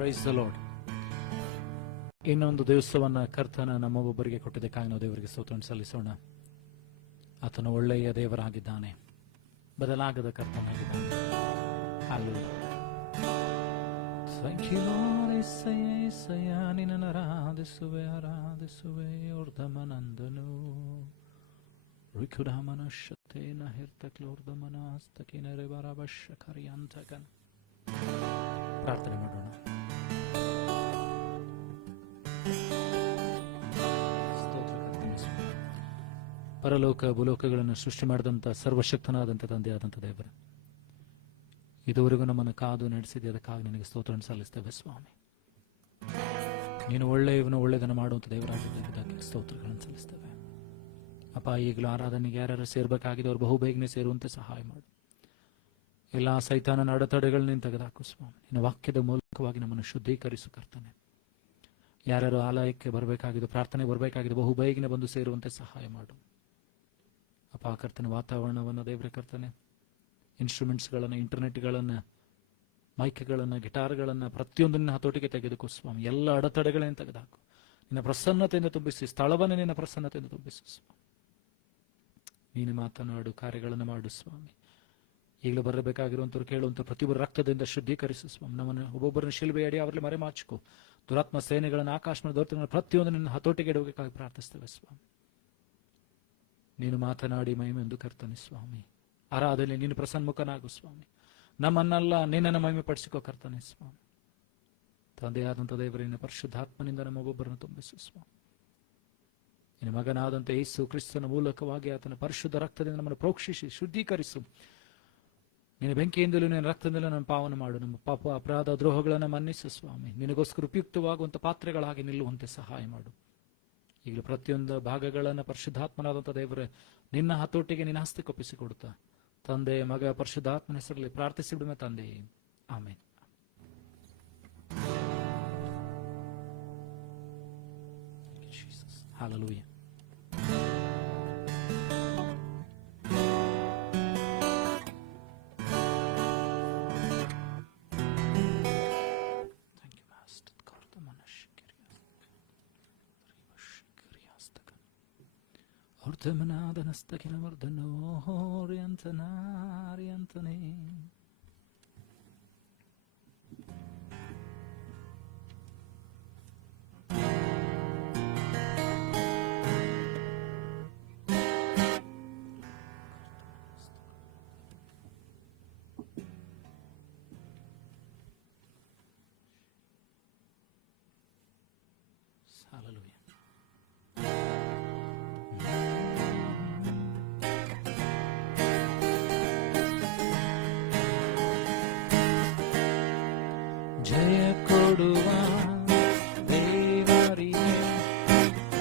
Price the lord. ಇನ್ನೊಂದು ದಿವಸವನ್ನ ಕರ್ತನ ನಮ್ಮೊಬ್ಬೊಬ್ಬರಿಗೆ ಕೊಟ್ಟಿದ್ದಕ್ಕಾಗಿ ನಾವು ದೇವರಿಗೆ ಸ್ತೋತ್ರವನ್ನು ಸಲ್ಲಿಸೋಣ. ಆತನು ಒಳ್ಳೆಯ ದೇವರಾಗಿದ್ದಾನೆ, ಬದಲಾಗದ ಕರ್ತನಾಗಿದ್ದಾನೆ. ಹಲ್ಲೆಲೂಯಾ. Thank you Lord, ಏಸಯ್ಯ ನಿನ್ನನ್ನು ಆರಾಧಿಸುವೆ ಊರ್ಧಮನಂದನು ರಿಕುಡಮನಶತೇನ ಹಿರ್ತಕ್ಲೋರ್ಧಮನಸ್ತಕಿನ ರೆಬರಬಶಕರಿಯಂತಕನ್. ಪ್ರಾರ್ಥನೆ ಮಾಡೋಣ. ಪರಲೋಕ ಭೂಲೋಕಗಳನ್ನು ಸೃಷ್ಟಿ ಮಾಡಿದಂಥ ಸರ್ವಶಕ್ತನಾದಂಥ ತಂದೆಯಾದಂಥ ದೇವರೇ, ಇದುವರೆಗೂ ನಮ್ಮನ್ನು ಕಾದು ನಡೆಸಿದೆ, ಅದಕ್ಕಾಗಿ ನಿನಗೆ ಸ್ತೋತ್ರವನ್ನು ಸಲ್ಲಿಸ್ತೇವೆ ಸ್ವಾಮಿ. ನೀನು ಒಳ್ಳೆಯದನ್ನು ಮಾಡುವಂಥ ದೇವರಾಗಿದ್ದಕ್ಕೆ ಸ್ತೋತ್ರಗಳನ್ನು ಸಲ್ಲಿಸ್ತೇವೆ ಅಪ್ಪ. ಈಗಲೂ ಆರಾಧನೆಗೆ ಯಾರ್ಯಾರು ಸೇರ್ಬೇಕಾಗಿದೆ ಅವ್ರು ಬಹುಬೇಗನೆ ಸೇರುವಂತೆ ಸಹಾಯ ಮಾಡು. ಎಲ್ಲ ಸೈತಾನನ ಅಡೆತಡೆಗಳನ್ನ ತೆಗೆದುಹಾಕು ಸ್ವಾಮಿ. ನಿನ್ನ ವಾಕ್ಯದ ಮೂಲಕವಾಗಿ ನಮ್ಮನ್ನು ಶುದ್ಧೀಕರಿಸು ಕರ್ತನೆ. ಯಾರ್ಯಾರು ಆಲಯಕ್ಕೆ ಬರಬೇಕಾಗಿದೆ, ಪ್ರಾರ್ಥನೆ ಬರಬೇಕಾಗಿದೆ, ಬಹುಬೇಗನೆ ಬಂದು ಸೇರುವಂತೆ ಸಹಾಯ ಮಾಡು ಅಪ್ಪ. ಕರ್ತನೆ ವಾತಾವರಣವನ್ನು ದೇವರೇ ಕರ್ತನೆ, ಇನ್ಸ್ಟ್ರೂಮೆಂಟ್ಸ್ಗಳನ್ನು, ಇಂಟರ್ನೆಟ್ಗಳನ್ನು, ಮೈಕ್ಗಳನ್ನು, ಗಿಟಾರ್ಗಳನ್ನು ಪ್ರತಿಯೊಂದನ್ನ ಹತೋಟಿಗೆ ತೆಗೆದುಕೋ ಸ್ವಾಮಿ. ಎಲ್ಲ ಅಡೆತಡೆಗಳನ್ನ ತೆಗೆದುಹಾಕು. ನಿನ್ನ ಪ್ರಸನ್ನತೆಯಿಂದ ತುಂಬಿಸಿ, ಸ್ಥಳವನ್ನು ನಿನ್ನ ಪ್ರಸನ್ನತೆಯಿಂದ ತುಂಬಿಸು ಸ್ವಾಮಿ. ನೀನು ಮಾತನಾಡು, ಕಾರ್ಯಗಳನ್ನು ಮಾಡು ಸ್ವಾಮಿ. ಈಗಲೂ ಬರಬೇಕಾಗಿರುವಂಥವ್ರು ಕೇಳುವಂಥ ಪ್ರತಿಯೊಬ್ಬರು ರಕ್ತದಿಂದ ಶುದ್ಧೀಕರಿಸು ಸ್ವಾಮಿ. ನಮ್ಮನ್ನು ಒಬ್ಬೊಬ್ಬರನ್ನ ಶಿಲ್ಬೆ ಅಡಿ ಅವರಲ್ಲಿ ಮರೆಮಾಚಿಕೋ. ದುರಾತ್ಮ ಸೇನೆಗಳನ್ನು, ಆಕಾಶದ ದೌತ್ಯಗಳನ್ನು ಪ್ರತಿಯೊಂದು ನಿನ್ನ ಹತೋಟಿಗೆ ಇಡಬೇಕಾಗಿ ಪ್ರಾರ್ಥಿಸ್ತೇವೆ ಸ್ವಾಮಿ. ನೀನು ಮಾತನಾಡಿ ಮಹಿಮೆಂದು ಕರ್ತನೆ ಸ್ವಾಮಿ. ಆರಾಧನೆ ನೀನು ಪ್ರಸನ್ಮುಖನಾಗು ಸ್ವಾಮಿ. ನಮ್ಮನ್ನೆಲ್ಲ ನಿನ್ನನ್ನು ಮಹಿಮೆ ಪಡಿಸಿಕೋ ಕರ್ತನೆ ಸ್ವಾಮಿ. ತಂದೆಯಾದಂಥ ದೇವರಿನ ಪರಿಶುದ್ಧಾತ್ಮನಿಂದ ನಮ್ಮೊಬ್ಬೊಬ್ಬರನ್ನು ತುಂಬಿಸು ಸ್ವಾಮಿ. ನಿನ್ನ ಮಗನಾದಂಥ ಯೇಸು ಕ್ರಿಸ್ತನ ಮೂಲಕವಾಗಿ ಆತನ ಪರಿಶುದ್ಧ ರಕ್ತದಿಂದ ನಮ್ಮನ್ನು ಪ್ರೋಕ್ಷಿಸಿ ಶುದ್ಧೀಕರಿಸು. ನಿನ್ನ ಬೆಂಕಿಯಿಂದಲೂ ನಿನ್ನ ರಕ್ತದಿಂದಲೂ ನಮ್ಮ ಪಾವನ ಮಾಡು. ನಮ್ಮ ಪಾಪ, ಅಪರಾಧ, ದ್ರೋಹಗಳನ್ನು ಮನ್ನಿಸು ಸ್ವಾಮಿ. ನಿನಗೋಸ್ಕರ ಉಪಯುಕ್ತವಾಗುವಂಥ ಪಾತ್ರೆಗಳಾಗಿ ನಿಲ್ಲುವಂತೆ ಸಹಾಯ ಮಾಡು. ಈಗಲೂ ಪ್ರತಿಯೊಂದು ಭಾಗಗಳನ್ನು ಪರಿಶುದ್ಧಾತ್ಮನಾದಂಥ ದೇವರೇ ನಿನ್ನ ಹತೋಟಿಗೆ ನಿನ್ನ ಹಸ್ತಕ್ಕೊಪ್ಪಿಸಿಕೊಡುತ್ತಾ ತಂದೆ, ಮಗ, ಪರಿಶುದ್ಧಾತ್ಮನ ಹೆಸರಲ್ಲಿ ಪ್ರಾರ್ಥಿಸಿಬಿಡುವೆ ತಂದೆ, ಆಮೆನ್. ಹಲ್ಲೆಲೂಯಾ. ಊರ್ಧಮನಾದನಸ್ತಕಿನ ವರ್ಧನೋ ರಿಯಂತನೇ. Hallelujah. ಜಯ ಕೊಡುವ ದೇವರಿಗೆ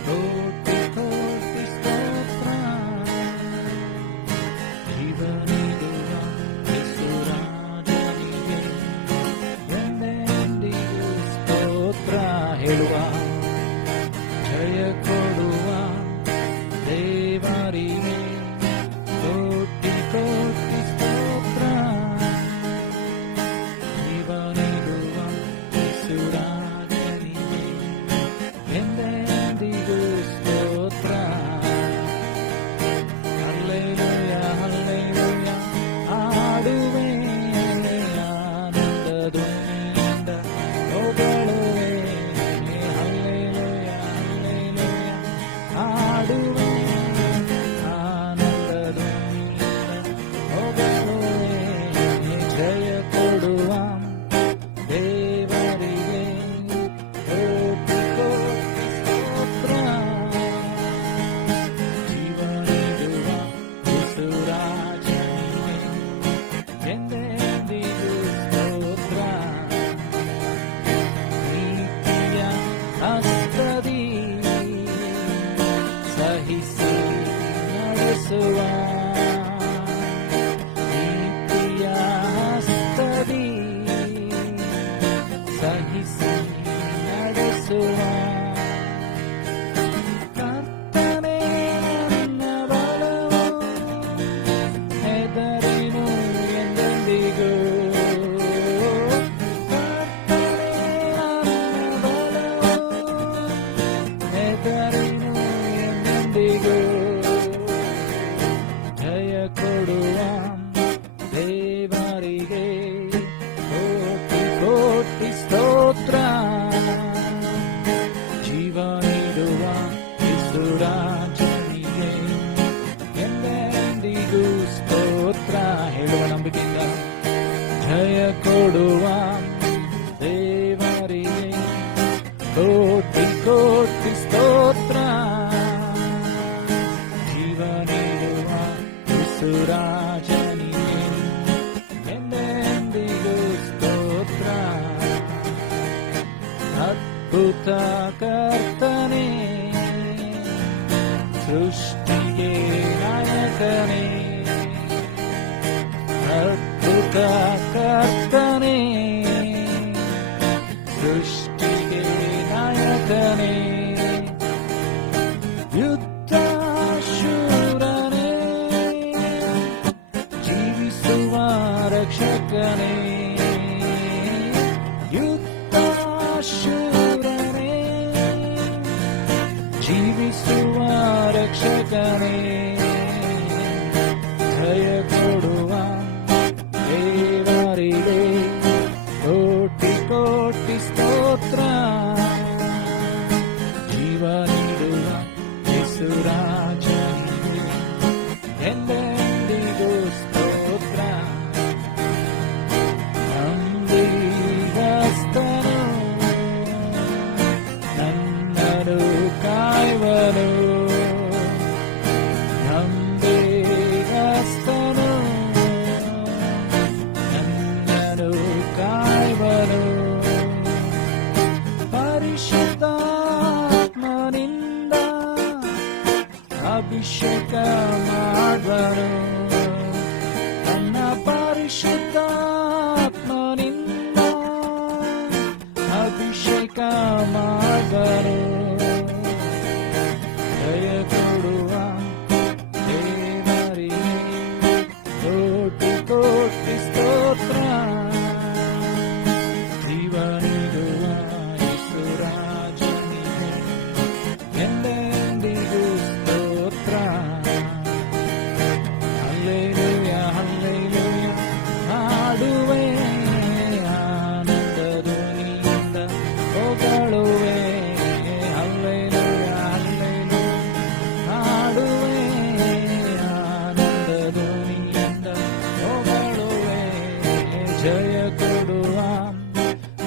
ಕೋಟಿ ಕೋಟಿ ಸ್ತೋತ್ರ. ಜೀವನಿಡುವ ಯೇಸುರಾಜನಿಗೆ ಎಂದೆಂದಿಗೂ ಸ್ತೋತ್ರ ಹೇಳುವ. ಜಯ ಕೊಡುವ ದೇವರಿಗೆ ಕೋಟಿ ಕೋಟಿ ಸ್ತೋತ್ರ. ಜೀವನಿಡುವ ಯೇಸುರಾಜನಿಗೆ ಎಂದೆಂದಿಗೂ ಸ್ತೋತ್ರ. ಹಲ್ಲೆಲೂಯಾ ಹಲ್ಲೆಲೂಯಾ ಹಾಡುವೆ, ಆನಂದ ಧ್ವನಿಯಿಂದ ಹೊಗಳುವೆ. ಹಲ್ಲೆಲೂಯಾ ಹಲ್ಲೆಲೂಯಾ ಹಾಡುವೆ, ಆನಂದ ಧ್ವನಿಯಿಂದ ಹೊಗಳುವೆ. ಜಯ ಕೊಡುವ ದೇವರಿಗೆ ಕೋಟಿ ಕೋಟಿ ಸ್ತೋತ್ರ. ಜೀವನಿಡುವ ಯೇಸುರಾಜನಿಗೆ ಎಂದೆಂದಿಗೂ ಸ್ತೋತ್ರ. ನೀತಿಯ ಹಸ್ತದಿ ಸಹಿಸಿ ನಡೆಸುವ. ನೀತಿಯ ಹಸ್ತದಿ ಸಹಿಸಿ ನಡೆಸುವ. ಕರ್ತನೇ ನನ್ನ ಬಲವು, ಹೆದರಿನು ಎಂದೆಂದಿಗೂ. ಕರ್ತನೇ ಕರ್ತನೇ, ಸೃಷ್ಟಿಗೆ ನಾಯಕನೇ, ಅದ್ಭುತ ಕರ್ತನೇ, ಸೃಷ್ಟಿಗೆ ನಾಯಕನೇ, ಯುದ್ಧ ಶೂರನೇ, ಜೀವಿಸುವ ರಕ್ಷಕನೇ, ಯುದ್ಧ ಶೂರನೇ, ಜೀವಿಸುವ ರಕ್ಷಕನೇ, ಜಯ ಕೊಡುವ ದೇವರಿಗೆ ಕೋಟಿ ಕೋಟಿ ಸ್ತೋತ್ರ, ಜೀವ ನೀಡುವ ಯೇಸುರಾಜನಿಗೆ ಎಂದೆಂದಿಗೂ ಸ್ತೋತ್ರ. ನಂಬಿಗಸ್ತನು, ನನ್ನನ್ನು ಕಾಯುವನು, ನಂಬಿಗಸ್ತನು, ನನ್ನನ್ನು ಕಾಯುವನು, ಪರಿಶುದ್ಧಾತ್ಮನಿಂದ ಅಭಿಷೇಕ ಮಾಡುವನು, ನನ್ನ ಪರಿಶುದ್ಧಾತ್ಮನಿಂದ ಅಭಿಷೇಕ ಮಾಡುವನು, ಜಯ ಕೊಡುವ ದೇವರಿಗೆ ಕೋಟಿ ಕೋಟಿ ಸ್ತೋತ್ರ, ಜೀವ ನೀಡುವ ಯೇಸುರಾಜನಿಗೆ ಎಂದೆಂದಿಗೂ ಸ್ತೋತ್ರ. ಹಲ್ಲೆಲೂಯ ಹಲ್ಲೆಲೂಯ ಹಾಡುವೆ, ಆನಂದ ಧ್ವನಿಯಿಂದ ಹೊಗಳುವೆ, ಹಲ್ಲೆಲೂಯ ಹಲ್ಲೆಲೂಯ ಹಾಡುವೆ, ಆನಂದ ಧ್ವನಿಯಿಂದ ಹೊಗಳುವೆ, ಜಯ ಕೊಡುವ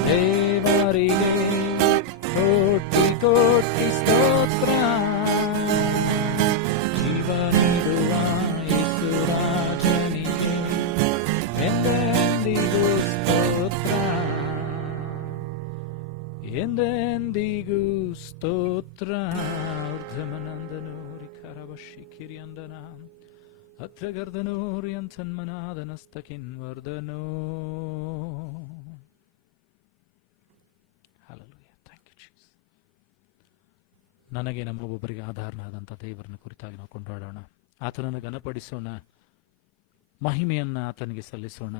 ದೇವರಿಗೆ ಕೋಟಿ ಕೋಟಿ ಸ್ತೋತ್ರ, ಜೀವ ನೀಡುವ ಯೇಸುರಾಜನಿಗೆ ಎಂದೆಂದಿಗೂ ಸ್ತೋತ್ರ, ಎಂದೆಂದಿಗೂ ಸ್ತೋತ್ರ. ಊರ್ಧ್ವಮನಂದನೂರಿ ಕರವಶಿ ಕಿರಿಯಂದನ ಅತ್ರಗರ್ಧನೂರಿ ಅಂತನ್ಮನಾದನಸ್ತಕಿನ್ವರ್ಧನೋ. Hallelujah. Thank you, Jesus. ನನಗೆ ನಮ್ಮೊಬ್ಬೊಬ್ಬರಿಗೆ ಆಧಾರನಾದಂಥ ದೇವರನ್ನ ಕುರಿತಾಗಿ ನಾವು ಕೊಂಡಾಡೋಣ, ಆತನನ್ನು ಘನಪಡಿಸೋಣ, ಮಹಿಮೆಯನ್ನ ಆತನಿಗೆ ಸಲ್ಲಿಸೋಣ.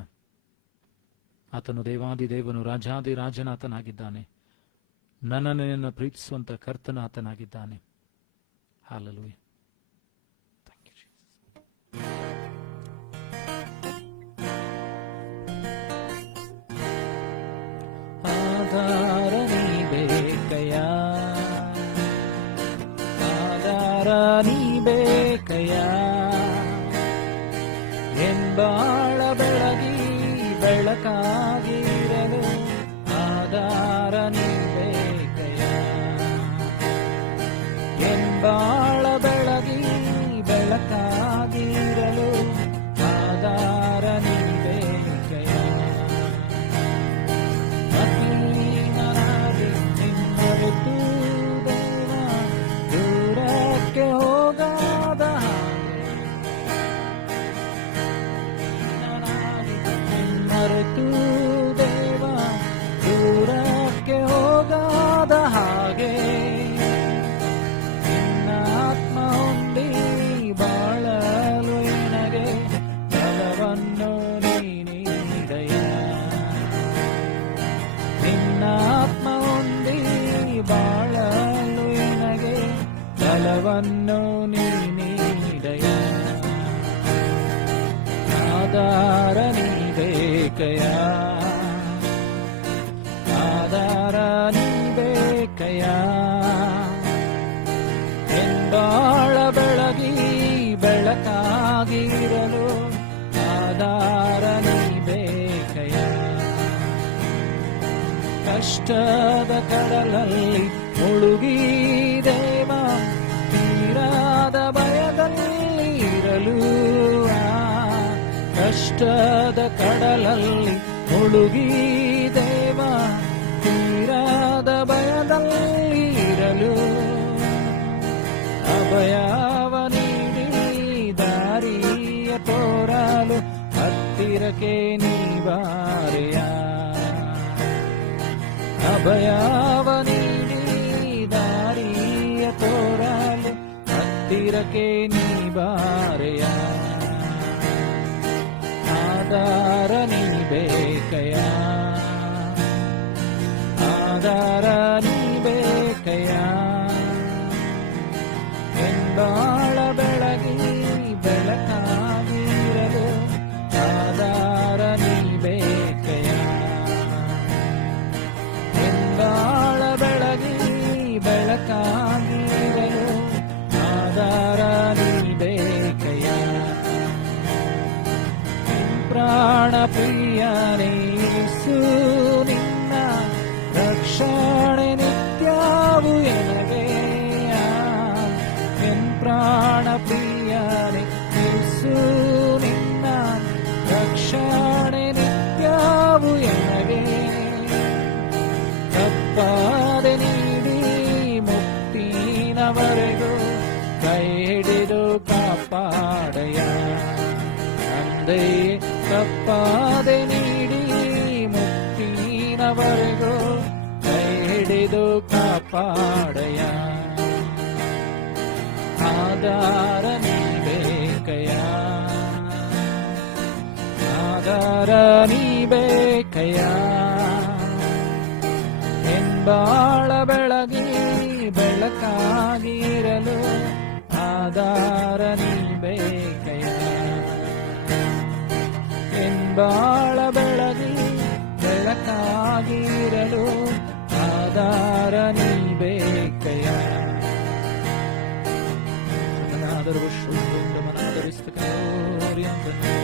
ಆತನು ದೇವಾದಿ ದೇವನು, ರಾಜಾದಿ ರಾಜನಾತನಾಗಿದ್ದಾನೆ, ನನ್ನನ್ನು ಪ್ರೀತಿಸುವಂತ ಕರ್ತನ ಆತನಾಗಿದ್ದಾನೆ. Hallelujah. Thank you, Jesus. ಆಧಾರ ನೀ ಬೇಕಯ್ಯ, ಆಧಾರ ನೀ ಬೇಕಯ್ಯ, ಎಂಬಾಳ ಬೆಳಗಿ ಬೆಳಕಾಗಿರಲು ಆಧಾರ ನೀ ಬೇಕಯ್ಯ, ಎಂಬಾಳ ಬೆಳಗಿ ಬೆಳಕಾಗಿರಲು ಆಧಾರ ನೀ ಬೇಕಯ್ಯ, ಮತೀನನಾಗಿ ನಿನ್ನರಿತು ದೇವ ದೂರಕ್ಕೆ ಹೋಗಾದ ಹಾಗೆ, ನಿನ್ನರಿತು ದೇವ ದೂರಕ್ಕೆ ಹೋಗಾದ ಹಾಗೆ, ನಿನ್ನ ಆತ್ಮ ಹೊಂದಿ ಬಾಳಲು ನನಗೆ ಬಲವನ್ನು ನೀಡಿದೆಯ, ನಿನ್ನ ಆತ್ಮ ಹೊಂದಿ ಬಾಳಲು ನನಗೆ ಬಲವನ್ನು ನೀಡಿದೆಯ, ಆಧಾರ ನೀ ಬೇಕಯ್ಯ, ಆಧಾರ ನೀ ಬೇಕಯ್ಯ, ಎಂಬಾಳ ಬೆಳಗಿ ಬೆಳಕಾಗಿರಲು ಆಧಾರ ನೀ ಬೇಕಯ್ಯ, ಕಷ್ಟದ ಕಡಲಲ್ಲಿ ಮುಳುಗಿ ದೇವ ತೀರಾದ ಭಯದಲ್ಲಿ ಇರಲು, ಕಷ್ಟದ ಕಡಲಲ್ಲಿ ಮುಳುಗಿ ದೇವ ತೀರಾದ ಭಯದಲ್ಲಿ ಹತ್ತಿರಕ್ಕೆ ನೀ ಬಾರೆಯ, ಅಭಯವ ನೀಡಿ ದಾರಿಯ ತೋರಲು ಹತ್ತಿರಕ್ಕೆ ನೀ ಬಾರೆಯ, ಆಧಾರ ನೀ ಬೇಕಯ್ಯ, ಆಧಾರ ನೀ ಬೇಕಯ್ಯ, ಎಂಬಾಳ ಬೆಳಗಿ ಬೆಳಕಾಗಿರಲು ಆಧಾರ ನೀ ಬೇಕಯ್ಯ, ಎಂಬಾಳ ಬೆಳಗಿ ಬೆಳಕಾಗಿರಲು ಆಧಾರ ನೀ ಬೇಕಯ್ಯ, ಪ್ರಾಣ ಪ್ರಿಯನೇ ಯೇಸು ನಿನ್ನ ರಕ್ಷಣೆ ನಿತ್ಯವೂ ಎನಗೆ, ಎನ್ ಪ್ರಾಣ ಪ್ರಿಯನೇ ಯೇಸು ನಿನ್ನ ರಕ್ಷಣೆ ನಿತ್ಯವೂ ಎನಗೆ, ತಪ್ಪದೆ ನೀಡಿ ಮುಕ್ತಿನವರೆಗೂ ಕೈ ಹಿಡಿದು ಕಾಪಾಡಯ್ಯ, ತಂದೆ ತಪ್ಪದೆ ನೀಡಿ ಮುಕ್ತಿನವರೆಗೂ ಕೈ ಹಿಡಿದು ಕಾಪಾಡಯ್ಯ, ಆಧಾರ ನೀ ಬೇಕಯ್ಯ, ಆಧಾರ ನೀ ಬೇಕಯ್ಯ, ಎಂಬಾಳ ಬೆಳಗಿ ಬೆಳಕಾಗಿರಲು ಆಧಾರ ನೀ ಬೇಕಯ್ಯ, ಎಂಬಾಳ ಬೆಳಗಿ ಬೆಳಕಾಗಿರಲು ಆಧಾರ ನೀ ಬೇಕಯ್ಯ, ಮನಾದರೂ ಶುದ್ಧ ಮನಾದರಿಸ್ತಕೋರಿಯಂದನು,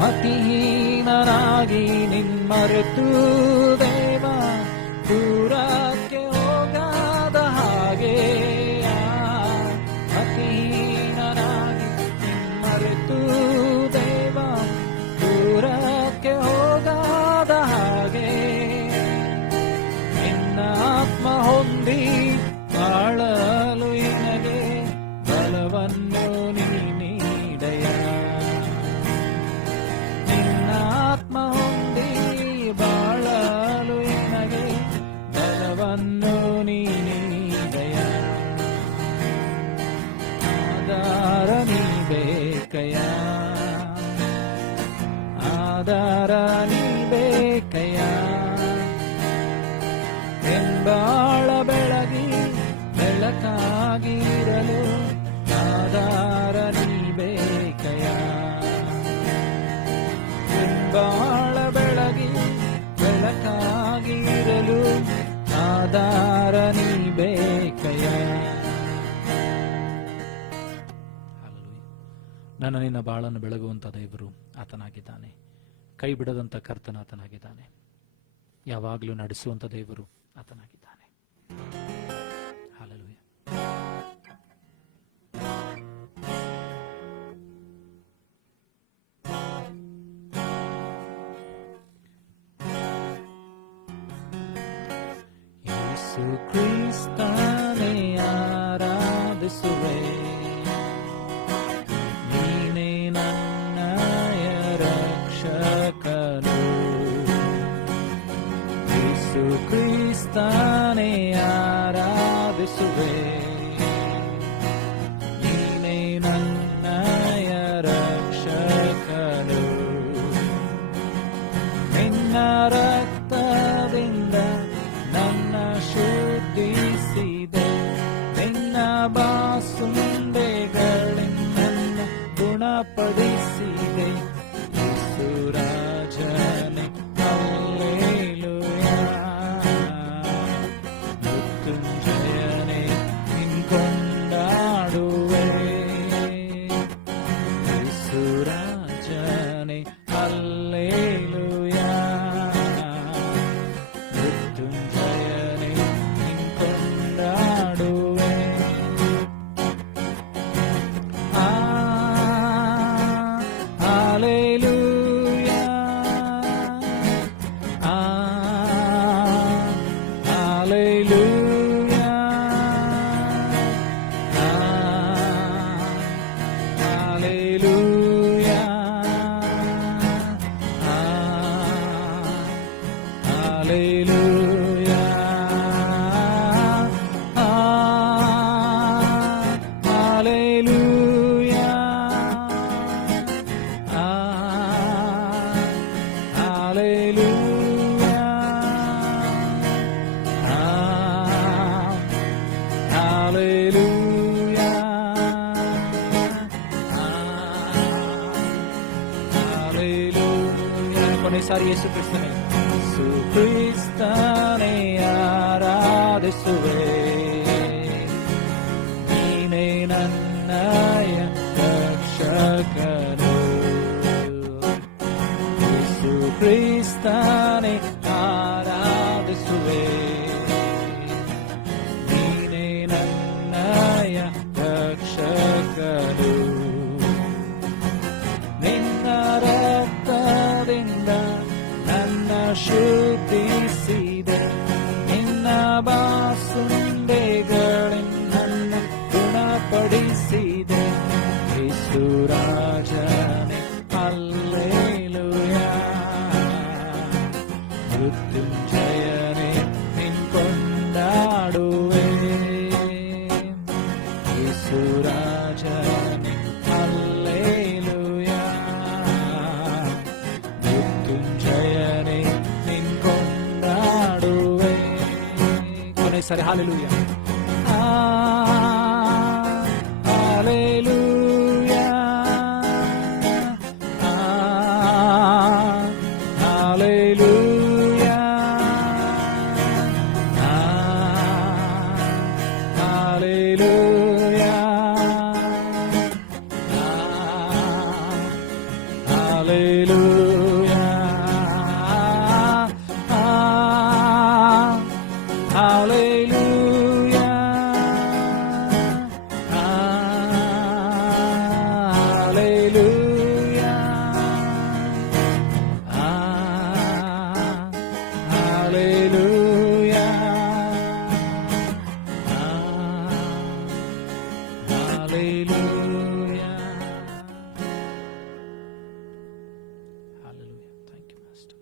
ಮತಿಹೀನನಾಗಿ ನಿನ್ಮರೆತು ದೇವ ದೂರಕ್ಕೆ ಹೋಗದ ಹಾಗೆ, ಮತಿಹೀನನಾಗಿ ನಿನ್ಮರೆತು ದೇವ ದೂರಕ್ಕೆ ಹೋಗದ ಹಾಗೆ, ನಿನ್ನ ಆತ್ಮ ಹೊಂದಿ ಬಾಳಲು ನಿನಗೆ ಬಲವನ್ನು ನೀ ನೀಡಯ್ಯ, ನಿನ್ನ ಆತ್ಮ ಹೊಂದಿ ಬಾಳಲು ನಿನಗೆ ಬಲವನ್ನು ನೀ ನೀಡಯ್ಯ, ಆಧಾರ ನೀ ಬೇಕಯ್ಯ, ಆಧಾರ ನೀ ಬೇಕಯ್ಯ, ಎಂಬಾಳ ಬೆಳಗಿ ಬೆಳಕಾಗಿರಲು ಆಧಾರ ನೀ ಬೇಕಯ್ಯ, ಎಂಬಾಳ ಬೆಳಗಿ ಬೆಳಕಾಗಿರಲು ಆಧಾರ ನೀ ಬೇಕಯ್ಯ. ನನ್ನ ನಿನ್ನ ಬಾಳನ್ನು ಬೆಳಗುವಂತ ದೇವರು ಆತನಾಗಿದ್ದಾನೆ, ಕೈ ಬಿಡದಂತ ಕರ್ತನ ಆತನಾಗಿದ್ದಾನೆ, ಯಾವಾಗಲೂ ನಡೆಸುವಂತ ದೇವರು ಆತನಾಗಿದ್ದಾನೆ. ಹಲ್ಲೆಲೂಯಾ. ಯೇಸು ಕ್ರಿಸ್ತನೇ ಆರಾಧಿಸುವೆ, ನೀನೇ ನನ್ನಯ ರಕ್ಷಕನು, ಯೇಸು ಕ್ರಿಸ್ತನೇ ಆರಾಧಿಸುವೆ, ನೀನೇ ನನ್ನಯ ರಕ್ಷಕನು, ನಿನ್ನ ರಕ್ತದಿಂದ ನನ್ನ ಶುದ್ಧಿಸಿದೆ, ನಿನ್ನ ಬಾಸುಂಡೆಗಳಿಂದ ನನ್ನ ಗುಣಪಡಿಸಿದೆ, ಯೇಸು ರಾಜನೇ ಹಲ್ಲೆಲೂಯಾ, ಮೃತ್ಯುಂಜಯನೇ ನಿನ್ ಕೊಂಡಾಡುವೆ, ಯೇಸು ರಾಜನೇ ಹಲ್ಲೆಲೂಯಾ, ಮೃತ್ಯುಂಜಯನೇ ನಿನ್ ಕೊಂಡಾಡುವೆ, ಹಲ್ಲೆಲೂಯಾ, ಹಲ್ಲೆಲೂಯಾ, ಹಲ್ಲೆಲೂಯಾ, ಯೇಸು ಕ್ರಿಸ್ತನೇ, ಯೇಸು ಕ್ರಿಸ್ತನೇ ಆರಾಧಿಸುವೆ, ನೀನೇ ನನ್ನಯ ರಕ್ಷಕನು. ಯೇಸು ಕ್ರಿಸ್ತನೇ ಆರಾಧಿಸುವೆ, ನೀನೇ ನನ್ನಯ ರಕ್ಷಕನು. ನಿನ್ನ ರಕ್ತದಿಂದ ನನ್ನ ಶುದ್ಧಿಸಿದೆ, ನಿನ್ನ ಬಾಸುಂಡೆಗಳಿಂದ ನನ್ನ ಗುಣಪಡಿಸಿದೆ. ಯೇಸು ರಾಜನೇ ಹಲ್ಲೆಲೂಯಾ, ಮೃತ್ಯುಂಜಯನೇ ನಿನ್ಕೊಂಡಾಡುವೆ. ಯೇಸು ರಾಜನೇ ಹಲ್ಲೆಲೂಯಾ, ಮೃತ್ಯುಂಜಯನೇ ನಿನ್ಕೊಂಡಾಡುವೆ. ಕೊನೆ ಸರಿ hallelujah, hallelujah, hallelujah, hallelujah, hallelujah, hallelujah, hallelujah, hallelujah, hallelujah. Hallelujah. Thank you, Master.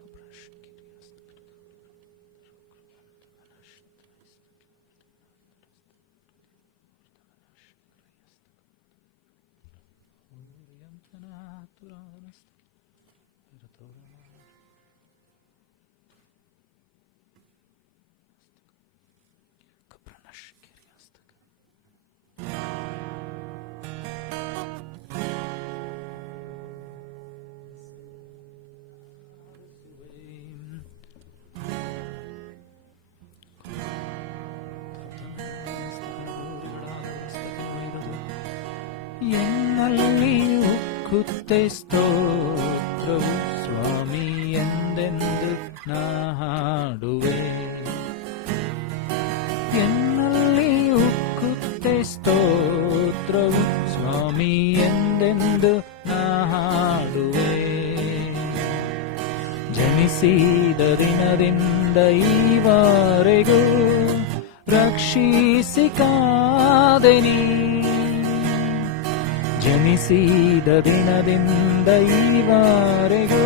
ಎನ್ನಲ್ಲಿ ಉಕ್ಕುತ್ತೆ ಸ್ತೋತ್ರವು ಸ್ವಾಮಿ ಎಂದೆಂದು ನಾ ಹಾಡುವೆ. ಎನ್ನಲ್ಲಿ ಉಕ್ಕುತ್ತೆ ಸ್ತೋತ್ರವು ಸ್ವಾಮಿ ಎಂದೆಂದು ನಾ ಹಾಡುವೆ. ಜನಿಸಿದ ದಿನದಿಂದ ಈವರೆಗೂ ರಕ್ಷಿಸಿ ಕಾದೆ ನೀ. ಜನಿಸಿದ ದಿನದಿಂದ ಈವರೆಗೂ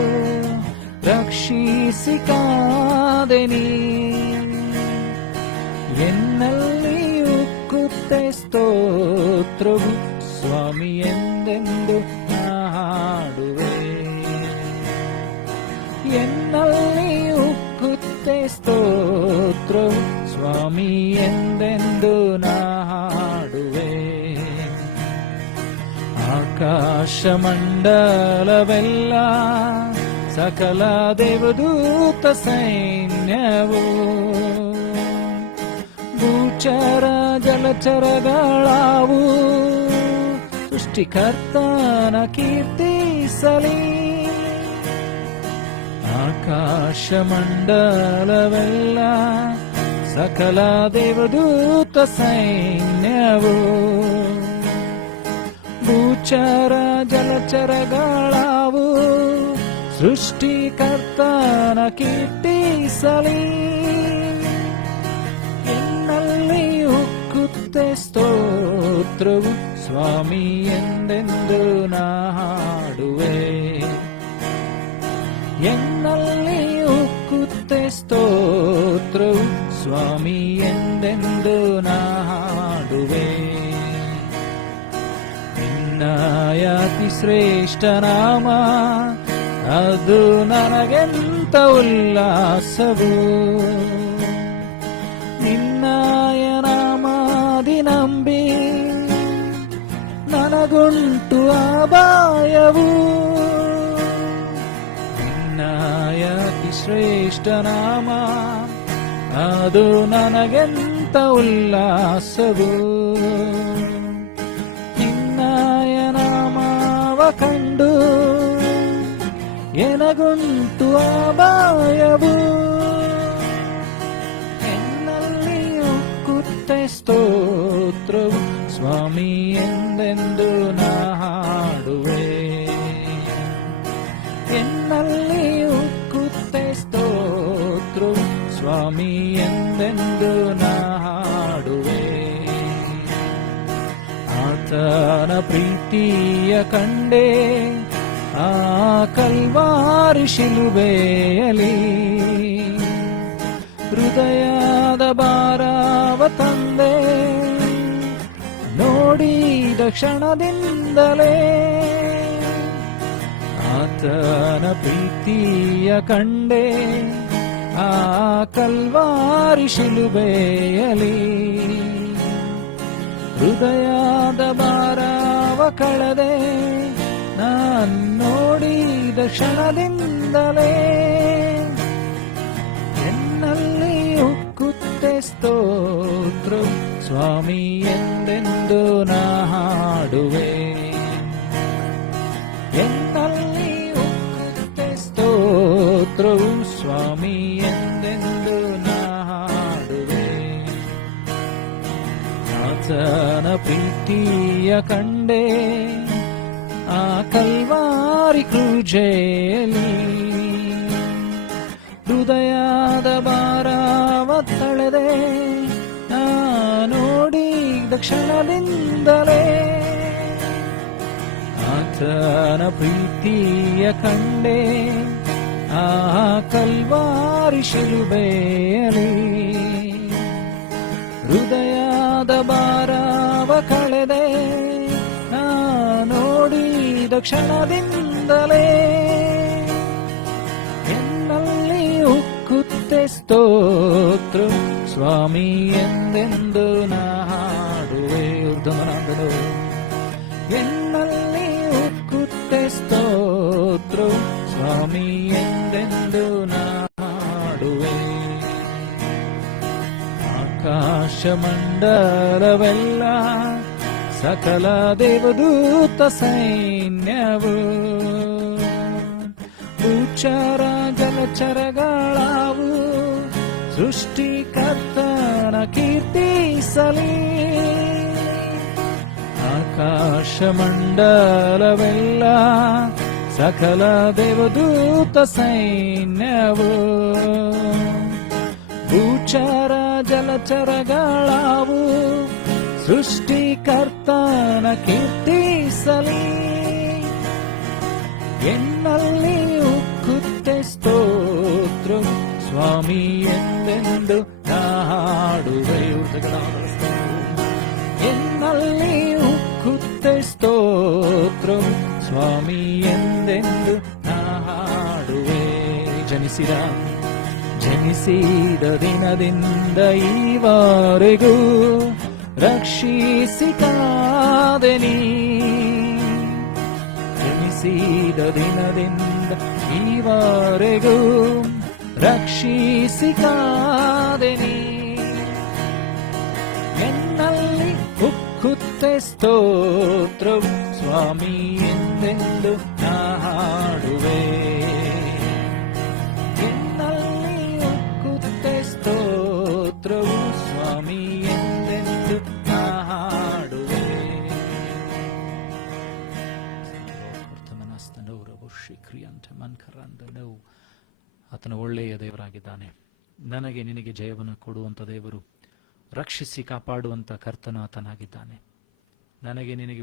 ರಕ್ಷಿಸಿ ಕಾದೆ ನೀ. ಎನ್ನಲ್ಲಿ ಉಕ್ಕುತ್ತೆ ಸ್ತೋತ್ರವು ಸ್ವಾಮಿ ಎಂದೆಂದು ನಾ ಹಾಡುವೆ. ಎನ್ನಲ್ಲಿ ಉಕ್ಕುತ್ತೆ ಸ್ತೋತ್ರವು ಸ್ವಾಮಿ ಎಂದೆಂದು ನಾ ಹಾಡುವೆ. ಆಕಾಶ ಮಂಡಲವೆಲ್ಲ ಸಕಲ ದೇವದೂತ ಸೈನ್ಯವು ಭೂಚರ ಜಲಚರಗಳಾವು ಸೃಷ್ಟಿಕರ್ತನ ಕೀರ್ತಿಸಲಿ. ಆಕಾಶ ಮಂಡಲವೆಲ್ಲ ಸಕಲ ದೇವದೂತ ಸೈನ್ಯವು ಭೂಚರ ಜಲಚರಗಳಾವು ಸೃಷ್ಟಿಕರ್ತನ ಕೀರ್ತಿಸಲಿ. ಎನ್ನಲ್ಲಿ ಉಕ್ಕುತ್ತೆ ಸ್ತೋತ್ರವು ಸ್ವಾಮಿ ಎಂದೆಂದು ನಾ ಹಾಡುವೆ. ಎನ್ನಲ್ಲಿ ಉಕ್ಕುತ್ತೆ ಸ್ತೋತ್ರವು ಸ್ವಾಮಿ ಎಂದೆಂದು ನಾ ಹಾಡುವೆ. ನಿನ್ನಯಾತಿ ಶ್ರೇಷ್ಠ ನಾಮ ಅದು ನನಗೆಂತ ಉಲ್ಲಾಸವು. ನಿನ್ನಯ ನಾಮಾದಿ ನಂಬಿ ನನಗುಂಟು ಅಪಾಯವು. ನಿನ್ನಯ ನಾಮ ಅದು ನನಗೆಂತ ಉಲ್ಲಾಸವು. ನಿನ್ನಯ ನಾಮವ ಕಂಡು ಎನಗುಂಟು ಅಭಯವು. ಎನ್ನಲ್ಲಿ ಉಕ್ಕುತ್ತೆ ಸ್ತೋತ್ರವು ಸ್ವಾಮಿ ಎಂದೆಂದು ನಾ ಹಾಡುವೆ. ಎನ್ನಲ್ಲಿ ಉಕ್ಕುತ್ತೆ ಸ್ತೋತ್ರವು ಸ್ವಾಮಿ ಎಂದೆಂದು ನಾ ಹಾಡುವೆ. ಆತನ ಪ್ರೀತಿಯ ಕಂಡೆ ಆ ಕಲ್ವಾರಿ ಶಿಲುಬೆಯಲಿ. ಹೃದಯದ ಭಾರವ ತಂದೆ ನೋಡಿದ ಕ್ಷಣದಿಂದಲೇ. ಆತನ ಪ್ರೀತಿಯ ಕಂಡೆ ಆ ಕಲ್ವಾರಿ ಶಿಲುಬೆಯಲಿ. ಹೃದಯದ ಭಾರವ ಕಳೆದೆ ನಾನು ನೋಡಿದ ಕ್ಷಣದಿಂದಲೇ. ಎನ್ನಲ್ಲಿ ಉಕ್ಕುತ್ತೆ ಸ್ತೋತ್ರ ಸ್ವಾಮಿ ಎಂದೆಂದು ನಾ ಹಾಡುವೆ. ಎನ್ನಲ್ಲಿ ಉಕ್ಕುತ್ತೆ ಸ್ತೋತ್ರವು ಸ್ವಾಮಿ ಎಂದೆಂದು ನಾ ಹಾಡುವೆ. ಆತನ ಪ್ರೀತಿಯ ಕಂಡೆ ಆ ಕಲ್ವಾರಿ ಕ್ರೂಜೆಯಲ್ಲಿ. ಹೃದಯದ ಭಾರವ ತಳೆದೆ ನಾ ನೋಡಿದ ಕ್ಷಣದಿಂದಲೇ. ಆತನ ಪ್ರೀತಿಯ ಕಂಡೆ ಆ ಕಲ್ವಾರಿ ಶಿಲುಬೆಯಲಿ. ಹೃದಯದ ಭಾರವ ಕಳೆದೆ ನಾ ನೋಡಿದ ಕ್ಷಣದಿಂದಲೇ. ಎನ್ನಲ್ಲಿ ಉಕ್ಕುತ್ತೆ ಸ್ತೋತ್ರ ಸ್ವಾಮಿ ಎಂದೆಂದು ನಾ ಹಾಡುವೆ. ಊರ್ಧ್ವಮನಾದನು. ಎನ್ನಲ್ಲಿ ಉಕ್ಕುತ್ತೆ ಸ್ತೋತ್ರ ಸ್ವಾಮಿ ಎಂದೆಂದು ನಾ ಹಾಡುವೆ. ಆಕಾಶ ಮಂಡಲವೆಲ್ಲ ಸಕಲ ದೇವದೂತ ಸೈನ್ಯವು. ಭೂಚರ ಜಲಚರಗಳಾವು ಸೃಷ್ಟಿಕರ್ತನ ಕೀರ್ತಿಸಲಿ. ಆಕಾಶ ಮಂಡಲವೆಲ್ಲ ಸಕಲ ದೇವದೂತ ಸೈನ್ಯವು. ಭೂಚರ ಜಲಚರಗಳಾವು ಸೃಷ್ಟಿಕರ್ತನ ಕೀರ್ತಿಸಲಿ. ಎನ್ನಲ್ಲಿ ಉಕ್ಕುತ್ತೆ ಸ್ತೋತ್ರ ಸ್ವಾಮಿ ಎಂದೆಂದು ನಾ ಹಾಡುವೆ. ಎನ್ನಲ್ಲಿ ಉಕ್ಕುತ್ತೆ ಸ್ತೋತ್ರ ಸ್ವಾಮಿ ಎಂದೆಂದು ನಾ ಹಾಡುವೆ. ಜನಿಸಿದ ದಿನದಿಂದ ಈವರೆಗೂ ರಕ್ಷಿಸಿ ಕಾದೆ ನೀ. ಜನಿಸಿದ ದಿನದಿಂದ ಈವರೆಗೂ ರಕ್ಷಿಸಿ ಕಾದೆ ನೀ. ಎನ್ನಲ್ಲಿ ಉಕ್ಕುತ್ತೆ ಸ್ತೋತ್ರವು ಸ್ವಾಮಿ ಎಂದೆಂದು ನಾ ಹಾಡುವೆ. ಎನ್ನಲ್ಲಿ ಉಕ್ಕುತ್ತೆ ಸ್ತೋತ್ರವು ಸ್ವಾಮಿ ಎಂದೆಂದು ನಾ ಹಾಡುವೆ. ಆತನ ಒಳ್ಳೆಯ ದೇವರಾಗಿದ್ದಾನೆ. ನನಗೆ ನಿನಗೆ ಜಯವನ್ನು ಕೊಡುವಂತ ದೇವರು, ರಕ್ಷಿಸಿ ಕಾಪಾಡುವಂತ ಕರ್ತನ ಆತನಾಗಿದ್ದಾನೆ. ನನಗೆ ನಿನಗೆ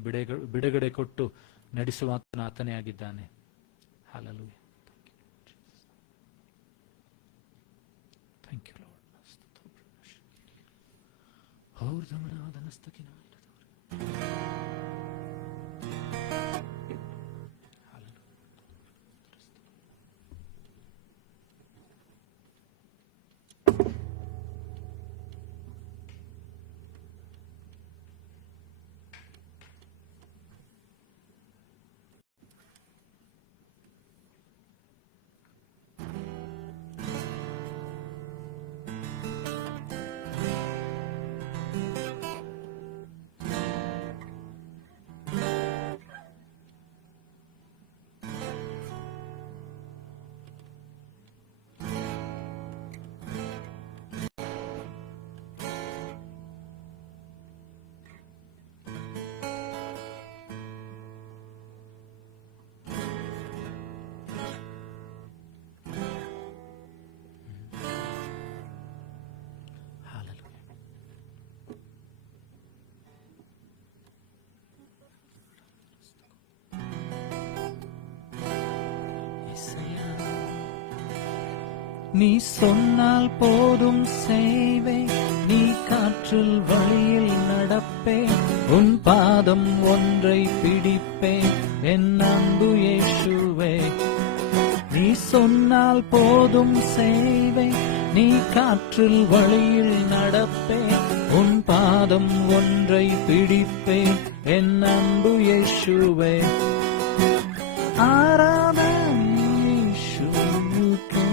ಬಿಡುಗಡೆ ಕೊಟ್ಟು ನಡೆಸುವ ಆತನೇ ಆಗಿದ್ದಾನೆ. ಹಲ್ಲೆಲೂಯಾ. Thank you Lord. நீ சொன்னால் போதும் செய்வேன், நீ காற்றில் வழியில் நடப்பேன், உன் பாதம் ஒன்றை பிடிப்பேன், என் அன்பு இயேசுவே. நீ சொன்னால் போதும் செய்வேன், நீ காற்றில் வழியில் நடப்பேன், உன் பாதம் ஒன்றை பிடிப்பேன், என் அன்பு இயேசுவே. ஆராதனை இயேசுவுக்கே.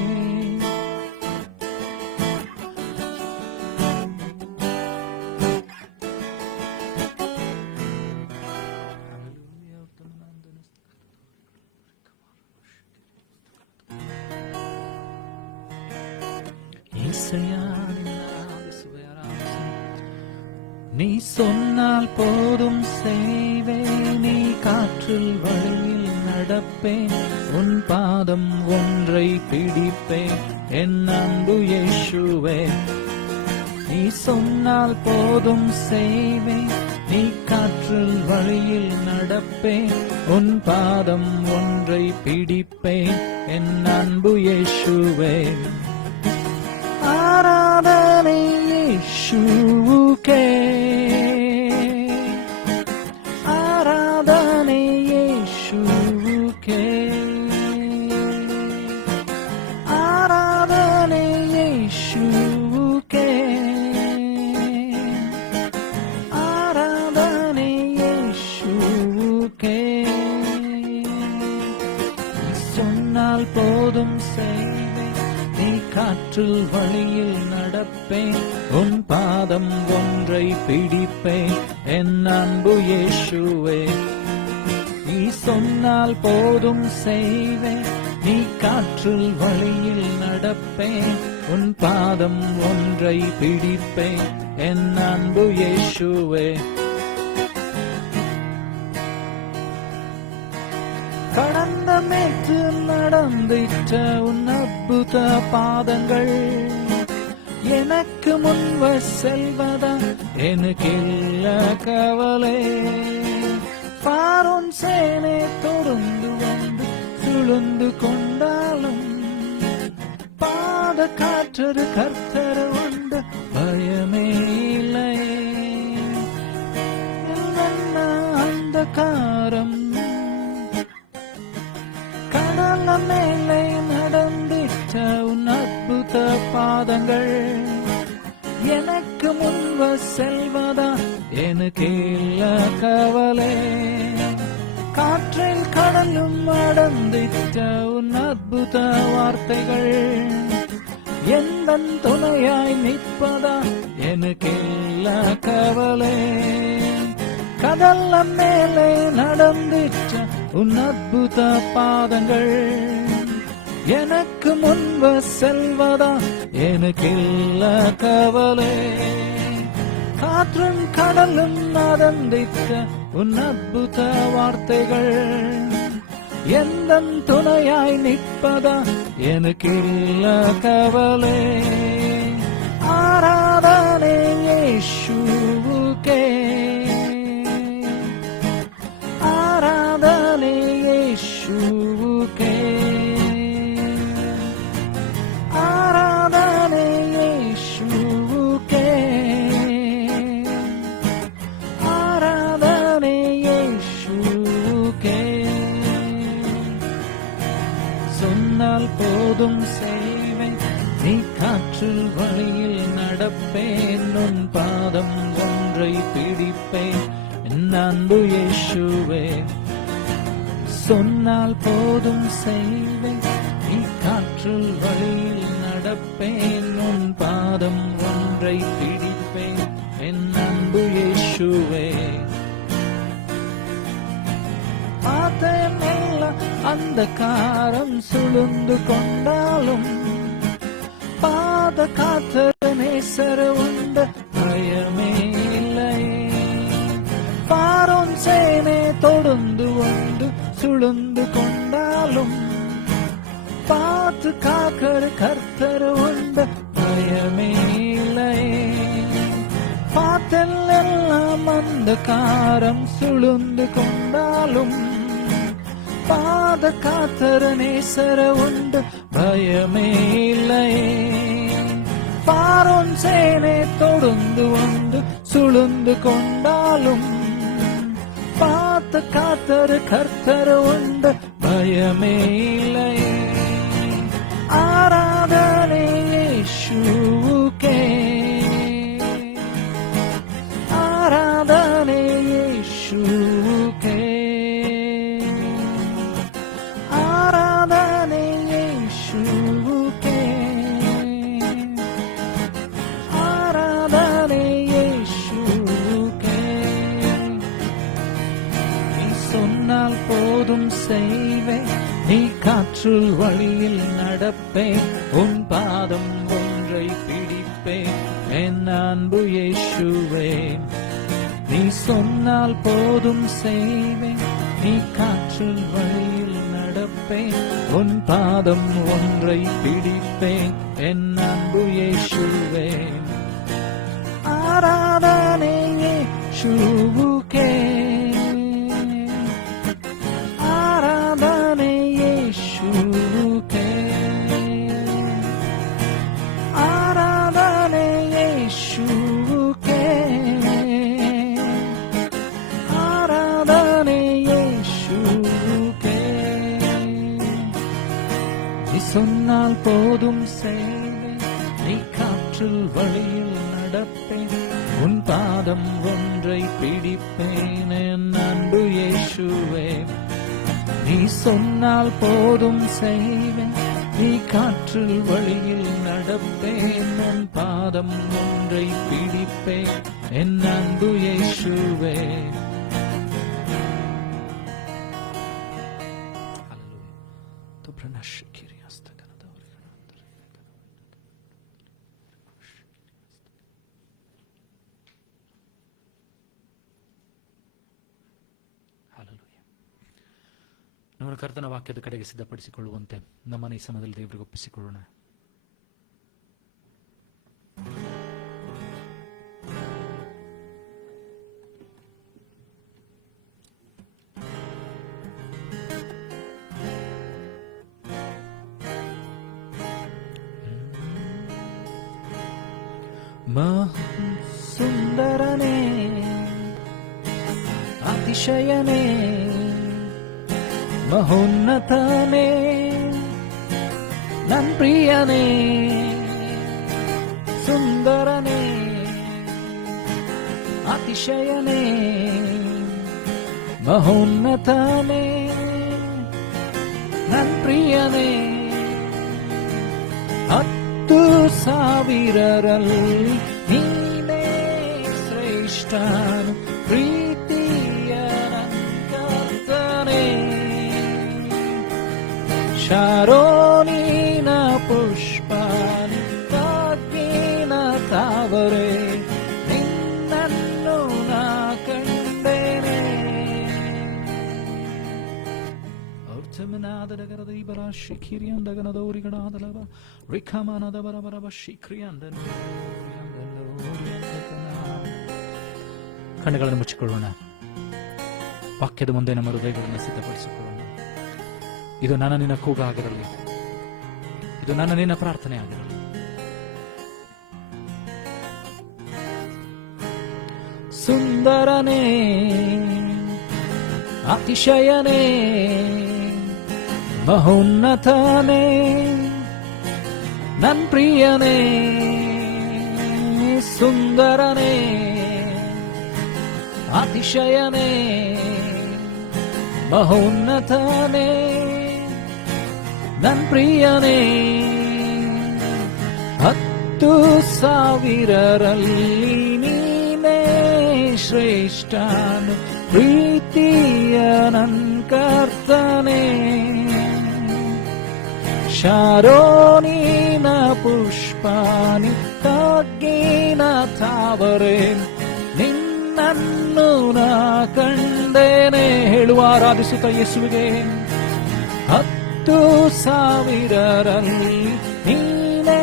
நீ சொன்னால் போதும் செய்வேன், நீ காற்றில் வழியில் நடப்பேன், உன் பாதம் ஒன்றை பிடிப்பேன், என் அன்பு இயேசுவே. நீ சொன்னால் போதும் செய்வேன், நீ காற்றில் வழியில் நடப்பேன், உன் பாதம் ஒன்றை பிடிப்பேன், என் அன்பு இயேசுவே. ஆராதனை இயேசுவுக்கே, ஆராதனை இயேசுவுக்கே, ஆராதனை இயேசுவுக்கே, ஆராதனை இயேசுவுக்கே. சொன்னால் போதும் செய்வேன், நீ காற்றில் வழியில் நடப்பேன், உன் பாதம் ஒன்றை பிடிப்பேன், என் அன்பு இயேசுவே. நீ சொன்னால் போதும் செய்வேன், நீ காற்றில் வழியில் நடப்பேன், உன் பாதம் ஒன்றை பிடிப்பேன், என் அன்பு இயேசுவே. கடந்த மேற்று நடந்திட்ட உன் அற்புத பாதங்கள், எனக்கு முன்பு செல்வதா எனக்கு இல்ல கவலை. பார்வோன் சேனை தொடர்ந்து வந்து சுழந்து கொண்டாலும், பாத காற்று கர்த்தர் வந்து பயமே இல்லை. அந்த காரம் கடல மேலே நடந்திட்ட உன் அற்புத பாதங்கள், எனக்கு முன்பு செல்வதா எனக்கு இல்ல கவலை. காற்றில் கடலும் அடர்ந்திட்ட உன் அற்புத வார்த்தைகள், எந்த துணையாய் நிற்பதா எனக்கு இல்ல கவலை. கடல்ல மேலே நடந்திட்ட உன் அற்புத பாதங்கள், எனக்கு முன்பு செல்வதா எனக்கு இல்ல கவலை. காற்றும் கடலும் நடந்திட்ட உன் அற்புத வார்த்தைகள், எந்த துணையாய் நிற்பதா எனக்கு இல்ல கவலை. ஆராதனை இயேசுவுக்கே, ஆராதனை இயேசுவுக்கே, ஆராதனை இயேசுவுக்கே, ஆராதனை இயேசுவுக்கே. சொன்னால் போதும் செய்வேன், நீ காற்றில் வழியில் நடப்பேன், உன் பாதம் ஒன்றை பிடிப்பேன், என் அன்பு இயேசுவே. சொன்னால் போதும் செய்வேன், நீ காற்றில் வழியில் நடப்பேன், உன் பாதம் ஒன்றை பிடிப்பேன், என் அன்பு இயேசுவே. பார்த்தேனெல்லாம் அந்த காரம் சுழுந்து கொண்டாலும், பாத காத்த நேசர உண்டு பயமே இல்லை. பார்வோன் சேனை தொடர்ந்து வந்து சுழுந்து கொண்டாலும், பார்த்து காக்கிற கர்த்தர் உண்டு பயமே இல்லை. பார்த்தெல்லாம் அந்த காரம் சுழுந்து கொண்டாலும், പാതകാത്തരനേസരവുണ്ട് ഭയമേ ഇല്ലയേ പാറോൻ സേനെ തൊടുന്നുണ്ട് സുളുந்து കൊണ്ടാലും പാതകാത്തര കർത്തരവുണ്ട് ഭയമേ ഇല്ലയേ ആരാധനേ യേശുവേ ആരാധനേ യേശുവേ ആരാധനേ യേശുവേ ആരാധനേ യേശുവേ നീ சொன்னால் போதும் செய்வேன் நீ காற்றில் வழியில் நடப்பேன் உன் பாதம் ஒன்றை பிடிப்பேன் என் அன்பு இயேசுவே நீ சொன்னால் போதும் செய்வேன் நீ காற்றில் வழியில் நடப்பேன் உன் பாதம் ஒன்றை பிடிப்பேன் என் அன்பு இயேசுவே ஆராதனை இயேசுவுக்கே ஆராதனை இயேசுவுக்கே ஆராதனை இயேசுவுக்கே ஆராதனை இயேசுவுக்கே நீ சொன்னால் போதும் செய்வேன் நீ காற்றில் வழியில் நடப்பேன் உன் பாதம் ஒன்றை பிடிப்பேன் என் அன்பு இயேசுவே நீ சொன்னால் போதும் செய்வேன் நீ காற்றில் வழியில் நடப்பேன் உன் பாதம் ஒன்றை பிடிப்பேன் என் அன்பு இயேசுவே ನಮ್ಮ ಕರ್ತನ ವಾಕ್ಯದ ಕಡೆಗೆ ಸಿದ್ಧಪಡಿಸಿಕೊಳ್ಳುವಂತೆ ನಮ್ಮನ್ನ ಈ ಸಮಯದಲ್ಲಿ ದೇವರಿಗೆ ಒಪ್ಪಿಸಿಕೊಳ್ಳೋಣ. ಸುಂದರನೇ ಅತಿಶಯನೇ ಮಹೋನ್ನತನೇ ನನ್ ಪ್ರಿಯನೇ ಸುಂದರನೇ ಅತಿಶಯನೇ ಮಹೋನ್ನತನೇ ನನ್ ಪ್ರಿಯನೇ 10,000ರಲ್ಲಿ ನೀನೇ ಶ್ರೇಷ್ಠನು ಪ್ರೀತಿಯ ಕರ್ತನೇ ಶಾರೋನಿನ ಪುಷ್ಪಾನಿ ಕಾಕಿನ ತಾವರೆ ನಿನ್ನನ್ನು ನಾ ಕಂಡೇನೆ ಅರ್ಥಮನಾದಗರದ ಇಬರ ಶಿಖಿರಿಯಂದಗನದೌರಿಗಣಾದಲವ ರಿಖಮಾನದ ಬರಬರಬ ಶಿಖಿರಿಯಂದನ ಕಣ್ಣುಗಳನ್ನು ಮುಚ್ಚಿಕೊಳ್ಳೋಣ. ವಾಕ್ಯದ ಮುಂದೆ ನಮ್ಮ ಹೃದಯಗಳನ್ನು ಸಿದ್ಧಪಡಿಸಿಕೊಳ್ಳೋಣ. ಇದು ನನ್ನ ನಿನ್ನ ಕೂಗಾಗಿರಲಿ, ಇದು ನನ್ನ ನಿನ್ನ ಪ್ರಾರ್ಥನೆ ಆಗಿರಲಿ. ಸುಂದರನೇ ಅತಿಶಯನೇ ಮಹೋನ್ನತನೇ ನನ್ ಪ್ರಿಯನೇ ಸುಂದರನೇ ಅತಿಶಯನೇ ಮಹೋನ್ನತನೇ ನನ್ ಪ್ರಿಯನೇ 10,000ರಲ್ಲಿ ನೀನೇ ಶ್ರೇಷ್ಠನು ಪ್ರೀತಿಯ ನನ್ ಕರ್ತನೇ ಶಾರೋನಿನ ಪುಷ್ಪಾನಿ ತಗ್ಗಿನ ತಾವರೆ ನಿನ್ನನ್ನು ನಾ ಕಂಡೇನೆ. ಹೇಳುವ ಆರಾಧಿಸುತ್ತ ಯೇಸುವಿಗೆ 10,000ರಲ್ಲಿ ನೀನೇ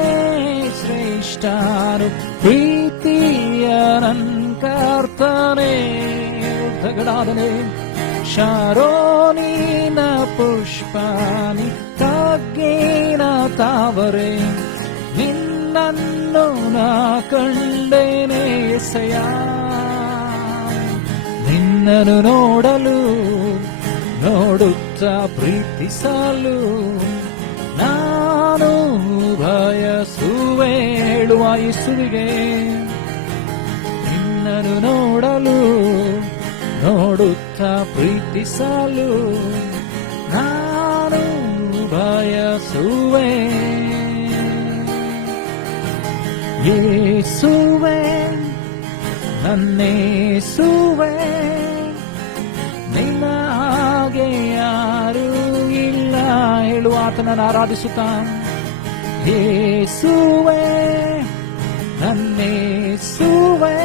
ಶ್ರೇಷ್ಠನು ಪ್ರೀತಿಯ ನನ್ ಕರ್ತನೇ ತಗಡಾದನೆ ಶಾರೋನಿನ ಪುಷ್ಪಾನಿ ತಗ್ಗಿನ ತಾವರೆ ನಿನ್ನನ್ನು ನಾ ಕಂಡೇನೆ ಎಸೆಯ. ನಿನ್ನನ್ನು ನೋಡಲು ನೋಡುತ್ತಾ ಪ್ರೀತಿಸಲು ನಾನು ಬಯಸುವೆ ಹೇಳುವ ಯೇಸುವಿಗೆ. ನಿನ್ನನ್ನು ನೋಡಲು ನೋಡುತ್ತಾ ಪ್ರೀತಿಸಲು ನಾನು ಬಯಸುವೆ. ಯೇಸುವೆ ನನ್ನೇಸುವೆ ನಿನ್ನ ಹಾಗೆ ಯಾರೂ ಇಲ್ಲ ಹೇಳುವ ಆತನನ್ನು ಆರಾಧಿಸುತ್ತಾ. ಯೇಸುವೆ ನನ್ನೇಸುವೆ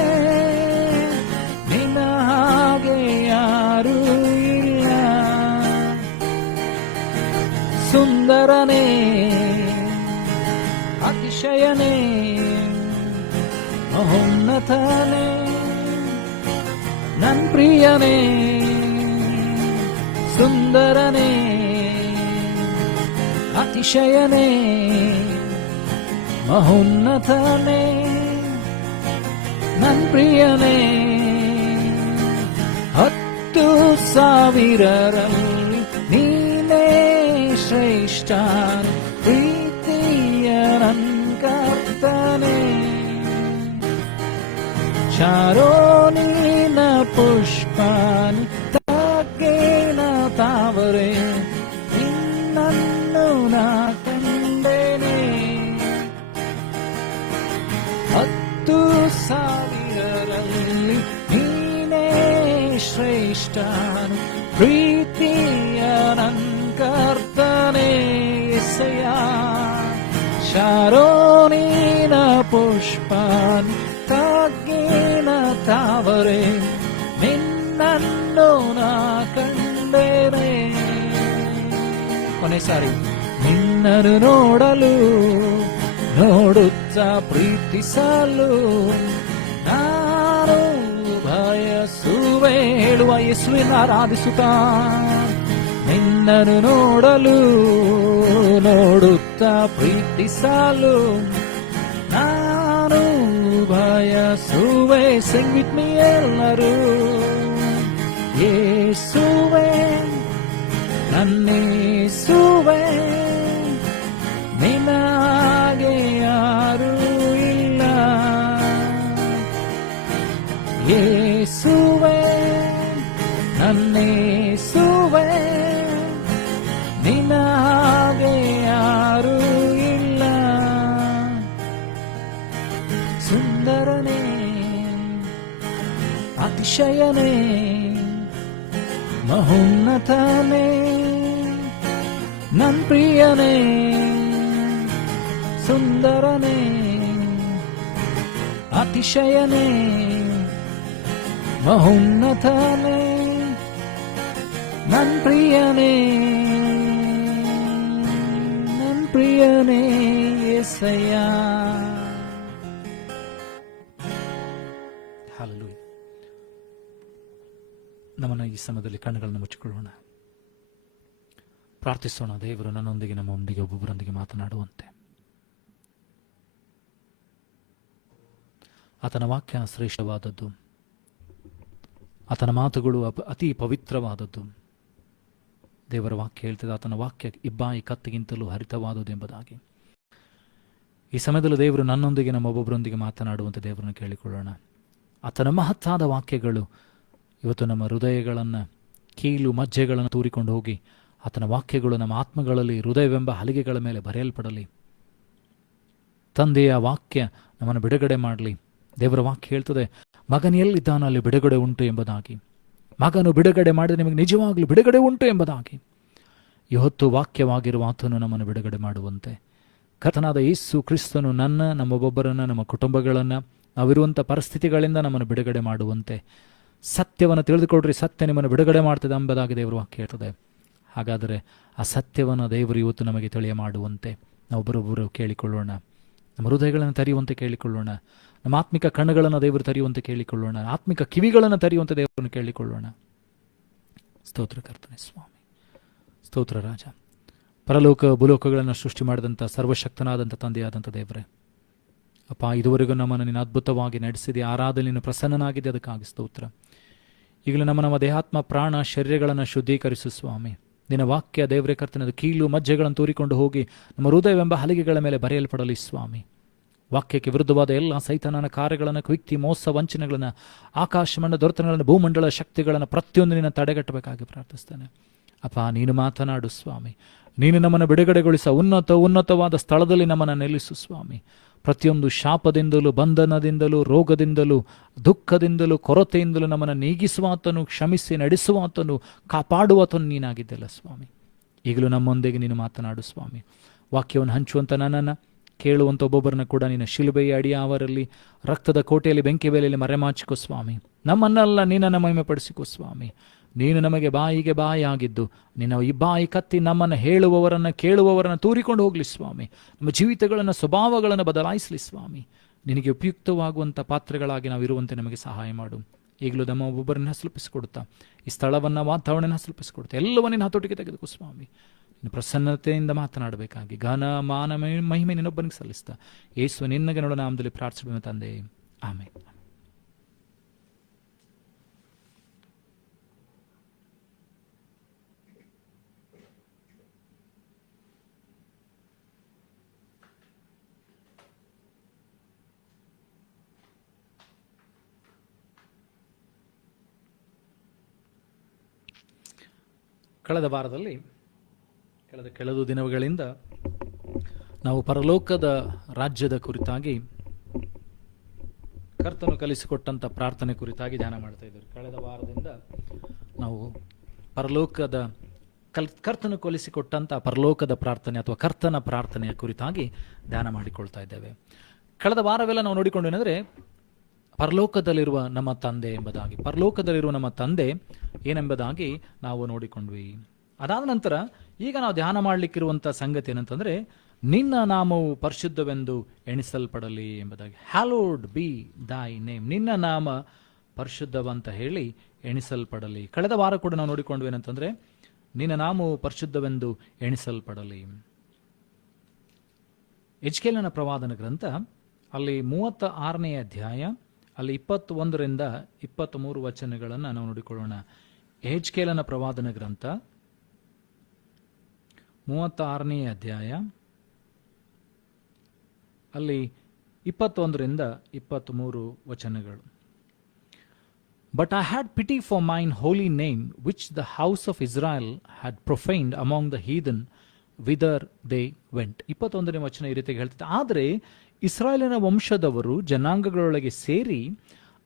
ನಿನ್ನ ಹಾಗೆ ಯಾರೂ ಇಲ್ಲ. ಸುಂದರನೇ ಅತಿಶಯನೇ ಮಹೋನ್ನತನೇ ನನ್ ಪ್ರಿಯನೇ. ಸುಂದರನೇ ಅತಿಶಯನೇ ಮಹೋನ್ನತನೇ ನನ್ ಪ್ರಿಯನೇ. 10,000ರಲ್ಲಿ ನೀನೇ ಶ್ರೇಷ್ಠ ಪ್ರೀತಿಯ ನನ್ ಕರ್ತನೇ. ಶಾರೋನಿನ ಪುಷ್ಪಾನಿ ತಗ್ಗಿನ ತಾವರೆ ನಿನ್ನನ್ನು ನಾ ಕಂಡೇನೆ. 10,000ರಲ್ಲಿ ನೀನೇ ಶ್ರೇಷ್ಠ ಪ್ರೀತಿಯ ನನ್ ಕರ್ತನೇ ಎಸೆಯ. ಶಾರೋನಿನ ಪುಷ್ಪಾನಿ ತಗ್ಗಿನ ತಾವರೆ ನಿನ್ನನ್ನು ನಾ ಕಂಡೇನೆ. ಕೊನೆ ಸಾರಿ. ನಿನ್ನನ್ನು ನೋಡಲು ನೋಡುತ್ತಾ ಪ್ರೀತಿಸಲು ನಾನು ಬಯಸುವೆ ಹೇಳುವ ಯೇಸುವಿನ ಆರಾಧಿಸುತ್ತಾ. ನಿನ್ನನ್ನು ನೋಡಲು ನೋಡುತ್ತಾ ಪ್ರೀತಿಸಲು ನಾನು ಬಯಸುವೆ. Sing with me ಎಲ್ಲರೂ. ಯೇಸುವೆ ನನ್ನೇಸುವೆ ನಿನ್ನ ಹಾಗೆ ಯಾರೂ ಇಲ್ಲ. ಯೇಸುವೆ ನನ್ನೇಸುವೆ ನಿನ್ನ ಹಾಗೆ ಯಾರೂ ಇಲ್ಲ. ಸುಂದರನೇ ಅತಿಶಯನೇ ಮಹೋನ್ನತನೇ ನನ್ ಪ್ರಿಯನೇ. ಸುಂದರನೇ ಅತಿಶಯನೇ ಮಹೋನ್ನತನೇ ನನ್ ಪ್ರಿಯನೇ. ನನ್ ಪ್ರಿಯನೇ యేసయ్య. ಹಲ್ಲೆಲೂಯಾ. ನಮ್ಮನ್ನು ಈ ಸಮಯದಲ್ಲಿ ಕಣ್ಣುಗಳನ್ನು ಮುಚ್ಚಿಕೊಳ್ಳೋಣ, ಪ್ರಾರ್ಥಿಸೋಣ. ದೇವರು ನನ್ನೊಂದಿಗೆ ನಮ್ಮೊಂದಿಗೆ ಒಬ್ಬೊಬ್ಬರೊಂದಿಗೆ ಮಾತನಾಡುವಂತೆ. ಆತನ ವಾಕ್ಯ ಶ್ರೇಷ್ಠವಾದದ್ದು, ಆತನ ಮಾತುಗಳು ಅತಿ ಪವಿತ್ರವಾದದ್ದು. ದೇವರ ವಾಕ್ಯ ಹೇಳ್ತದೆ, ಆತನ ವಾಕ್ಯ ಇಬ್ಬಾಯಿ ಕತ್ತಿಗಿಂತಲೂ ಹರಿತವಾದದ್ದು ಎಂಬುದಾಗಿ. ಈ ಸಮಯದಲ್ಲಿ ದೇವರು ನನ್ನೊಂದಿಗೆ ನಮ್ಮೊಬ್ಬೊಬ್ಬರೊಂದಿಗೆ ಮಾತನಾಡುವಂತೆ ದೇವರನ್ನು ಕೇಳಿಕೊಳ್ಳೋಣ. ಆತನ ಮಹತ್ತಾದ ವಾಕ್ಯಗಳು ಇವತ್ತು ನಮ್ಮ ಹೃದಯಗಳನ್ನು, ಕೀಲು ಮಜ್ಜೆಗಳನ್ನು ತೂರಿಕೊಂಡು ಹೋಗಿ ಆತನ ವಾಕ್ಯಗಳು ನಮ್ಮ ಆತ್ಮಗಳಲ್ಲಿ ಹೃದಯವೆಂಬ ಹಲಿಗೆಗಳ ಮೇಲೆ ಬರೆಯಲ್ಪಡಲಿ. ತಂದೆಯ ವಾಕ್ಯ ನಮ್ಮನ್ನು ಬಿಡುಗಡೆ ಮಾಡಲಿ. ದೇವರ ವಾಕ್ಯ ಹೇಳ್ತದೆ, ಮಗನ ಎಲ್ಲಿದ್ದಾನೋ ಅಲ್ಲಿ ಬಿಡುಗಡೆ ಉಂಟು ಎಂಬುದಾಗಿ. ಮಗನು ಬಿಡುಗಡೆ ಮಾಡಿದರೆ ನಿಮಗೆ ನಿಜವಾಗಲೂ ಬಿಡುಗಡೆ ಉಂಟು ಎಂಬುದಾಗಿ. ಇವತ್ತು ವಾಕ್ಯವಾಗಿರುವ ಆತನು ನಮ್ಮನ್ನು ಬಿಡುಗಡೆ ಮಾಡುವಂತೆ ಕರ್ತನಾದ ಯೇಸು ಕ್ರಿಸ್ತನು ನಮ್ಮೊಬ್ಬೊಬ್ಬರನ್ನು, ನಮ್ಮ ಕುಟುಂಬಗಳನ್ನು, ನಾವಿರುವಂಥ ಪರಿಸ್ಥಿತಿಗಳಿಂದ ನಮ್ಮನ್ನು ಬಿಡುಗಡೆ ಮಾಡುವಂತೆ. ಸತ್ಯವನ್ನು ತಿಳಿದುಕೊಡ್ರಿ, ಸತ್ಯ ನಿಮ್ಮನ್ನು ಬಿಡುಗಡೆ ಮಾಡ್ತದೆ ಎಂಬುದಾಗಿ ದೇವರು ವಾಕ್ಯ ಹೇಳ್ತದೆ. ಹಾಗಾದರೆ ಆ ಸತ್ಯವನ್ನು ದೇವರು ಇವತ್ತು ನಮಗೆ ತಿಳಿಯ ಮಾಡುವಂತೆ ನಾವೊಬ್ಬರೊಬ್ಬರು ಕೇಳಿಕೊಳ್ಳೋಣ. ನಮ್ಮ ಹೃದಯಗಳನ್ನು ತೆರೆಯುವಂತೆ ಕೇಳಿಕೊಳ್ಳೋಣ. ನಮ್ಮ ಆತ್ಮಿಕ ಕಣ್ಣುಗಳನ್ನು ದೇವರು ತೆರೆಯುವಂತೆ ಕೇಳಿಕೊಳ್ಳೋಣ. ಆತ್ಮಿಕ ಕಿವಿಗಳನ್ನು ತೆರೆಯುವಂತೆ ದೇವರನ್ನು ಕೇಳಿಕೊಳ್ಳೋಣ. ಸ್ತೋತ್ರ ಕರ್ತನೆ ಸ್ವಾಮಿ, ಸ್ತೋತ್ರ ರಾಜ. ಪರಲೋಕ ಭೂಲೋಕಗಳನ್ನು ಸೃಷ್ಟಿ ಮಾಡಿದಂಥ ಸರ್ವಶಕ್ತನಾದಂಥ ತಂದೆಯಾದಂಥ ದೇವರೇ, ಅಪ್ಪ, ಇದುವರೆಗೂ ನಮ್ಮನ್ನು ನೀನು ಅದ್ಭುತವಾಗಿ ನಡೆಸಿದೆ, ಆರಾಧನೆ ನೀನು ಪ್ರಸನ್ನನಾಗಿದೆ, ಅದಕ್ಕಾಗಿ ಸ್ತೋತ್ರ. ಈಗಲೂ ನಮ್ಮ ದೇಹಾತ್ಮ ಪ್ರಾಣ ಶರೀರಗಳನ್ನು ಶುದ್ಧೀಕರಿಸು ಸ್ವಾಮಿ. ನಿನ್ನ ವಾಕ್ಯ ದೇವರೇ ಕರ್ತನದು ಕೀಲು ಮಜ್ಜೆಗಳನ್ನು ತೂರಿಕೊಂಡು ಹೋಗಿ ನಮ್ಮ ಹೃದಯವೆಂಬ ಹಲಿಗೆಗಳ ಮೇಲೆ ಬರೆಯಲ್ಪಡಲಿ ಸ್ವಾಮಿ. ವಾಕ್ಯಕ್ಕೆ ವಿರುದ್ಧವಾದ ಎಲ್ಲ ಸೈತಾನನ ಕಾರ್ಯಗಳನ್ನು, ಕುಯುಕ್ತಿ, ಮೋಸ, ವಂಚನೆಗಳನ್ನು, ಆಕಾಶಮಂಡ ದೊರೆತನಗಳನ್ನು, ಭೂಮಂಡಲ ಶಕ್ತಿಗಳನ್ನು ಪ್ರತಿಯೊಂದು ನಿನ್ನ ತಡೆಗಟ್ಟಬೇಕಾಗಿ ಪ್ರಾರ್ಥಿಸ್ತೇನೆ. ಅಪ್ಪ, ನೀನು ಮಾತನಾಡು ಸ್ವಾಮಿ. ನೀನು ನಮ್ಮನ್ನು ಬಿಡುಗಡೆಗೊಳಿಸ ಉನ್ನತವಾದ ಸ್ಥಳದಲ್ಲಿ ನಮ್ಮನ್ನು ನಿಲ್ಲಿಸು ಸ್ವಾಮಿ. ಪ್ರತಿಯೊಂದು ಶಾಪದಿಂದಲೂ, ಬಂಧನದಿಂದಲೂ, ರೋಗದಿಂದಲೂ, ದುಃಖದಿಂದಲೂ, ಕೊರತೆಯಿಂದಲೂ ನಮ್ಮನ್ನು ನೀಗಿಸುವಾತನು, ಕ್ಷಮಿಸಿ ನಡೆಸುವಾತನು, ಕಾಪಾಡುವಾತನು ನೀನಾಗಿದ್ದೆಲ್ಲ ಸ್ವಾಮಿ. ಈಗಲೂ ನಮ್ಮೊಂದಿಗೆ ನೀನು ಮಾತನಾಡು ಸ್ವಾಮಿ. ವಾಕ್ಯವನ್ನು ಹಂಚುವಂಥ ನನ್ನನ್ನು, ಕೇಳುವಂಥ ಒಬ್ಬೊಬ್ಬರನ್ನ ಕೂಡ ನಿನ್ನ ಶಿಲುಬೆಯ ಅಡಿಯಾವರಲ್ಲಿ, ರಕ್ತದ ಕೋಟೆಯಲ್ಲಿ, ಬೆಂಕಿ ಬೇಲೆಯಲ್ಲಿ ಮರೆಮಾಚಿಕೋ ಸ್ವಾಮಿ. ನಮ್ಮನ್ನೆಲ್ಲ ನೀನನ್ನು ಮಹಿಮೆಪಡಿಸಿಕೋ ಸ್ವಾಮಿ. ನೀನು ನಮಗೆ ಬಾಯಿಗೆ ಬಾಯಿಯಾಗಿದ್ದು ನಿನ್ನ ಈ ಬಾಯಿ ಕತ್ತಿ ನಮ್ಮನ್ನು ಹೇಳುವವರನ್ನು, ಕೇಳುವವರನ್ನು ತೂರಿಕೊಂಡು ಹೋಗಲಿ ಸ್ವಾಮಿ. ನಮ್ಮ ಜೀವಿತಗಳನ್ನು, ಸ್ವಭಾವಗಳನ್ನು ಬದಲಾಯಿಸಲಿ ಸ್ವಾಮಿ. ನಿನಗೆ ಉಪಯುಕ್ತವಾಗುವಂಥ ಪಾತ್ರೆಗಳಾಗಿ ನಾವು ಇರುವಂತೆ ನಮಗೆ ಸಹಾಯ ಮಾಡು. ಈಗಲೂ ನಮ್ಮ ಒಬ್ಬೊಬ್ಬರನ್ನ ಹಸಲುಪಿಸಿಕೊಡುತ್ತಾ, ಈ ಸ್ಥಳವನ್ನು, ವಾತಾವರಣ ಹಸಲುಪಿಸಿಕೊಡುತ್ತಾ, ಎಲ್ಲವನ್ನ ಹತೋಟಿಗೆ ತೆಗೆದುಕೋ ಸ್ವಾಮಿ. ನಿನ್ನ ಪ್ರಸನ್ನತೆಯಿಂದ ಮಾತನಾಡಬೇಕಾಗಿ ಗಾನ, ಮಾನ, ಮಹಿಮೆ ನಿನ್ನೊಬ್ಬನಿಗೆ ಸಲ್ಲಿಸ್ತಾ ಯೇಸು ನಿನ್ನಗೆ ನೋಡೋ ನಾಮದಲ್ಲಿ ಪ್ರಾರ್ಥಿಸುವ ತಂದೆ, ಆಮೇಲೆ. ಕಳೆದ ವಾರದಲ್ಲಿ, ಕೆಲವು ದಿನಗಳಿಂದ ನಾವು ಪರಲೋಕದ ರಾಜ್ಯದ ಕುರಿತಾಗಿ, ಕರ್ತನು ಕಲಿಸಿಕೊಟ್ಟಂಥ ಪ್ರಾರ್ಥನೆ ಕುರಿತಾಗಿ ಧ್ಯಾನ ಮಾಡ್ತಾ ಇದ್ದೇವೆ. ಕಳೆದ ವಾರದಿಂದ ನಾವು ಕರ್ತನು ಕಲಿಸಿಕೊಟ್ಟಂಥ ಪರಲೋಕದ ಪ್ರಾರ್ಥನೆ ಅಥವಾ ಕರ್ತನ ಪ್ರಾರ್ಥನೆಯ ಕುರಿತಾಗಿ ಧ್ಯಾನ ಮಾಡಿಕೊಳ್ತಾ ಇದ್ದೇವೆ. ಕಳೆದ ವಾರವೆಲ್ಲ ನಾವು ನೋಡಿಕೊಂಡು ಏನಂದರೆ, ಪರಲೋಕದಲ್ಲಿರುವ ನಮ್ಮ ತಂದೆ ಎಂಬುದಾಗಿ, ಪರಲೋಕದಲ್ಲಿರುವ ನಮ್ಮ ತಂದೆ ಏನೆಂಬುದಾಗಿ ನಾವು ನೋಡಿಕೊಂಡ್ವಿ. ಅದಾದ ನಂತರ ಈಗ ನಾವು ಧ್ಯಾನ ಮಾಡಲಿಕ್ಕಿರುವಂಥ ಸಂಗತಿ ಏನಂತಂದರೆ, ನಿನ್ನ ನಾಮವು ಪರಿಶುದ್ಧವೆಂದು ಎಣಿಸಲ್ಪಡಲಿ ಎಂಬುದಾಗಿ. ಹ್ಯಾಲೋಡ್ ಬಿ ದೈ ನೇಮ್. ನಿನ್ನ ನಾಮ ಪರಿಶುದ್ಧವಂತ ಹೇಳಿ ಎಣಿಸಲ್ಪಡಲಿ. ಕಳೆದ ವಾರ ಕೂಡ ನಾವು ನೋಡಿಕೊಂಡ್ವಿ ಏನಂತಂದರೆ, ನಿನ್ನ ನಾಮವು ಪರಿಶುದ್ಧವೆಂದು ಎಣಿಸಲ್ಪಡಲಿ. ಎಜ್ಕೇಲನ ಪ್ರವಾದನ ಗ್ರಂಥ ಅಲ್ಲಿ 36ನೇ ಅಧ್ಯಾಯ ಅಲ್ಲಿ 21ರಿಂದ 23 ವಚನಗಳನ್ನು ನಾವು ನೋಡಿಕೊಳ್ಳೋಣ. ಎಜ್ಕೇಲನ ಪ್ರವಾದನ ಗ್ರಂಥ 36ನೇ ಅಧ್ಯಾಯ ಅಲ್ಲಿ 21ರಿಂದ 23 ವಚನಗಳು. But I had pity for mine holy name, which the house of Israel had profaned among the heathen, whither they went. 21ನೇ ವಚನ ಈ ರೀತಿಯಾಗಿ ಹೇಳ್ತಿದೆ, ಆದರೆ ಇಸ್ರಾಯೇಲಿನ ವಂಶದವರು ಜನಾಂಗಗಳೊಳಗೆ ಸೇರಿ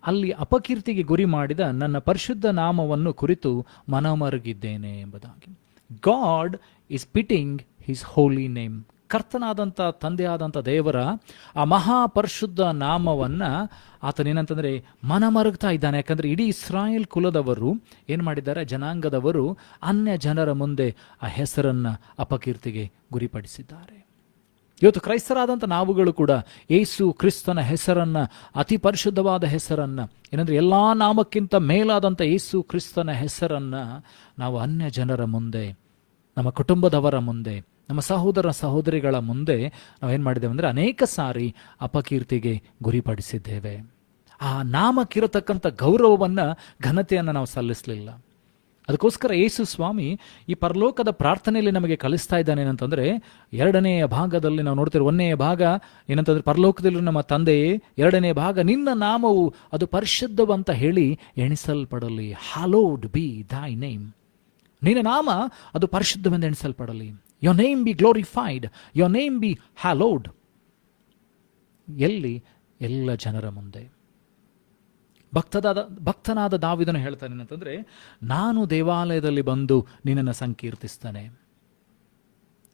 ಅಲ್ಲಿ ಅಪಕೀರ್ತಿಗೆ ಗುರಿ ಮಾಡಿದ ನನ್ನ ಪರಿಶುದ್ಧ ನಾಮವನ್ನು ಕುರಿತು ಮನಮರುಗಿದ್ದೇನೆ ಎಂಬುದಾಗಿ. God is pitting his holy name. ಕರ್ತನಾದಂಥ ತಂದೆಯಾದಂಥ ದೇವರ ಆ ಮಹಾಪರಿಶುದ್ಧ ನಾಮವನ್ನು ಆತನೇನಂತಂದರೆ ಮನಮರುಗ್ತಾ ಇದ್ದಾನೆ. ಯಾಕಂದರೆ ಇಡೀ ಇಸ್ರಾಯೇಲ್ ಕುಲದವರು ಏನು ಮಾಡಿದ್ದಾರೆ, ಜನಾಂಗದವರು ಅನ್ಯ ಜನರ ಮುಂದೆ ಆ ಹೆಸರನ್ನು ಅಪಕೀರ್ತಿಗೆ ಗುರಿಪಡಿಸಿದ್ದಾರೆ. ಇವತ್ತು ಕ್ರೈಸ್ತರಾದಂಥ ನಾವುಗಳು ಕೂಡ ಯೇಸು ಕ್ರಿಸ್ತನ ಹೆಸರನ್ನು, ಅತಿ ಪರಿಶುದ್ಧವಾದ ಹೆಸರನ್ನು, ಏನಂದರೆ ಎಲ್ಲ ನಾಮಕ್ಕಿಂತ ಮೇಲಾದಂಥ ಯೇಸು ಕ್ರಿಸ್ತನ ಹೆಸರನ್ನು ನಾವು ಅನ್ಯ ಜನರ ಮುಂದೆ, ನಮ್ಮ ಕುಟುಂಬದವರ ಮುಂದೆ, ನಮ್ಮ ಸಹೋದರ ಸಹೋದರಿಗಳ ಮುಂದೆ ನಾವೇನು ಮಾಡಿದ್ದೇವೆ ಅಂದರೆ ಅನೇಕ ಸಾರಿ ಅಪಕೀರ್ತಿಗೆ ಗುರಿಪಡಿಸಿದ್ದೇವೆ. ಆ ನಾಮಕ್ಕಿರತಕ್ಕಂಥ ಗೌರವವನ್ನು, ಘನತೆಯನ್ನು ನಾವು ಸಲ್ಲಿಸಲಿಲ್ಲ. ಅದಕ್ಕೋಸ್ಕರ ಯೇಸು ಸ್ವಾಮಿ ಈ ಪರಲೋಕದ ಪ್ರಾರ್ಥನೆಯಲ್ಲಿ ನಮಗೆ ಕಲಿಸ್ತಾ ಇದ್ದಾನೆ ಏನಂತಂದರೆ, 2ನೇ ಭಾಗದಲ್ಲಿ ನಾವು ನೋಡ್ತೀವಿ. 1ನೇ ಭಾಗ ಏನಂತಂದರೆ ಪರಲೋಕದಲ್ಲಿ ನಮ್ಮ ತಂದೆಯೇ, 2ನೇ ಭಾಗ ನಿನ್ನ ನಾಮವು ಅದು ಪರಿಶುದ್ಧವಂತ ಹೇಳಿ ಎಣಿಸಲ್ಪಡಲಿ. ಹ್ಯಾಲೋಡ್ ಬಿ ದೈ ನೇಮ್. ನಿನ್ನ ನಾಮ ಅದು ಪರಿಶುದ್ಧವೆಂದು ಎಣಿಸಲ್ಪಡಲಿ. Your name be glorified, your name be hallowed. ಎಲ್ಲಿ? ಎಲ್ಲ ಜನರ ಮುಂದೆ. ಭಕ್ತನಾದ ದಾವೀದನು ಹೇಳ್ತಾನೆ ಏನಂತಂದರೆ, ನಾನು ದೇವಾಲಯದಲ್ಲಿ ಬಂದು ನಿನ್ನನ್ನು ಸಂಕೀರ್ತಿಸ್ತೇನೆ,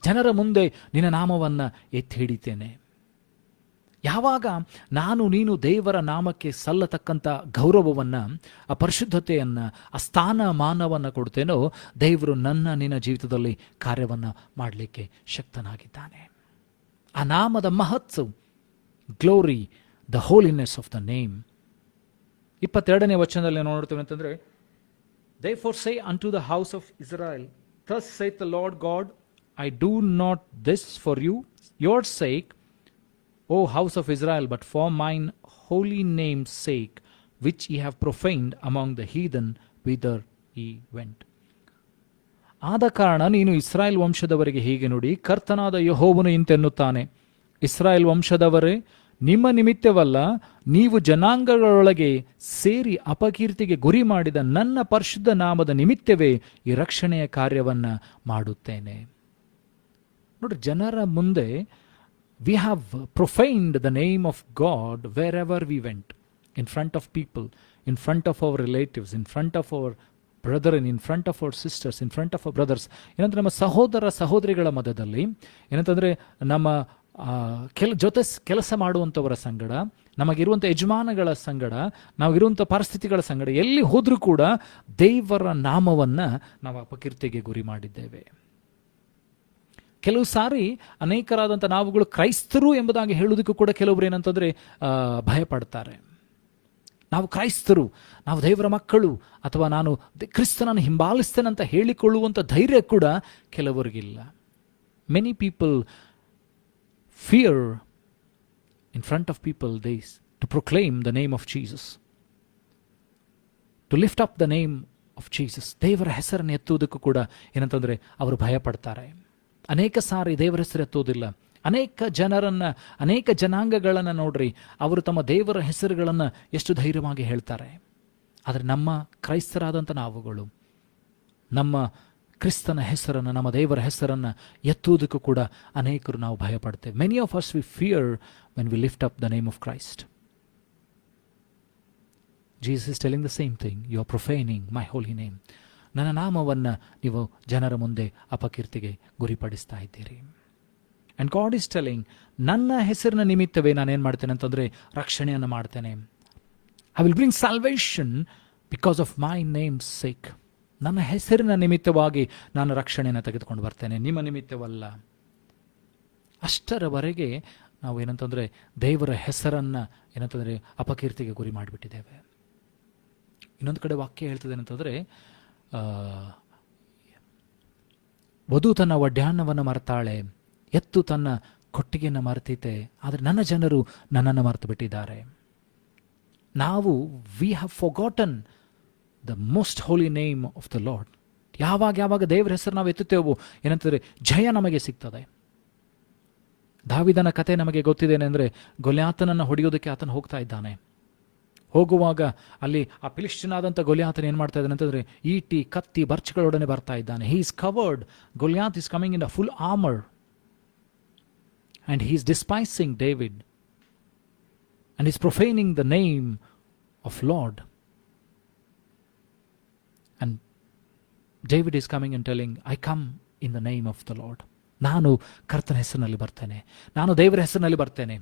ಜನರ ಮುಂದೆ ನಿನ್ನ ನಾಮವನ್ನು ಎತ್ತಿ ಹಿಡಿತೇನೆ. ಯಾವಾಗ ನಾನು ನೀನು ದೇವರ ನಾಮಕ್ಕೆ ಸಲ್ಲತಕ್ಕಂಥ ಗೌರವವನ್ನು, ಆ ಪರಿಶುದ್ಧತೆಯನ್ನು, ಆ ಸ್ಥಾನಮಾನವನ್ನು ಕೊಡ್ತೇನೋ, ದೇವರು ನಿನ್ನ ಜೀವಿತದಲ್ಲಿ ಕಾರ್ಯವನ್ನು ಮಾಡಲಿಕ್ಕೆ ಶಕ್ತನಾಗಿದ್ದಾನೆ. ಆ ನಾಮದ ಮಹತ್ವ, glory, the holiness of the name. 22ನೇ ವಚನದಲ್ಲಿ ನೋಡ್ತೇವೆ ಅಂತಂದರೆ, Therefore say unto the house of Israel, Thus saith the Lord God, I do not this for you, your sake, O house of Israel, but for mine holy name's sake, which ye have profaned among the heathen, whither ye went. ಆದ ಕಾರಣ ನೀನು ಇಸ್ರಾಯೇಲ್ ವಂಶದವರಿಗೆ ಹೀಗೆ ನುಡಿ, ಕರ್ತನಾದ ಯೆಹೋವನು ಇಂತೆನ್ನುತ್ತಾನೆ, ಇಸ್ರಾಯೇಲ್ ವಂಶದವರೇ, ನಿಮ್ಮ ನಿಮಿತ್ತವಲ್ಲ, ನೀವು ಜನಾಂಗಗಳೊಳಗೆ ಸೇರಿ ಅಪಕೀರ್ತಿಗೆ ಗುರಿ ಮಾಡಿದ ನನ್ನ ಪರಿಶುದ್ಧ ನಾಮದ ನಿಮಿತ್ತವೇ ಈ ರಕ್ಷಣೆಯ ಕಾರ್ಯವನ್ನ ಮಾಡುತ್ತೇನೆ. ನೋಡಿ, ಜನರ ಮುಂದೆ we have profaned the name of God wherever we went, in front of people, in front of our relatives, in front of our brethren, in front of our sisters, in front of our brothers. ಏನಂದ್ರೆ ನಮ್ಮ ಸಹೋದರ ಸಹೋದರಿಗಳ ಮಧ್ಯದಲ್ಲಿ, ಏನಂತಂದ್ರೆ ನಮ್ಮ ಜೊತೆ ಕೆಲಸ ಮಾಡುವಂಥವರ ಸಂಗಡ, ನಮಗಿರುವಂಥ ಯಜಮಾನಗಳ ಸಂಗಡ, ನಾವಿರುವಂಥ ಪರಿಸ್ಥಿತಿಗಳ ಸಂಗಡ, ಎಲ್ಲಿ ಹೋದ್ರೂ ಕೂಡ ದೇವರ ನಾಮವನ್ನ ನಾವು ಅಪಕೀರ್ತಿಗೆ ಗುರಿ ಮಾಡಿದ್ದೇವೆ. ಕೆಲವು ಸಾರಿ ಅನೇಕರಾದಂಥ ನಾವುಗಳು ಕ್ರೈಸ್ತರು ಎಂಬುದಾಗಿ ಹೇಳುವುದಕ್ಕೂ ಕೂಡ ಕೆಲವೊಬ್ರು ಏನಂತಂದ್ರೆ ಭಯಪಡ್ತಾರೆ. ನಾವು ಕ್ರೈಸ್ತರು, ನಾವು ದೇವರ ಮಕ್ಕಳು, ಅಥವಾ ನಾನು ಕ್ರಿಸ್ತನನ್ನು ಹಿಂಬಾಲಿಸ್ತೇನಂತ ಹೇಳಿಕೊಳ್ಳುವಂಥ ಧೈರ್ಯ ಕೂಡ ಕೆಲವರಿಗಿಲ್ಲ. Many people fear in front of people to proclaim the name of Jesus, to lift up the name of Jesus. ದೇವರ ಹೆಸರನ್ನು ಎತ್ತುವುದಕ್ಕೂ ಕೂಡ ಏನಂತಂದ್ರೆ ಅವರು ಭಯಪಡ್ತಾರೆ. ಅನೇಕ ಸಾರಿ ದೇವರ ಹೆಸರು ಎತ್ತುವುದಿಲ್ಲ. ಅನೇಕ ಜನರನ್ನ, ಅನೇಕ ಜನಾಂಗಗಳನ್ನು ನೋಡ್ರಿ, ಅವರು ತಮ್ಮ ದೇವರ ಹೆಸರುಗಳನ್ನು ಎಷ್ಟು ಧೈರ್ಯವಾಗಿ ಹೇಳ್ತಾರೆ. ಆದರೆ ನಮ್ಮ ಕ್ರೈಸ್ತರಾದಂಥ ನಾವುಗಳು ನಮ್ಮ ಕ್ರಿಸ್ತನ ಹೆಸರನ್ನು, ನಮ್ಮ ದೇವರ ಹೆಸರನ್ನು ಎತ್ತುವುದಕ್ಕೂ ಕೂಡ ಅನೇಕರು ನಾವು ಭಯಪಡ್ತೇವೆ. Many of us we fear when we lift up the name of Christ. Jesus is telling the same thing, you are profaning my holy name. ನನ್ನ ನಾಮವನ್ನು ನೀವು ಜನರ ಮುಂದೆ ಅಪಕೀರ್ತಿಗೆ ಗುರಿಪಡಿಸ್ತಾ ಇದ್ದೀರಿ. ಆ್ಯಂಡ್ ಗಾಡ್ ಈಸ್ ಟೆಲಿಂಗ್, ನನ್ನ ಹೆಸರಿನ ನಿಮಿತ್ತವೇ ನಾನೇನು ಮಾಡ್ತೇನೆ ಅಂತಂದರೆ ರಕ್ಷಣೆಯನ್ನು ಮಾಡ್ತೇನೆ. I will bring salvation because of my names sake. ನನ್ನ ಹೆಸರಿನ ನಿಮಿತ್ತವಾಗಿ ನಾನು ರಕ್ಷಣೆಯನ್ನು ತೆಗೆದುಕೊಂಡು ಬರ್ತೇನೆ, ನಿಮ್ಮ ನಿಮಿತ್ತವಲ್ಲ. ಅಷ್ಟರವರೆಗೆ ನಾವು ಏನಂತಂದರೆ ದೇವರ ಹೆಸರನ್ನು ಏನಂತಂದರೆ ಅಪಕೀರ್ತಿಗೆ ಗುರಿ ಮಾಡಿಬಿಟ್ಟಿದ್ದೇವೆ. ಇನ್ನೊಂದು ಕಡೆ ವಾಕ್ಯ ಹೇಳ್ತದೆ ಏನಂತಂದರೆ, ವಧು ತನ್ನ ಒಡ್ಯಾಣವನ್ನು ಮರೆತಾಳೆ, ಎತ್ತು ತನ್ನ ಕೊಟ್ಟಿಗೆಯನ್ನು ಮರೆತೈತೆ, ಆದರೆ ನನ್ನ ಜನರು ನನ್ನನ್ನು ಮರೆತು ಬಿಟ್ಟಿದ್ದಾರೆ. ನಾವು we have forgotten the most Holi name of the lord. ಯಾವಾಗ ದೇವರ ಹೆಸರು ನಾವು ಎತ್ತುತ್ತೇವೋ ಏನಂತಂದರೆ ಜಯ ನಮಗೆ ಸಿಗ್ತದೆ. ದಾವಿದನ ಕತೆ ನಮಗೆ ಗೊತ್ತಿದೇನೆಂದರೆ, ಗೊಲ್ಯಾತನನ್ನು ಹೊಡೆಯೋದಕ್ಕೆ ಆತನು ಹೋಗ್ತಾ ಇದ್ದಾನೆ. ಹೋಗುವಾಗ ಅಲ್ಲಿ ಆ ಫಿಲಿಸ್ಟಿಯನಾದಂಥ ಗೊಲ್ಯಾತನ ಏನು ಮಾಡ್ತಾ ಇದ್ದಾನೆ ಅಂತಂದರೆ, ಈಟಿ, ಕತ್ತಿ, ಬರ್ಚ್ಗಳೊಡನೆ ಬರ್ತಾ ಇದ್ದಾನೆ. He is covered. Goliath is coming in a full armour and he is despising David and is profaning the name of Lord. And David is coming and telling, I come in the name of the Lord. ನಾನು ಕರ್ತನ ಹೆಸರಿನಲ್ಲಿ ಬರ್ತೇನೆ, ನಾನು ದೇವರ ಹೆಸರಿನಲ್ಲಿ ಬರ್ತೇನೆ.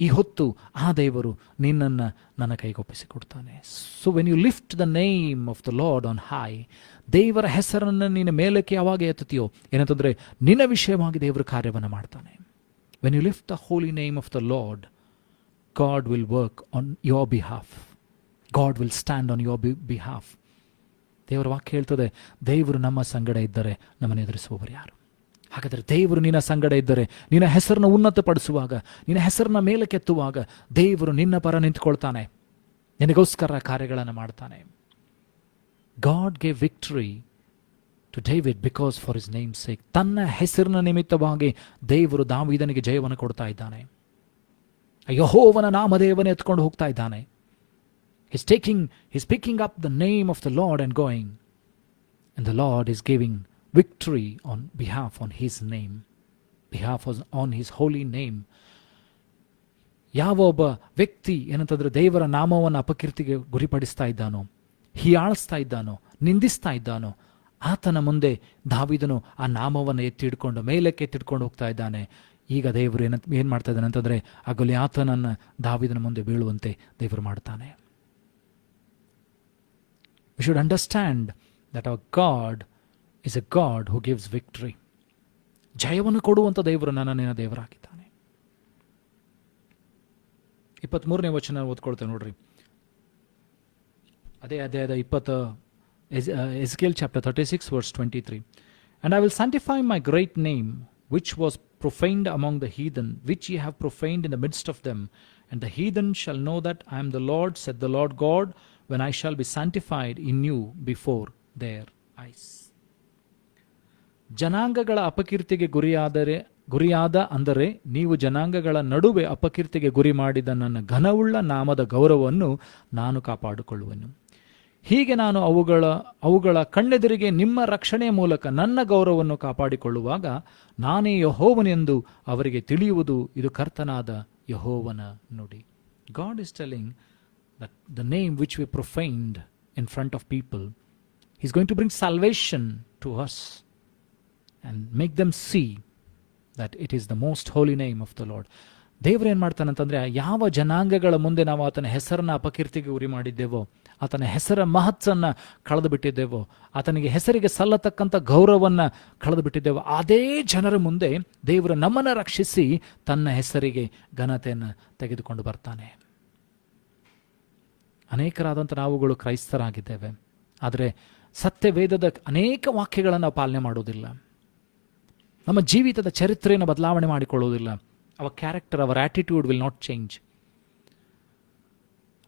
ಈ ಹೊತ್ತು ಆ ದೇವರು ನಿನ್ನನ್ನು ನನ್ನ ಕೈಗೊಪ್ಪಿಸಿಕೊಡ್ತಾನೆ. So when you lift the name of the Lord on high, ದೇವರ ಹೆಸರನ್ನು ನೀನು ಮೇಲಕ್ಕೆ ಯಾವಾಗ ಎತ್ತುತ್ತೀಯೋ ಏನಂತಂದರೆ ನಿನ್ನ ವಿಷಯವಾಗಿ ದೇವರ ಕಾರ್ಯವನ್ನು ಮಾಡ್ತಾನೆ. When you lift the holy name of the Lord, God will work on your behalf. God will stand on your behalf. ದೇವರ ವಾಕ್ಯ ಹೇಳ್ತದೆ, ದೇವರು ನಮ್ಮ ಸಂಗಡ ಇದ್ದರೆ ನಮ್ಮನ್ನು ಎದುರಿಸುವವರು ಯಾರು? ಹಾಗಾದರೆ ದೇವರು ನಿನ್ನ ಸಂಗಡ ಇದ್ದರೆ, ನಿನ್ನ ಹೆಸರನ್ನು ಉನ್ನತಪಡಿಸುವಾಗ, ನಿನ್ನ ಹೆಸರನ್ನ ಮೇಲಕ್ಕೆತ್ತುವಾಗ ದೇವರು ನಿನ್ನ ಪರ ನಿಂತುಕೊಳ್ತಾನೆ, ನಿನಗೋಸ್ಕರ ಕಾರ್ಯಗಳನ್ನು ಮಾಡ್ತಾನೆ. God gave victory to David because for his name's sake. ತನ್ನ ಹೆಸರಿನ ನಿಮಿತ್ತವಾಗಿ ದೇವರು ದಾವೀದನಿಗೆ ಜಯವನ್ನು ಕೊಡ್ತಾ ಇದ್ದಾನೆ. ಯೆಹೋವನ ನಾಮದೇವನೇ ಎತ್ಕೊಂಡು ಹೋಗ್ತಾ ಇದ್ದಾನೆ. He's picking up the name of the Lord and going. And the Lord is giving victory on behalf on his name. On his holy name. ಯಾವ ಒಬ್ಬ ವ್ಯಕ್ತಿ ಏನಂತಂದ್ರೆ ದೇವರ ನಾಮವನ್ನು ಅಪಕೀರ್ತಿಗೆ ಗುರಿಪಡಿಸ್ತಾ ಇದ್ದಾನೋ, ಹೀಯಾಳಿಸ್ತಾ ಇದ್ದಾನೋ, ನಿಂದಿಸ್ತಾ ಇದ್ದಾನೋ, ಆತನ ಮುಂದೆ ದಾವೀದನು ಆ ನಾಮವನ್ನು ಎತ್ತಿಡ್ಕೊಂಡು ಮೇಲಕ್ಕೆ ಎತ್ತಿಡ್ಕೊಂಡು ಹೋಗ್ತಾ ಇದ್ದಾನೆ. ಈಗ ದೇವರು ಏನು ಮಾಡ್ತಾ ಇದ್ದಾನೆ ಅಂತಂದರೆ, ಆ ಗೊಲ್ಯಾತನನ್ನು ದಾವೀದನ ಮುಂದೆ ಬೀಳುವಂತೆ ದೇವರು ಮಾಡ್ತಾನೆ. We should understand that our God is a God who gives victory. ಜಯವನ್ನು ಕೊಡುವಂಥ ದೇವರು ನಿನ್ನ ದೇವರಾಗಿದ್ದಾನೆ. 23ನೇ ವಚನ ಓದ್ಕೊಳ್ತೇವೆ ನೋಡ್ರಿ. ಅದೇ 20 Ezekiel chapter 36 verse 23. And I will sanctify my great name, which was profaned among the heathen, which ye have profaned in the midst of them. And the heathen shall know that I am the Lord, said the Lord God, when I shall be sanctified in you before their eyes. ಜನಾಂಗಗಳ ಅಪಕೀರ್ತಿಗೆ ಗುರಿಯಾದ ಅಂದರೆ ನೀವು ಜನಾಂಗಗಳ ನಡುವೆ ಅಪಕೀರ್ತಿಗೆ ಗುರಿ ಮಾಡಿದ ನನ್ನ ಘನವುಳ್ಳ ನಾಮದ ಗೌರವವನ್ನು ನಾನು ಕಾಪಾಡಿಕೊಳ್ಳುವೆನು. ಹೀಗೆ ನಾನು ಅವುಗಳ ಕಣ್ಣೆದುರಿಗೆ ನಿಮ್ಮ ರಕ್ಷಣೆಯ ಮೂಲಕ ನನ್ನ ಗೌರವವನ್ನು ಕಾಪಾಡಿಕೊಳ್ಳುವಾಗ ನಾನೇ ಯೆಹೋವನೆಂದು ಅವರಿಗೆ ತಿಳಿಯುವುದು. ಇದು ಕರ್ತನಾದ ಯೆಹೋವನ ನುಡಿ. God is telling that the name which we profaned in front of people, He's going to bring salvation to us and make them see that it is the most holy name of the Lord. ದೇವರು ಏನು ಮಾಡ್ತಾನಂತಂದರೆ, ಯಾವ ಜನಾಂಗಗಳ ಮುಂದೆ ನಾವು ಆತನ ಹೆಸರನ್ನ ಅಪಕೀರ್ತಿಗೆ ಗುರಿ ಮಾಡಿದ್ದೇವೋ, ಆತನ ಹೆಸರ ಮಹತ್ವನ್ನ ಕಳೆದು ಬಿಟ್ಟಿದ್ದೇವೋ, ಆತನಿಗೆ ಹೆಸರಿಗೆ ಸಲ್ಲತಕ್ಕಂಥ ಗೌರವವನ್ನು ಕಳೆದು ಬಿಟ್ಟಿದ್ದೇವೋ, ಅದೇ ಜನರ ಮುಂದೆ ದೇವರು ನಮ್ಮನ್ನು ರಕ್ಷಿಸಿ ತನ್ನ ಹೆಸರಿಗೆ ಘನತೆಯನ್ನು ತೆಗೆದುಕೊಂಡು ಬರ್ತಾನೆ. ಅನೇಕರಾದಂಥ ನಾವುಗಳು ಕ್ರೈಸ್ತರಾಗಿದ್ದೇವೆ, ಆದರೆ ಸತ್ಯವೇದದ ಅನೇಕ ವಾಕ್ಯಗಳನ್ನು ನಾವು ಪಾಲನೆ ಮಾಡೋದಿಲ್ಲ. ನಮ್ಮ ಜೀವಿತದ ಚರಿತ್ರೆಯನ್ನು ಬದಲಾವಣೆ ಮಾಡಿಕೊಳ್ಳುವುದಿಲ್ಲ. Our character, our attitude will not change.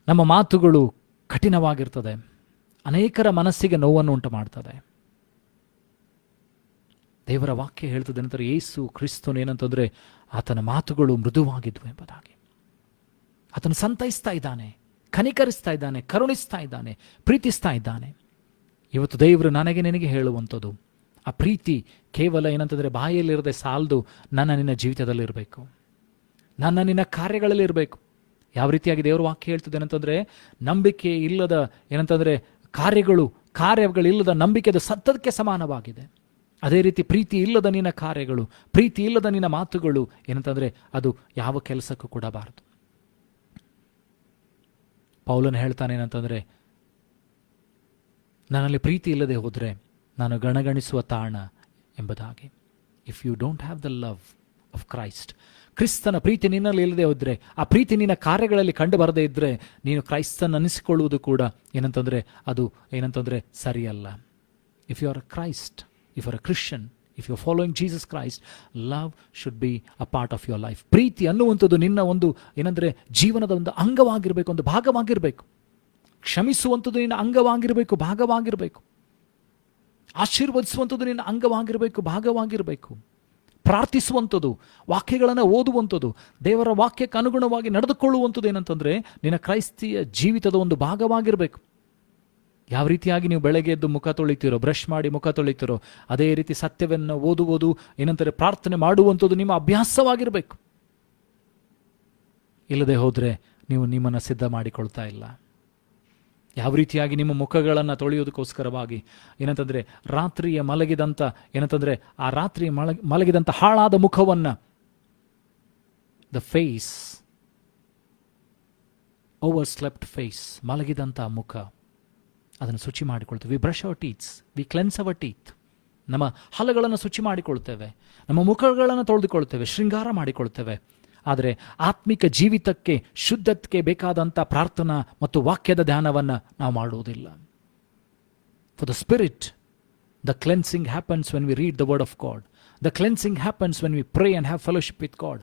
ನಮ್ಮ ಮಾತುಗಳು ಕಠಿಣವಾಗಿರ್ತದೆ, ಅನೇಕರ ಮನಸ್ಸಿಗೆ ನೋವನ್ನು ಉಂಟು ಮಾಡ್ತದೆ. ದೇವರ ವಾಕ್ಯ ಹೇಳ್ತದೆ ನಂತರ ಯೇಸು ಕ್ರಿಸ್ತನು ಏನಂತಂದರೆ ಆತನ ಮಾತುಗಳು ಮೃದುವಾಗಿದ್ವು ಎಂಬುದಾಗಿ. ಆತನು ಸಂತೈಸ್ತಾ ಇದ್ದಾನೆ, ಕನಿಕರಿಸ್ತಾ ಇದ್ದಾನೆ, ಕರುಣಿಸ್ತಾ ಇದ್ದಾನೆ, ಪ್ರೀತಿಸ್ತಾ ಇದ್ದಾನೆ. ಇವತ್ತು ದೇವರು ನನಗೆ ನಿನಗೆ ಹೇಳುವಂಥದ್ದು, ಆ ಪ್ರೀತಿ ಕೇವಲ ಏನಂತಂದರೆ ಬಾಯಲ್ಲಿರದೆ ಸಾಲದು, ನನ್ನ ನಿನ್ನ ಜೀವಿತದಲ್ಲಿರಬೇಕು, ನನ್ನ ನಿನ್ನ ಕಾರ್ಯಗಳಲ್ಲಿ ಇರಬೇಕು. ಯಾವ ರೀತಿಯಾಗಿ ದೇವರ ವಾಕ್ಯ ಹೇಳ್ತದೆ ಏನಂತಂದರೆ, ನಂಬಿಕೆ ಇಲ್ಲದ ಏನಂತಂದರೆ ಕಾರ್ಯಗಳಿಲ್ಲದ ನಂಬಿಕೆದು ಸತ್ತದಕ್ಕೆ ಸಮಾನವಾಗಿದೆ. ಅದೇ ರೀತಿ ಪ್ರೀತಿ ಇಲ್ಲದ ನಿನ್ನ ಕಾರ್ಯಗಳು, ಪ್ರೀತಿ ಇಲ್ಲದ ನಿನ್ನ ಮಾತುಗಳು ಏನಂತಂದರೆ ಅದು ಯಾವ ಕೆಲಸಕ್ಕೂ ಕೊಡಬಾರದು. ಪೌಲನು ಹೇಳ್ತಾನೆ ಏನಂತಂದರೆ, ನನ್ನಲ್ಲಿ ಪ್ರೀತಿ ಇಲ್ಲದೆ ಹೋದರೆ ನಾನು ಗಣಗಣಿಸುವ ತಾಣ ಎಂಬುದಾಗಿ. If you don't have the love of Christ, ಕ್ರಿಸ್ತನ ಪ್ರೀತಿ ನಿನ್ನಲ್ಲಿ ಇಲ್ಲದೆ ಹೋದರೆ, ಆ ಪ್ರೀತಿ ನಿನ್ನ ಕಾರ್ಯಗಳಲ್ಲಿ ಕಂಡು ಬರದೇ ಇದ್ದರೆ, ನೀನು ಕ್ರೈಸ್ತನ ಅನಿಸಿಕೊಳ್ಳುವುದು ಕೂಡ ಏನಂತಂದರೆ ಅದು ಏನಂತಂದರೆ ಸರಿಯಲ್ಲ. If you are a Christ, if you are a Christian, if you are following Jesus Christ, love should be a part of your life. ಪ್ರೀತಿ ಅನ್ನುವಂಥದ್ದು ನಿನ್ನ ಒಂದು ಏನಂದರೆ ಜೀವನದ ಒಂದು ಅಂಗವಾಗಿರಬೇಕು, ಒಂದು ಭಾಗವಾಗಿರಬೇಕು. ಕ್ಷಮಿಸುವಂಥದ್ದು ನಿನ್ನ ಅಂಗವಾಗಿರಬೇಕು, ಭಾಗವಾಗಿರಬೇಕು. ಆಶೀರ್ವದಿಸುವಂಥದ್ದು ನಿನ್ನ ಅಂಗವಾಗಿರಬೇಕು, ಭಾಗವಾಗಿರಬೇಕು. ಪ್ರಾರ್ಥಿಸುವಂಥದ್ದು, ವಾಕ್ಯಗಳನ್ನು ಓದುವಂಥದ್ದು, ದೇವರ ವಾಕ್ಯಕ್ಕೆ ಅನುಗುಣವಾಗಿ ನಡೆದುಕೊಳ್ಳುವಂಥದ್ದು ಏನಂತಂದರೆ ನಿನ್ನ ಕ್ರೈಸ್ತಿಯ ಜೀವಿತದ ಒಂದು ಭಾಗವಾಗಿರಬೇಕು. ಯಾವ ರೀತಿಯಾಗಿ ನೀವು ಬೆಳಗ್ಗೆ ಎದ್ದು ಮುಖ ತೊಳಿತೀರೋ, ಬ್ರಷ್ ಮಾಡಿ ಮುಖ ತೊಳಿತೀರೋ, ಅದೇ ರೀತಿ ಸತ್ಯವನ್ನು ಓದುವುದು ಏನಂತಾರೆ ಪ್ರಾರ್ಥನೆ ಮಾಡುವಂಥದ್ದು ನಿಮ್ಮ ಅಭ್ಯಾಸವಾಗಿರಬೇಕು. ಇಲ್ಲದೆ ಹೋದರೆ ನೀವು ನಿಮ್ಮನ್ನು ಸಿದ್ಧ ಮಾಡಿಕೊಳ್ತಾ ಇಲ್ಲ. ಯಾವ ರೀತಿಯಾಗಿ ನಿಮ್ಮ ಮುಖಗಳನ್ನು ತೊಳೆಯೋದಕ್ಕೋಸ್ಕರವಾಗಿ ಏನಂತಂದರೆ ರಾತ್ರಿಯ ಮಲಗಿದಂಥ ಏನಂತಂದರೆ ಆ ರಾತ್ರಿ ಮಲಗಿದಂಥ ಹಾಳಾದ ಮುಖವನ್ನು, the face, overslept face, ಮಲಗಿದಂಥ ಮುಖ, ಅದನ್ನು ಶುಚಿ ಮಾಡಿಕೊಳ್ತೇವೆ. We brush our teeths, we cleanse our teeth. ನಮ್ಮ ಹಲ್ಲುಗಳನ್ನು ಶುಚಿ ಮಾಡಿಕೊಳ್ತೇವೆ, ನಮ್ಮ ಮುಖಗಳನ್ನು ತೊಳೆದುಕೊಳ್ತೇವೆ, ಶೃಂಗಾರ ಮಾಡಿಕೊಳ್ತೇವೆ. ಆದರೆ ಆತ್ಮಿಕ ಜೀವಿತಕ್ಕೆ, ಶುದ್ಧತೆಗೆ ಬೇಕಾದಂಥ ಪ್ರಾರ್ಥನಾ ಮತ್ತು ವಾಕ್ಯದ ಧ್ಯಾನವನ್ನು ನಾವು ಮಾಡುವುದಿಲ್ಲ. For the spirit, the cleansing happens when we read the word of god. The cleansing happens when we pray and have fellowship with god.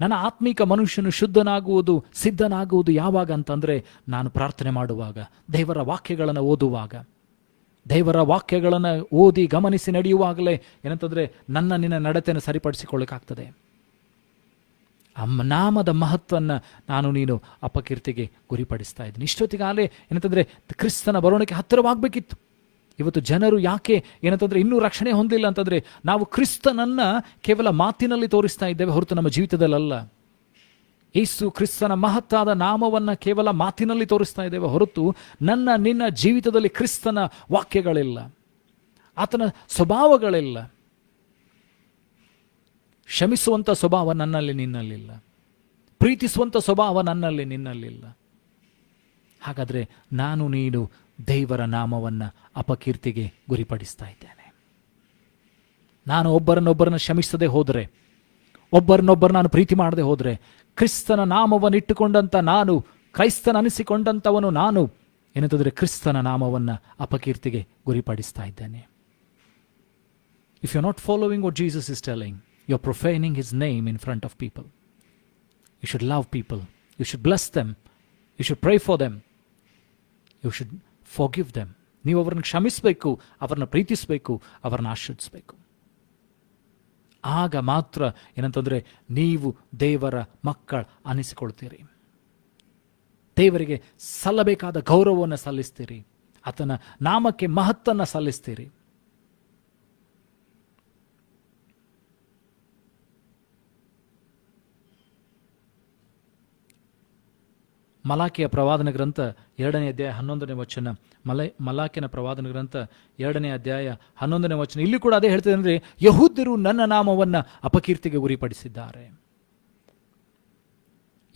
ನನ್ನ ಆತ್ಮಿಕ ಮನುಷ್ಯನು ಶುದ್ಧನಾಗುವುದು, ಸಿದ್ಧನಾಗುವುದು ಯಾವಾಗ ಅಂತಂದರೆ ನಾನು ಪ್ರಾರ್ಥನೆ ಮಾಡುವಾಗ, ದೇವರ ವಾಕ್ಯಗಳನ್ನು ಓದುವಾಗ, ದೇವರ ವಾಕ್ಯಗಳನ್ನು ಓದಿ ಗಮನಿಸಿ ನಡೆಯುವಾಗಲೇ ಏನಂತಂದರೆ ನನ್ನ ನಿನ್ನ ನಡತೆಯನ್ನು ಸರಿಪಡಿಸಿಕೊಳ್ಳಕ್ಕಾಗ್ತದೆ. ಆ ನಾಮದ ಮಹತ್ವವನ್ನು ನೀನು ಅಪಕೀರ್ತಿಗೆ ಗುರಿಪಡಿಸ್ತಾ ಇದ್ದೀನಿ. ಇಷ್ಟೊತ್ತಿಗಾಗಲೇ ಏನಂತಂದರೆ ಕ್ರಿಸ್ತನ ಬರೋಣಕ್ಕೆ ಹತ್ತಿರವಾಗಬೇಕಿತ್ತು. ಇವತ್ತು ಜನರು ಯಾಕೆ ಏನಂತಂದರೆ ಇನ್ನೂ ರಕ್ಷಣೆ ಹೊಂದಿಲ್ಲ ಅಂತಂದರೆ, ನಾವು ಕ್ರಿಸ್ತನನ್ನು ಕೇವಲ ಮಾತಿನಲ್ಲಿ ತೋರಿಸ್ತಾ ಇದ್ದೇವೆ ಹೊರತು ನಮ್ಮ ಜೀವಿತದಲ್ಲ. ಯೇಸು ಕ್ರಿಸ್ತನ ಮಹತ್ತಾದ ನಾಮವನ್ನು ಕೇವಲ ಮಾತಿನಲ್ಲಿ ತೋರಿಸ್ತಾ ಇದ್ದೇವೆ ಹೊರತು ನನ್ನ ನಿನ್ನ ಜೀವಿತದಲ್ಲಿ ಕ್ರಿಸ್ತನ ವಾಕ್ಯಗಳಿಲ್ಲ, ಆತನ ಸ್ವಭಾವಗಳಿಲ್ಲ. ಕ್ಷಮಿಸುವಂಥ ಸ್ವಭಾವ ನನ್ನಲ್ಲಿ ನಿನ್ನಲ್ಲಿಲ್ಲ, ಪ್ರೀತಿಸುವಂಥ ಸ್ವಭಾವ ನನ್ನಲ್ಲಿ ನಿನ್ನಲ್ಲಿಲ್ಲ. ಹಾಗಾದರೆ ನೀನು ದೇವರ ನಾಮವನ್ನು ಅಪಕೀರ್ತಿಗೆ ಗುರಿಪಡಿಸ್ತಾ ಇದ್ದೇನೆ. ನಾನು ಒಬ್ಬರನ್ನೊಬ್ಬರನ್ನು ಕ್ಷಮಿಸದೆ ಹೋದರೆ, ಒಬ್ಬರನ್ನೊಬ್ಬರು ನಾನು ಪ್ರೀತಿ ಮಾಡದೆ ಹೋದರೆ, ಕ್ರಿಸ್ತನ ನಾಮವನ್ನು ಇಟ್ಟುಕೊಂಡಂಥ ನಾನು, ಕ್ರೈಸ್ತನ ಅನಿಸಿಕೊಂಡಂಥವನು ನಾನು ಏನಂತಂದರೆ ಕ್ರಿಸ್ತನ ನಾಮವನ್ನು ಅಪಕೀರ್ತಿಗೆ ಗುರಿಪಡಿಸ್ತಾ ಇದ್ದೇನೆ. If you're not following what Jesus is telling, you're profaning his name in front of people. You should love people. You should bless them. You should pray for them. You should forgive them. ನೀವು ಅವರನ್ನು ಕ್ಷಮಿಸಬೇಕು, ಅವರನ್ನು ಪ್ರೀತಿಸಬೇಕು, ಅವರನ್ನು ಆಶ್ರಯಿಸಬೇಕು. ಆಗ ಮಾತ್ರ ಏನಂತಂದರೆ ನೀವು ದೇವರ ಮಕ್ಕಳ ಅನಿಸಿಕೊಳ್ತೀರಿ. ದೇವರಿಗೆ ಸಲ್ಲಬೇಕಾದ ಗೌರವವನ್ನು ಸಲ್ಲಿಸ್ತೀರಿ. ಆತನ ನಾಮಕ್ಕೆ ಮಹತ್ತನ್ನು ಸಲ್ಲಿಸ್ತೀರಿ. ಮಲಾಕಿಯ ಪ್ರವಾದನ ಗ್ರಂಥ 2ನೇ ಅಧ್ಯಾಯ 11ನೇ ವಚನ. ಮಲಾಕಿನ ಪ್ರವಾದನ ಗ್ರಂಥ 2ನೇ ಅಧ್ಯಾಯ 11ನೇ ವಚನ. ಇಲ್ಲಿ ಕೂಡ ಅದೇ ಹೇಳ್ತದೆ, ಅಂದರೆ ಯಹೂದ್ಯರು ನನ್ನ ನಾಮವನ್ನು ಅಪಕೀರ್ತಿಗೆ ಗುರಿಪಡಿಸಿದ್ದಾರೆ.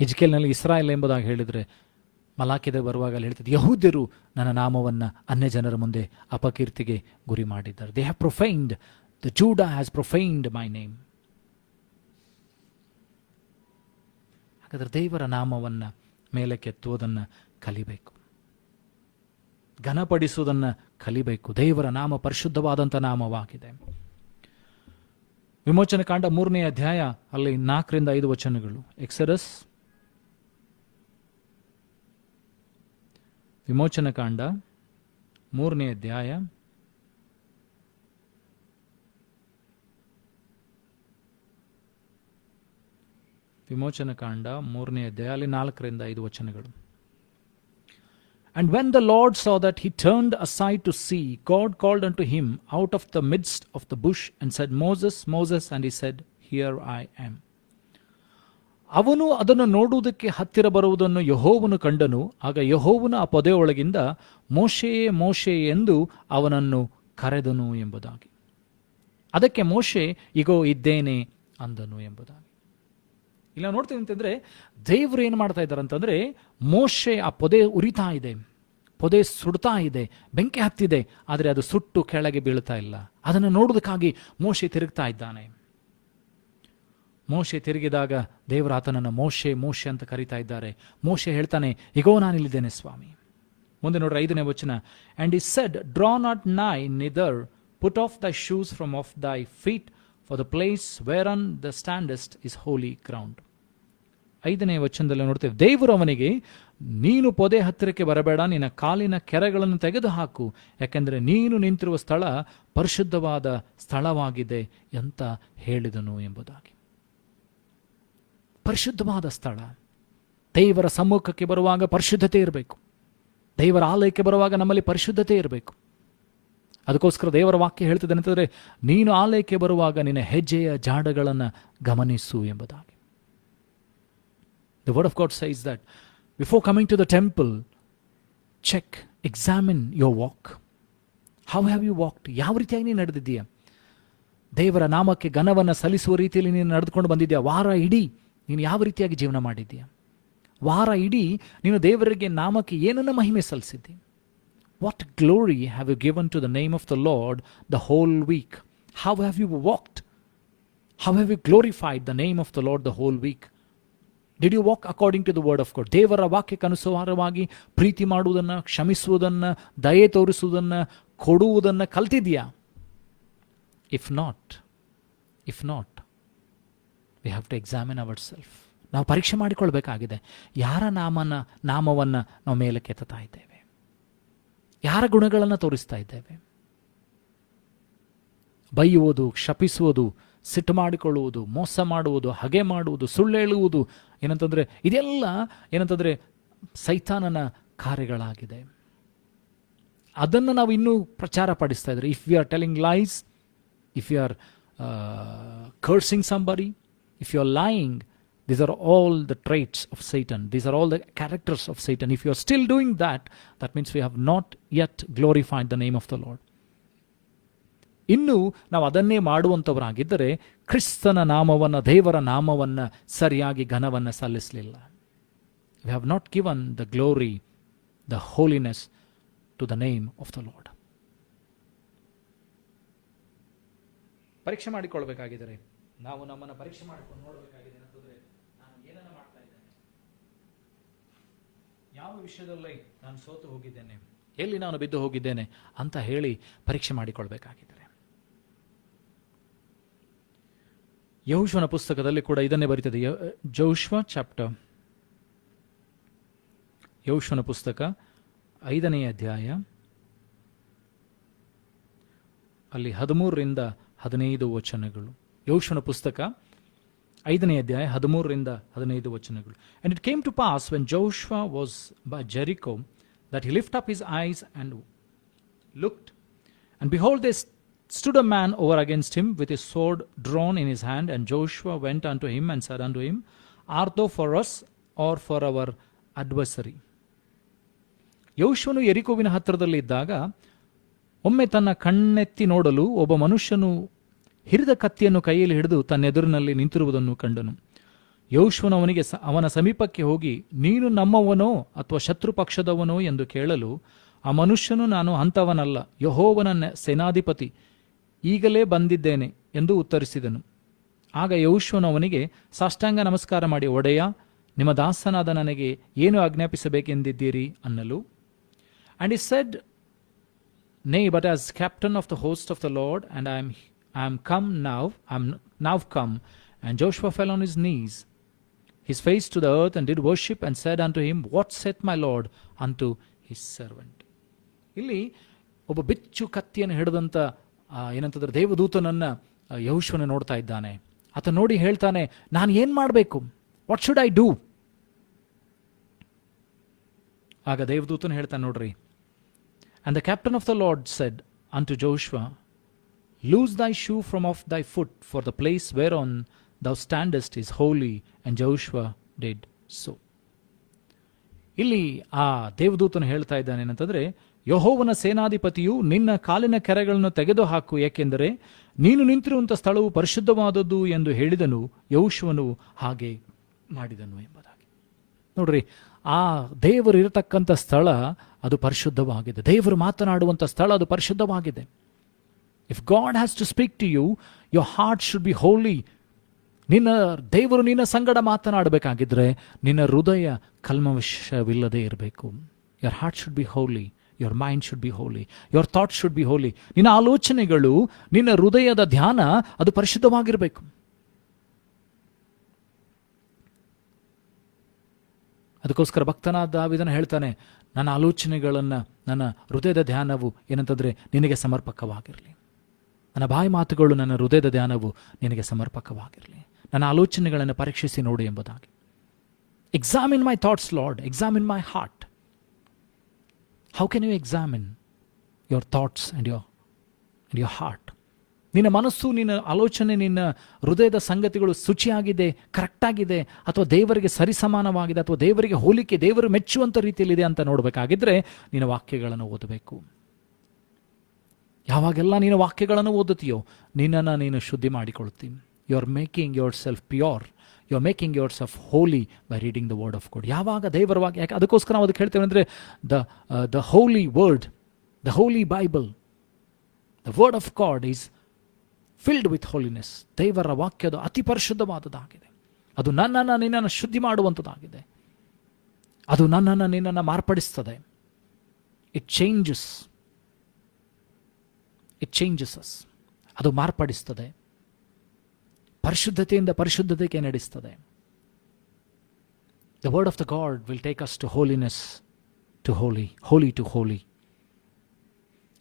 ಎಜ್ಕೇಲ್ನಲ್ಲಿ ಇಸ್ರಾಯೇಲ್ ಎಂಬುದಾಗಿ ಹೇಳಿದರೆ, ಮಲಾಕಿದ ಬರುವಾಗ ಅಲ್ಲಿ ಹೇಳ್ತದೆ ಯಹೂದ್ಯರು ನನ್ನ ನಾಮವನ್ನು ಅನ್ಯ ಜನರ ಮುಂದೆ ಅಪಕೀರ್ತಿಗೆ ಗುರಿ ಮಾಡಿದ್ದಾರೆ. They have profaned, the Judah has profaned my name. ಹಾಗಾದರೆ ದೇವರ ನಾಮವನ್ನು ಮೇಲಕ್ಕೆತ್ತುವುದನ್ನು ಕಲಿಬೇಕು, ಘನಪಡಿಸುವುದನ್ನು ಕಲಿಬೇಕು. ದೇವರ ನಾಮ ಪರಿಶುದ್ಧವಾದಂಥ ನಾಮವಾಗಿದೆ. ವಿಮೋಚನ ಕಾಂಡ 3ನೇ ಅಧ್ಯಾಯ ಅಲ್ಲಿ 4ರಿಂದ 5 ವಚನಗಳು. ಎಕ್ಸಡಸ್, ವಿಮೋಚನ ಕಾಂಡ 3ನೇ ಅಧ್ಯಾಯ ವಿಮೋಚನ ಕಾಂಡ 3ನೇ ಅಧ್ಯಾಯ ಅಲ್ಲಿ 4ರಿಂದ 5 ವಚನಗಳು. And when the Lord saw that he turned aside to see, God called unto him out of the midst of the bush and said, Moses, Moses, and he said, Here I am. ಅವನು ಅದನ್ನು ನೋಡುವುದಕ್ಕೆ ಹತ್ತಿರ ಬರುವುದನ್ನು ಯೆಹೋವನು ಕಂಡನು. ಆಗ ಯೆಹೋವನ ಆ ಪೊದೆಯೊಳಗಿಂದ ಮೋಶೆಯೇ ಮೋಶೆ ಎಂದು ಅವನನ್ನು ಕರೆದನು ಎಂಬುದಾಗಿ. ಅದಕ್ಕೆ ಮೋಶೆ ಇಗೋ ಇದ್ದೇನೆ ಅಂದನು ಎಂಬುದಾಗಿ. ಇಲ್ಲ ನೋಡ್ತೀವಿ ಅಂತಂದ್ರೆ, ದೇವರು ಏನು ಮಾಡ್ತಾ ಇದ್ದಾರೆ ಅಂತಂದ್ರೆ, ಮೋಶೆ ಆ ಪೊದೆ ಉರಿತಾ ಇದೆ, ಪೊದೆ ಸುಡ್ತಾ ಇದೆ, ಬೆಂಕಿ ಹತ್ತಿದೆ, ಆದರೆ ಅದು ಸುಟ್ಟು ಕೆಳಗೆ ಬೀಳ್ತಾ ಇಲ್ಲ. ಅದನ್ನು ನೋಡೋದಕ್ಕಾಗಿ ಮೋಶೆ ತಿರುಗ್ತಾ ಇದ್ದಾನೆ. ಮೋಶೆ ತಿರುಗಿದಾಗ ದೇವರ ಆತನನ್ನು ಮೋಶೆ ಮೋಶೆ ಅಂತ ಕರೀತಾ ಇದ್ದಾರೆ. ಮೋಶೆ ಹೇಳ್ತಾನೆ, ಇಗೋ ನಾನಿಲ್ಲಿದ್ದೇನೆ ಸ್ವಾಮಿ. ಮುಂದೆ ನೋಡ್ರಿ 5ನೇ ವಚನ. And he said, draw not nigh, neither put off thy shoes from off thy feet, for the place whereon thou standest is holy ground. 5ನೇ ವಚನದಲ್ಲಿ ನೋಡ್ತೇವೆ, ದೇವರು ಅವನಿಗೆ, ನೀನು ಪೊದೆ ಹತ್ತಿರಕ್ಕೆ ಬರಬೇಡ, ನಿನ್ನ ಕಾಲಿನ ಕೆರಗಳನ್ನು ತೆಗೆದು ಹಾಕು, ಯಾಕೆಂದರೆ ನೀನು ನಿಂತಿರುವ ಸ್ಥಳ ಪರಿಶುದ್ಧವಾದ ಸ್ಥಳವಾಗಿದೆ ಅಂತ ಹೇಳಿದನು ಎಂಬುದಾಗಿ. ಪರಿಶುದ್ಧವಾದ ಸ್ಥಳ. ದೇವರ ಸಮ್ಮುಖಕ್ಕೆ ಬರುವಾಗ ಪರಿಶುದ್ಧತೆ ಇರಬೇಕು. ದೇವರ ಆಲಯಕ್ಕೆ ಬರುವಾಗ ನಮ್ಮಲ್ಲಿ ಪರಿಶುದ್ಧತೆ ಇರಬೇಕು. ಅದಕ್ಕೋಸ್ಕರ ದೇವರ ವಾಕ್ಯ ಹೇಳ್ತದೆ ಅಂತಂದರೆ, ನೀನು ಆಲಯಕ್ಕೆ ಬರುವಾಗ ನಿನ್ನ ಹೆಜ್ಜೆಯ ಜಾಡಗಳನ್ನು ಗಮನಿಸು ಎಂಬುದಾಗಿ. The word of God says that before coming to the temple, check, examine your walk. How have you walked? ಯಾವ ರೀತಿಯಾಗಿ ನೀನು ನಡೆದಿದ್ದೀಯಾ? ದೇವರ ನಾಮಕ್ಕೆ ಘನವನ್ನು ಸಲ್ಲಿಸುವ ರೀತಿಯಲ್ಲಿ ನೀನು ನಡೆದುಕೊಂಡು ಬಂದಿದ್ದೀಯಾ? ವಾರ ಇಡೀ ನೀನು ಯಾವ ರೀತಿಯಾಗಿ ಜೀವನ ಮಾಡಿದ್ದೀಯಾ? ವಾರ ಇಡೀ ನೀನು ದೇವರಿಗೆ ನಾಮಕ್ಕೆ ಏನನ್ನು ಮಹಿಮೆ ಸಲ್ಲಿಸಿದ್ದಿ? What glory have you given to the name of the Lord the whole week? How have you walked? How have you glorified the name of the Lord the whole week? Did you walk according to the word of God? ದೇವರ ವಾಕ್ಯಕ್ಕೆ ಅನುಸಾರವಾಗಿ ಪ್ರೀತಿ ಮಾಡುವುದನ್ನು, ಕ್ಷಮಿಸುವುದನ್ನು, ದಯೆ ತೋರಿಸುವುದನ್ನು, ಕೊಡುವುದನ್ನು ಕಲ್ತಿದೆಯಾ? If not, we have to examine ourselves. ನಾವು ಪರೀಕ್ಷೆ ಮಾಡಿಕೊಳ್ಬೇಕಾಗಿದೆ. ಯಾರ ನಾಮವನ್ನು ನಾವು ಮೇಲಕ್ಕೆ ಎತ್ತುತ್ತಾ ಇದ್ದೇವೆ? ಯಾರ ಗುಣಗಳನ್ನು ತೋರಿಸ್ತಾ ಇದ್ದೇವೆ? ಬೈಯುವುದು, ಶಪಿಸುವುದು, ಸಿಟ್ಟು ಮಾಡಿಕೊಳ್ಳುವುದು, ಮೋಸ ಮಾಡುವುದು, ಹಗೆ ಮಾಡುವುದು, ಸುಳ್ಳು ಹೇಳುವುದು, ಏನಂತಂದರೆ ಇದೆಲ್ಲ ಏನಂತಂದರೆ ಸೈತಾನನ ಕಾರ್ಯಗಳಾಗಿದೆ. ಅದನ್ನು ನಾವು ಇನ್ನೂ ಪ್ರಚಾರ ಪಡಿಸ್ತಾ ಇದ್ದಾರೆ. If you are telling lies, if you are cursing somebody, if you are lying, these are all the traits of Satan. These are all the characters of Satan. If you are still doing that, that means we have not yet glorified the name of the Lord. ಇನ್ನು ನಾವು ಅದನ್ನೇ ಮಾಡುವಂಥವರಾಗಿದ್ದರೆ ಕ್ರಿಸ್ತನ ನಾಮವನ್ನು, ದೇವರ ನಾಮವನ್ನು ಸರಿಯಾಗಿ ಘನವನ್ನು ಸಲ್ಲಿಸಲಿಲ್ಲ. We have not given the glory, the holiness to the name of the Lord. ಪರೀಕ್ಷೆ ಮಾಡಿಕೊಳ್ಬೇಕಾಗಿದ್ದರೆ ನಾವು ನಮ್ಮನ್ನು ಪರೀಕ್ಷೆ ಮಾಡಿಕೊಂಡು ನೋಡಬೇಕಾಗಿದೆ. ಅಂತಂದರೆ ನಾನು ಏನನ್ನು ಮಾಡ್ತಾ ಇದ್ದೇನೆ, ಯಾವ ವಿಷಯದಲ್ಲಿ ನಾನು ಸೋತು ಹೋಗಿದ್ದೇನೆ, ಎಲ್ಲಿ ನಾನು ಬಿದ್ದು ಹೋಗಿದ್ದೇನೆ ಅಂತ ಹೇಳಿ ಪರೀಕ್ಷೆ ಮಾಡಿಕೊಳ್ಬೇಕಾಗಿದ್ದರೆ ಯೆಹೋಶುವನ ಪುಸ್ತಕದಲ್ಲಿ ಕೂಡ ಇದನ್ನೇ ಬರೀತದೆ. ಯೆಹೋಶುವನ ಪುಸ್ತಕ 5ನೇ ಅಧ್ಯಾಯ ಅಲ್ಲಿ 13ರಿಂದ 15 ವಚನಗಳು. ಯೆಹೋಶುವನ ಪುಸ್ತಕ 5ನೇ ಅಧ್ಯಾಯ 13ರಿಂದ 15 ವಚನಗಳು. And it came to pass when Joshua was by Jericho that he lifted up his eyes and looked, and behold, there stood a man over against him with his sword drawn in his hand. And Joshua went unto him and said unto him, Art thou for us or for our adversary? ಯೆಹೋಶುವನು ಯೆರಿಕೋವಿನ ಹತ್ತಿರದಲ್ಲಿ ಇದ್ದಾಗ ಒಮ್ಮೆ ತನ್ನ ಕಣ್ಣೆತ್ತಿ ನೋಡಲು ಒಬ್ಬ ಮನುಷ್ಯನು ಹಿರಿದ ಕತ್ತಿಯನ್ನು ಕೈಯಲ್ಲಿ ಹಿಡಿದು ತನ್ನೆದುರಿನಲ್ಲಿ ನಿಂತಿರುವುದನ್ನು ಕಂಡನು. ಯೆಹೋಶುವನು ಅವನ ಸಮೀಪಕ್ಕೆ ಹೋಗಿ, ನೀನು ನಮ್ಮವನೋ ಅಥವಾ ಶತ್ರು ಪಕ್ಷದವನೋ ಎಂದು ಕೇಳಲು ಆ ಮನುಷ್ಯನು, ನಾನು ಅಂಥವನಲ್ಲ, ಯೆಹೋವನ ಸೇನಾಧಿಪತಿ, ಈಗಲೇ ಬಂದಿದ್ದೇನೆ ಎಂದು ಉತ್ತರಿಸಿದನು. ಆಗ ಯೆಹೋಶುವನು ಅವನಿಗೆ ಸಾಷ್ಟಾಂಗ ನಮಸ್ಕಾರ ಮಾಡಿ, ಒಡೆಯ, ನಿಮ್ಮ ದಾಸನಾದ ನನಗೆ ಏನು ಆಜ್ಞಾಪಿಸಬೇಕೆಂದಿದ್ದೀರಿ ಅನ್ನಲು. And he said, Nay, but as captain of the host of the Lord, and I am now come. And Joshua fell on his knees, his face to the earth, and did worship, and said unto him, What saith my Lord unto his servant? ಇಲ್ಲಿ ಒಬ್ಬ ಬಿಚ್ಚು ಕತ್ತಿಯನ್ನು ಹಿಡಿದಂತ ಏನಂತಂದ್ರೆ ದೇವದೂತನನ್ನ ಯೆಹೋಶುವನು ನೋಡ್ತಾ ಇದ್ದಾನೆ. ಆತ ನೋಡಿ ಹೇಳ್ತಾನೆ, ನಾನು ಏನ್ ಮಾಡಬೇಕು? What should I do? ಆಗ ದೇವದೂತನು ಹೇಳ್ತಾನೆ, ನೋಡ್ರಿ. And the captain of the Lord said unto Joshua, Loose thy shoe from off thy foot, for the place whereon thou standest is holy. And Joshua did so. ಇಲ್ಲಿ ಆ ದೇವದೂತನು ಹೇಳ್ತಾ ಇದ್ದಾನೆ ಏನಂತಂದ್ರೆ, ಯೆಹೋವನ ಸೇನಾಧಿಪತಿಯು ನಿನ್ನ ಕಾಲಿನ ಕೆರೆಗಳನ್ನು ತೆಗೆದು ಹಾಕು, ಏಕೆಂದರೆ ನೀನು ನಿಂತಿರುವಂಥ ಸ್ಥಳವು ಪರಿಶುದ್ಧವಾದದ್ದು ಎಂದು ಹೇಳಿದನು. ಯೆಹೋಶುವನು ಹಾಗೆ ಮಾಡಿದನು ಎಂಬುದಾಗಿ. ನೋಡ್ರಿ, ಆ ದೇವರು ಇರತಕ್ಕಂಥ ಸ್ಥಳ ಅದು ಪರಿಶುದ್ಧವಾಗಿದೆ. ದೇವರು ಮಾತನಾಡುವಂಥ ಸ್ಥಳ ಅದು ಪರಿಶುದ್ಧವಾಗಿದೆ. If God has to speak to you, your heart should be holy. ದೇವರು ನಿನ್ನ ಸಂಗಡ ಮಾತನಾಡಬೇಕಾಗಿದ್ರೆ ನಿನ್ನ ಹೃದಯ ಕಲ್ಮಶವಿಲ್ಲದೆ ಇರಬೇಕು. Your heart should be holy, your mind should be holy, your thought should be holy. ನಿನ್ನ ಆಲೋಚನೆಗಳು, ನಿನ್ನ ಹೃದಯದ ಧ್ಯಾನ ಅದು ಪರಿಶುದ್ಧವಾಗಿರಬೇಕು. ಅದಕ್ಕೋಸ್ಕರ ಭಕ್ತನಾದ ದಾವೀದನು ಹೇಳ್ತಾನೆ, ನನ್ನ ಆಲೋಚನೆಗಳನ್ನು, ನನ್ನ ಹೃದಯದ ಧ್ಯಾನವು ಏನಂತಂದ್ರೆ ನಿನಗೆ ಸಮರ್ಪಕವಾಗಿರಲಿ. ನನ್ನ ಬಾಯಿ ಮಾತುಗಳು, ನನ್ನ ಹೃದಯದ ಧ್ಯಾನವು ನಿನಗೆ ಸಮರ್ಪಕವಾಗಿರಲಿ. ನನ್ನ ಆಲೋಚನೆಗಳನ್ನು ಪರೀಕ್ಷಿಸಿ ನೋಡು ಎಂಬುದಾಗಿ. Examine my thoughts Lord, examine my heart. How can you examine your thoughts and your heart? ನಿನ್ನ ಮನಸ್ಸು, ನಿನ್ನ ಆಲೋಚನೆ, ನಿನ್ನ ಹೃದಯದ ಸಂಗತಿಗಳು ಶುಚಿಯಾಗಿದೆ, ಕರೆಕ್ಟಾಗಿದೆ, ಅಥವಾ ದೇವರಿಗೆ ಸರಿಸಮಾನವಾಗಿದೆ, ಅಥವಾ ದೇವರಿಗೆ ಹೋಲಿಕೆ, ದೇವರು ಮೆಚ್ಚುವಂಥ ರೀತಿಯಲ್ಲಿದೆ ಅಂತ ನೋಡಬೇಕಾಗಿದ್ರೆ ನಿನ್ನ ವಾಕ್ಯಗಳನ್ನು ಓದಬೇಕು. ಯಾವಾಗೆಲ್ಲ ನೀನು ವಾಕ್ಯಗಳನ್ನು ಓದುತ್ತೀಯೋ ನಿನ್ನನ್ನು ನೀನು ಶುದ್ಧಿ ಮಾಡಿಕೊಳ್ತೀನಿ. You are making yourself pure, you are making yourself holy by reading the word of God. ಯಾವಾಗ ದೇವರ ವಾಕ್ಯ, ಯಾಕೆ ಅದಕ್ಕೋಸ್ಕರ ನಾವು ಅದಕ್ಕೆ ಹೇಳ್ತೇವೆ ಅಂದರೆ the holy word, the holy Bible, the word of God is filled with holiness. ದೇವರ ವಾಕ್ಯದ ಅತಿ ಪರಿಶುದ್ಧವಾದದ್ದಾಗಿದೆ. ಅದು ನನ್ನನ್ನು ನಿನ್ನನ್ನು ಶುದ್ಧಿ ಮಾಡುವಂಥದ್ದಾಗಿದೆ. ಅದು ನನ್ನನ್ನು ನಿನ್ನನ್ನು ಮಾರ್ಪಡಿಸ್ತದೆ. It changes us. ಅದು ಮಾರ್ಪಡಿಸ್ತದೆ, ಪರಿಶುದ್ಧತೆಯಿಂದ ಪರಿಶುದ್ಧತೆಗೆ ನಡೆಸ್ತದೆ. The word of the God will take us to holiness, to holy, holy to holy.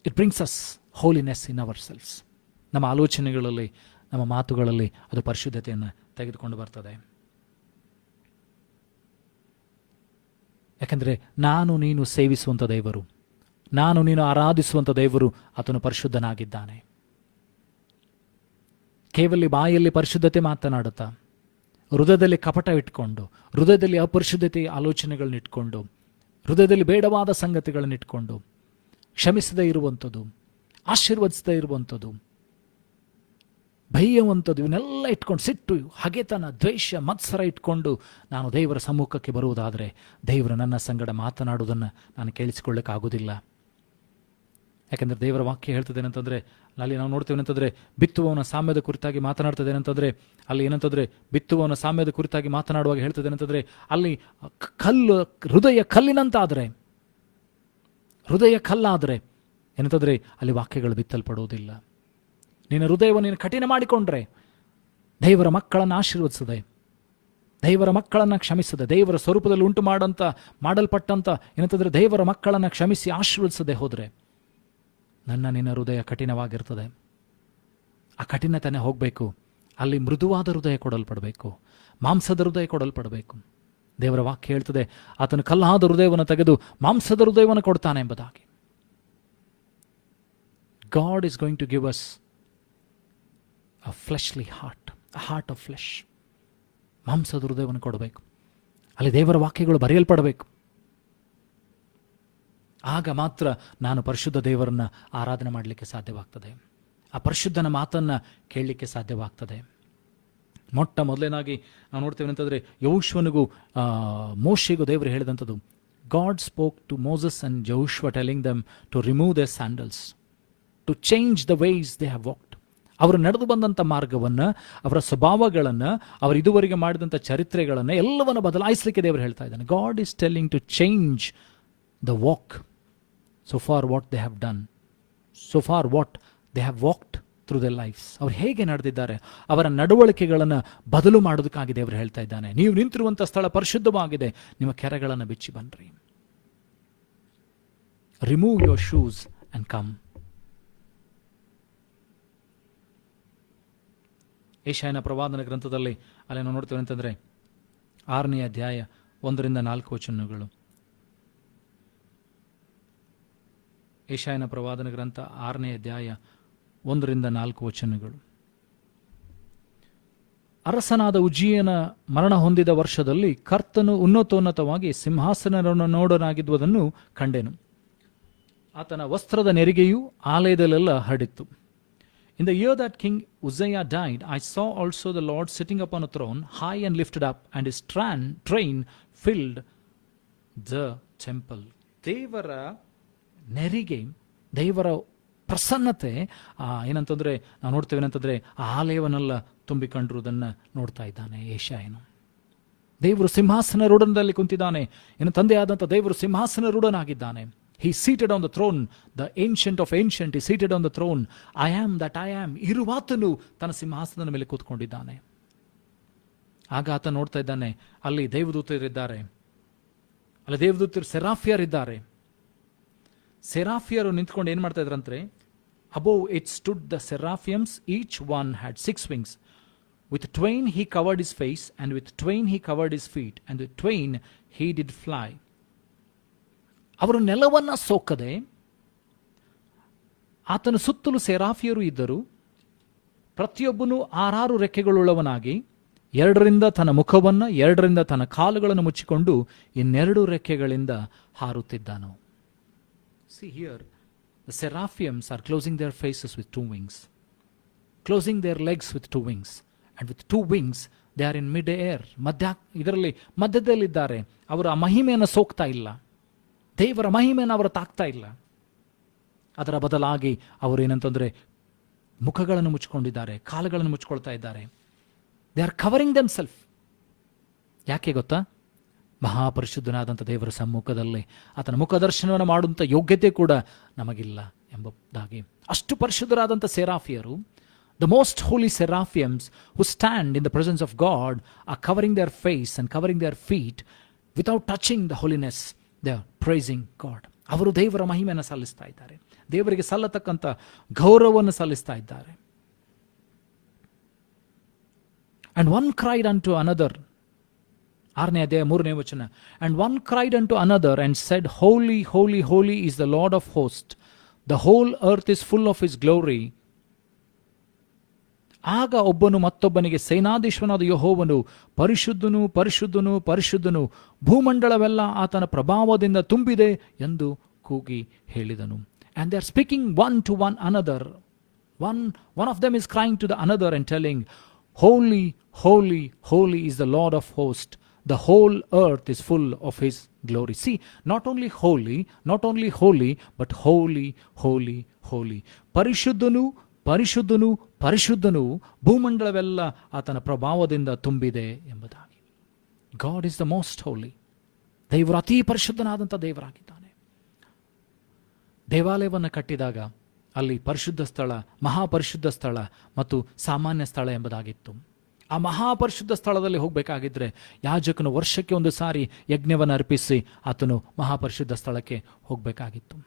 It brings us holiness in ourselves. ನಮ್ಮ ಆಲೋಚನೆಗಳಲ್ಲಿ, ನಮ್ಮ ಮಾತುಗಳಲ್ಲಿ ಅದು ಪರಿಶುದ್ಧತೆಯನ್ನು ತೆಗೆದುಕೊಂಡು ಬರ್ತದೆ. ಯಾಕಂದರೆ ನಾನು ನೀನು ಸೇವಿಸುವಂಥ ದೇವರು, ನಾನು ನೀನು ಆರಾಧಿಸುವಂಥ ದೇವರು ಆತನು ಪರಿಶುದ್ಧನಾಗಿದ್ದಾನೆ. ಕೇವಲ ಬಾಯಲ್ಲಿ ಪರಿಶುದ್ಧತೆ ಮಾತನಾಡುತ್ತಾ, ಹೃದಯದಲ್ಲಿ ಕಪಟ ಇಟ್ಕೊಂಡು, ಹೃದಯದಲ್ಲಿ ಅಪರಿಶುದ್ಧತೆ ಆಲೋಚನೆಗಳನ್ನ ಇಟ್ಕೊಂಡು, ಹೃದಯದಲ್ಲಿ ಬೇಡವಾದ ಸಂಗತಿಗಳನ್ನು ಇಟ್ಕೊಂಡು, ಕ್ಷಮಿಸದೇ ಇರುವಂಥದ್ದು, ಆಶೀರ್ವದಿಸದೇ ಇರುವಂಥದ್ದು, ಬೈಯುವಂಥದ್ದು, ಇವನ್ನೆಲ್ಲ ಇಟ್ಕೊಂಡು, ಸಿಟ್ಟು, ಹಗೆತನ, ದ್ವೇಷ, ಮತ್ಸರ ಇಟ್ಕೊಂಡು ನಾನು ದೇವರ ಸಮ್ಮುಖಕ್ಕೆ ಬರುವುದಾದರೆ ದೇವರು ನನ್ನ ಸಂಗಡ ಮಾತನಾಡುವುದನ್ನು ನಾನು ಕೇಳಿಸಿಕೊಳ್ಳಕ್ಕಾಗೋದಿಲ್ಲ. ಯಾಕೆಂದರೆ ದೇವರ ವಾಕ್ಯ ಹೇಳ್ತದೆ ಏನಂತಂದರೆ, ಅಲ್ಲಿ ನಾವು ನೋಡ್ತೇವೆ ಏನಂತಂದರೆ, ಬಿತ್ತುವವನ ಸಾಮ್ಯದ ಕುರಿತಾಗಿ ಮಾತನಾಡ್ತದೆ ಏನಂತಂದರೆ, ಅಲ್ಲಿ ಏನಂತಂದರೆ ಬಿತ್ತುವವನ ಸಾಮ್ಯದ ಕುರಿತಾಗಿ ಮಾತನಾಡುವಾಗ ಹೇಳ್ತದೆ ಏನಂತಂದರೆ, ಅಲ್ಲಿ ಹೃದಯ ಕಲ್ಲಿನಂತಾದರೆ, ಹೃದಯ ಕಲ್ಲಾದರೆ ಏನಂತಂದರೆ ಅಲ್ಲಿ ವಾಕ್ಯಗಳು ಬಿತ್ತಲ್ಪಡುವುದಿಲ್ಲ. ನಿನ್ನ ಹೃದಯವನ್ನು ನೀನು ಕಠಿಣ ಮಾಡಿಕೊಂಡ್ರೆ ದೇವರ ಮಕ್ಕಳನ್ನು ಆಶೀರ್ವದಿಸದೆ, ದೇವರ ಮಕ್ಕಳನ್ನು ಕ್ಷಮಿಸದೆ, ದೇವರ ಸ್ವರೂಪದಲ್ಲಿ ಉಂಟು ಮಾಡಲ್ಪಟ್ಟಂಥ ಏನಂತಂದರೆ ದೇವರ ಮಕ್ಕಳನ್ನು ಕ್ಷಮಿಸಿ ಆಶೀರ್ವದಿಸದೆ ಹೋದರೆ ನಿನ್ನ ಹೃದಯ ಕಠಿಣವಾಗಿರ್ತದೆ. ಆ ಕಠಿಣತನೇ ಹೋಗಬೇಕು. ಅಲ್ಲಿ ಮೃದುವಾದ ಹೃದಯ ಕೊಡಲ್ಪಡಬೇಕು, ಮಾಂಸದ ಹೃದಯ ಕೊಡಲ್ಪಡಬೇಕು. ದೇವರ ವಾಕ್ಯ ಹೇಳ್ತದೆ, ಆತನು ಕಲ್ಲಾದ ಹೃದಯವನ್ನು ತೆಗೆದು ಮಾಂಸದ ಹೃದಯವನ್ನು ಕೊಡ್ತಾನೆ ಎಂಬುದಾಗಿ. God is going to give us a fleshly heart, a heart of flesh. ಮಾಂಸದ ಹೃದಯವನ್ನು ಕೊಡಬೇಕು. ಅಲ್ಲಿ ದೇವರ ವಾಕ್ಯಗಳು ಬರೆಯಲ್ಪಡಬೇಕು. ಆಗ ಮಾತ್ರ ನಾನು ಪರಿಶುದ್ಧ ದೇವರನ್ನ ಆರಾಧನೆ ಮಾಡಲಿಕ್ಕೆ ಸಾಧ್ಯವಾಗ್ತದೆ. ಆ ಪರಿಶುದ್ಧನ ಮಾತನ್ನು ಕೇಳಲಿಕ್ಕೆ ಸಾಧ್ಯವಾಗ್ತದೆ. ಮೊಟ್ಟ ಮೊದಲನೇದಾಗಿ ನಾವು ನೋಡ್ತೇವೆ ಅಂತಂದರೆ, ಯೆಹೋಶುವನಿಗೂ ಮೋಶೆಗೂ ದೇವರು ಹೇಳಿದಂಥದ್ದು, God spoke to Moses and Yehoshua telling them to remove their sandals, to change the ways they have walked. ಅವರು ನಡೆದು ಬಂದಂಥ ಮಾರ್ಗವನ್ನು, ಅವರ ಸ್ವಭಾವಗಳನ್ನು, ಅವರು ಇದುವರೆಗೆ ಮಾಡಿದಂಥ ಚರಿತ್ರೆಗಳನ್ನು ಎಲ್ಲವನ್ನು ಬದಲಾಯಿಸಲಿಕ್ಕೆ ದೇವರು ಹೇಳ್ತಾ ಇದ್ದಾನೆ. God is telling to change the walk so far what they have done, so far what they have walked through their lives. ಅವರು ಹೇಗೆ ನಡೆದಿದ್ದಾರೆ, ಅವರ ನಡವಳಿಕೆಗಳನ್ನು ಬದಲು ಮಾಡೋದಕ್ಕಾಗಿ ದೇವರು ಹೇಳ್ತಾ ಇದ್ದಾನೆ, ನೀವು ನಿಂತಿರುವಂಥ ಸ್ಥಳ ಪರಿಶುದ್ಧವಾಗಿದೆ, ನಿಮ್ಮ ಕೆರೆಗಳನ್ನು ಬಿಚ್ಚಿ ಬನ್ನಿರಿ. Remove your shoes and come. ಯೆಶಾಯನ ಪ್ರವಾದನ ಗ್ರಂಥದಲ್ಲಿ ಅಲ್ಲಿ ನಾವು ನೋಡ್ತೇವೆ ಅಂತಂದರೆ 6ನೇ ಅಧ್ಯಾಯ 1-4 ವಚನಗಳು. ಯೆಶಾಯನ ಪ್ರವಾದನ ಗ್ರಂಥ 6ನೇ ಅಧ್ಯಾಯ 1-4 ವಚನಗಳು. ಅರಸನಾದ ಉಜ್ಜೀಯನ ಮರಣ ಹೊಂದಿದ ವರ್ಷದಲ್ಲಿ ಕರ್ತನು ಉನ್ನತೋನ್ನತವಾಗಿ ಸಿಂಹಾಸನವನ್ನೋಡನಾಗಿದ್ದುದನ್ನು ಕಂಡೆನು. ಆತನ ವಸ್ತ್ರದ ನೆರಿಗೆಯು ಆಲಯದಲ್ಲೆಲ್ಲ ಹರಡಿತ್ತು. In the year that King Uzziah died, I saw also the Lord sitting upon a throne, high and lifted up, and his train filled the temple. ದೇವರ ನೆರಿಗೆ, ದೇವರ ಪ್ರಸನ್ನತೆ ಏನಂತಂದರೆ ನಾವು ನೋಡ್ತೇವೆ ಅಂತಂದರೆ ಆ ಆಲಯವನ್ನೆಲ್ಲ ತುಂಬಿಕೊಂಡಿರುವುದನ್ನು ನೋಡ್ತಾ ಇದ್ದಾನೆ ಯೆಶಾಯನು. ದೇವರು ಸಿಂಹಾಸನ ರೂಢದಲ್ಲಿ ಕುಂತಿದ್ದಾನೆ. ಇನ್ನು ತಂದೆಯಾದಂಥ ದೇವರು ಸಿಂಹಾಸನ ರೂಢನಾಗಿದ್ದಾನೆ. He is seated on the throne, the ancient of ancient is seated on the throne. I am that I am. ಇರುವಾತನು ತನ್ನ ಸಿಂಹಾಸನದ ಮೇಲೆ ಕೂತ್ಕೊಂಡಿದ್ದಾನೆ. ಆಗ ಆತ ನೋಡ್ತಾ ಇದ್ದಾನೆ, ಅಲ್ಲಿ ದೇವದೂತರಿದ್ದಾರೆ, ಅಲ್ಲಿ ದೇವದೂತರು ಸೆರಾಫಿಯರಿದ್ದಾರೆ. ಸೆರಾಫಿಯರು ನಿಂತ್ಕೊಂಡು ಏನು ಮಾಡ್ತಾ ಇದ್ರಂದ್ರೆ, above it stood the seraphims, each one had 6 wings. With twain he covered his face, and with twain he covered his feet, and with twain he did fly. ಅವರು ನೆಲವನ್ನು ಸೋಕದೆ ಆತನ ಸುತ್ತಲೂ ಸೆರಾಫಿಯರು ಇದ್ದರು. ಪ್ರತಿಯೊಬ್ಬನು 6 ರೆಕ್ಕೆಗಳುಳ್ಳವನಾಗಿ 2ರಿಂದ ತನ್ನ ಮುಖವನ್ನು 2ರಿಂದ ತನ್ನ ಕಾಲುಗಳನ್ನು ಮುಚ್ಚಿಕೊಂಡು 2 ರೆಕ್ಕೆಗಳಿಂದ ಹಾರುತ್ತಿದ್ದನು. See here, the seraphims are closing their faces with 2 wings, closing their legs with 2 wings, and with 2 wings they are in mid-air. ಇದರಲ್ಲಿ ಮಧ್ಯದಲ್ಲಿದ್ದಾರೆ. ಅವರು ಆ ಮಹಿಮೆಯನ್ನು ಸೋಕ್ತಾ ಇಲ್ಲ, ದೇವರ ಮಹಿಮೆಯನ್ನು ಅವರು ತಾಕ್ತಾ ಇಲ್ಲ. ಅದರ ಬದಲಾಗಿ ಅವರು ಏನಂತಂದರೆ ಮುಖಗಳನ್ನು ಮುಚ್ಕೊಂಡಿದ್ದಾರೆ, ಕಾಲುಗಳನ್ನು ಮುಚ್ಕೊಳ್ತಾ ಇದ್ದಾರೆ. They are covering them self. ಯಾಕೆ ಗೊತ್ತಾ? ಮಹಾಪರಿಶುದ್ಧನಾದಂಥ ದೇವರ ಸಮ್ಮುಖದಲ್ಲಿ ಆತನ ಮುಖದರ್ಶನವನ್ನು ಮಾಡುವಂಥ ಯೋಗ್ಯತೆ ಕೂಡ ನಮಗಿಲ್ಲ ಎಂಬುದಾಗಿ. ಅಷ್ಟು ಪರಿಶುದ್ಧರಾದಂಥ ಸೆರಾಫಿಯರು, the most holy seraphims who stand in the presence of God are covering their face and covering their feet without touching the holiness. They are praising God. ಅವರು ದೇವರ ಮಹಿಮೆಯನ್ನು ಸಲ್ಲಿಸ್ತಾ ಇದ್ದಾರೆ, ದೇವರಿಗೆ ಸಲ್ಲತಕ್ಕಂಥ ಗೌರವವನ್ನು ಸಲ್ಲಿಸ್ತಾ ಇದ್ದಾರೆ. And one cried unto another, 6ನೇ ಅಧ್ಯಾಯ 3ನೇ ವಚನ. And one cried unto another and said, Holy, holy, holy is the Lord of hosts. The whole earth is full of his glory. ಆಗ ಒಬ್ಬನು ಮತ್ತೊಬ್ಬನಿಗೆ, ಸೇನಾಧೀಶ್ವರನಾದ ಯೆಹೋವನು ಪರಿಶುದ್ಧನು, ಪರಿಶುದ್ಧನು, ಪರಿಶುದ್ಧನು, ಭೂಮಂಡಲವೆಲ್ಲ ಆತನ ಪ್ರಭಾವದಿಂದ ತುಂಬಿದೆ ಎಂದು ಕೂಗಿ ಹೇಳಿದನು. And they are speaking one to one another. One of them is crying to the another and telling, Holy, holy, holy is the Lord of hosts. The whole earth is full of his glory. See, not only holy, but holy, holy, holy. ಪರಿಶುದ್ಧನು, ಪರಿಶುದ್ಧನು, ಪರಿಶುದ್ಧನು, ಭೂಮಂಡಲವೆಲ್ಲ ಆತನ ಪ್ರಭಾವದಿಂದ ತುಂಬಿದೆ ಎಂಬುದಾಗಿ. God is the most ಹೋಲಿ. ದೇವರು ಅತಿ ಪರಿಶುದ್ಧನಾದಂಥ ದೇವರಾಗಿದ್ದಾನೆ. ದೇವಾಲಯವನ್ನು ಕಟ್ಟಿದಾಗ ಅಲ್ಲಿ ಪರಿಶುದ್ಧ ಸ್ಥಳ, ಮಹಾಪರಿಶುದ್ಧ ಸ್ಥಳ ಮತ್ತು ಸಾಮಾನ್ಯ ಸ್ಥಳ ಎಂಬುದಾಗಿತ್ತು. ಆ ಮಹಾಪರಿಶುದ್ಧ ಸ್ಥಳದಲ್ಲಿ ಹೋಗಬೇಕಾಗಿದ್ರೆ ಯಾಜಕನು ವರ್ಷಕ್ಕೆ ಒಂದು ಸಾರಿ ಯಜ್ಞವನ್ನು ಅರ್ಪಿಸಿ ಆತನು ಮಹಾಪರಿಶುದ್ಧ ಸ್ಥಳಕ್ಕೆ ಹೋಗಬೇಕಾಗಿತ್ತು.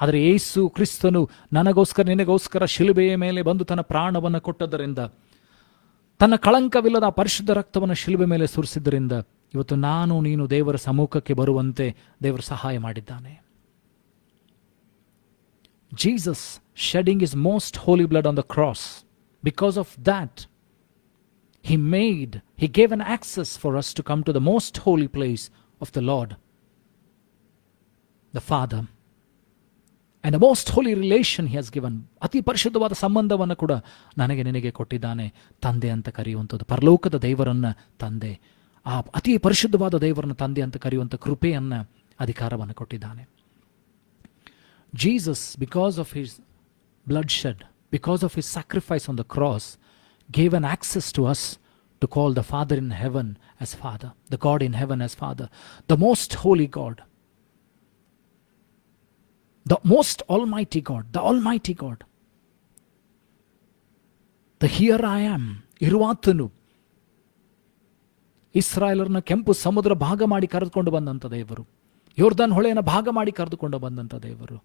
ಆದರೆ ಯೇಸು ಕ್ರಿಸ್ತನು ನನಗೋಸ್ಕರ ನಿನಗೋಸ್ಕರ ಶಿಲುಬೆಯ ಮೇಲೆ ಬಂದು ತನ್ನ ಪ್ರಾಣವನ್ನು ಕೊಟ್ಟದ್ದರಿಂದ, ತನ್ನ ಕಳಂಕವಿಲ್ಲದ ಪರಿಶುದ್ಧ ರಕ್ತವನ್ನು ಶಿಲುಬೆ ಮೇಲೆ ಸುರಿಸಿದ್ದರಿಂದ ಇವತ್ತು ನಾನು ನೀನು ದೇವರ ಸಮ್ಮುಖಕ್ಕೆ ಬರುವಂತೆ ದೇವರು ಸಹಾಯ ಮಾಡಿದ್ದಾನೆ. Jesus shedding his most holy blood on the cross, because of that he gave an access for us to come to the most holy place of the Lord, the Father, and the most holy relation he has given. ಅತಿ ಪರಿಶುದ್ಧವಾದ ಸಂಬಂಧವನ್ನು ಕೂಡ ನನಗೆ ನಿನಗೆ ಕೊಟ್ಟಿದ್ದಾನೆ. ತಂದೆ ಅಂತ ಕರೆಯುವಂಥದ್ದು, ಪರಲೋಕದ ದೇವರನ್ನ ತಂದೆ, ಆ ಅತಿ ಪರಿಶುದ್ಧವಾದ ದೇವರನ್ನ ತಂದೆ ಅಂತ ಕರೆಯುವಂಥ ಕೃಪೆಯನ್ನ, ಅಧಿಕಾರವನ್ನು ಕೊಟ್ಟಿದ್ದಾನೆ. Jesus, because of his bloodshed, because of his sacrifice on the cross, gave an access to us to call the Father in heaven as Father, the God in heaven as Father, the most holy God, the most almighty God, the almighty God, the here I am, ಇರುವಾತನು. ಇಸ್ರಾಯೇಲರನ್ನ ಕೆಂಪು ಸಮುದ್ರ ಭಾಗ ಮಾಡಿ ಕರೆದುಕೊಂಡು ಬಂದಂಥ ದೇವರು, ಯೋರ್ದಾನ್ ಹೊಳೆಯನ್ನು ಭಾಗ ಮಾಡಿ ಕರೆದುಕೊಂಡು ಬಂದಂಥ ದೇವರು,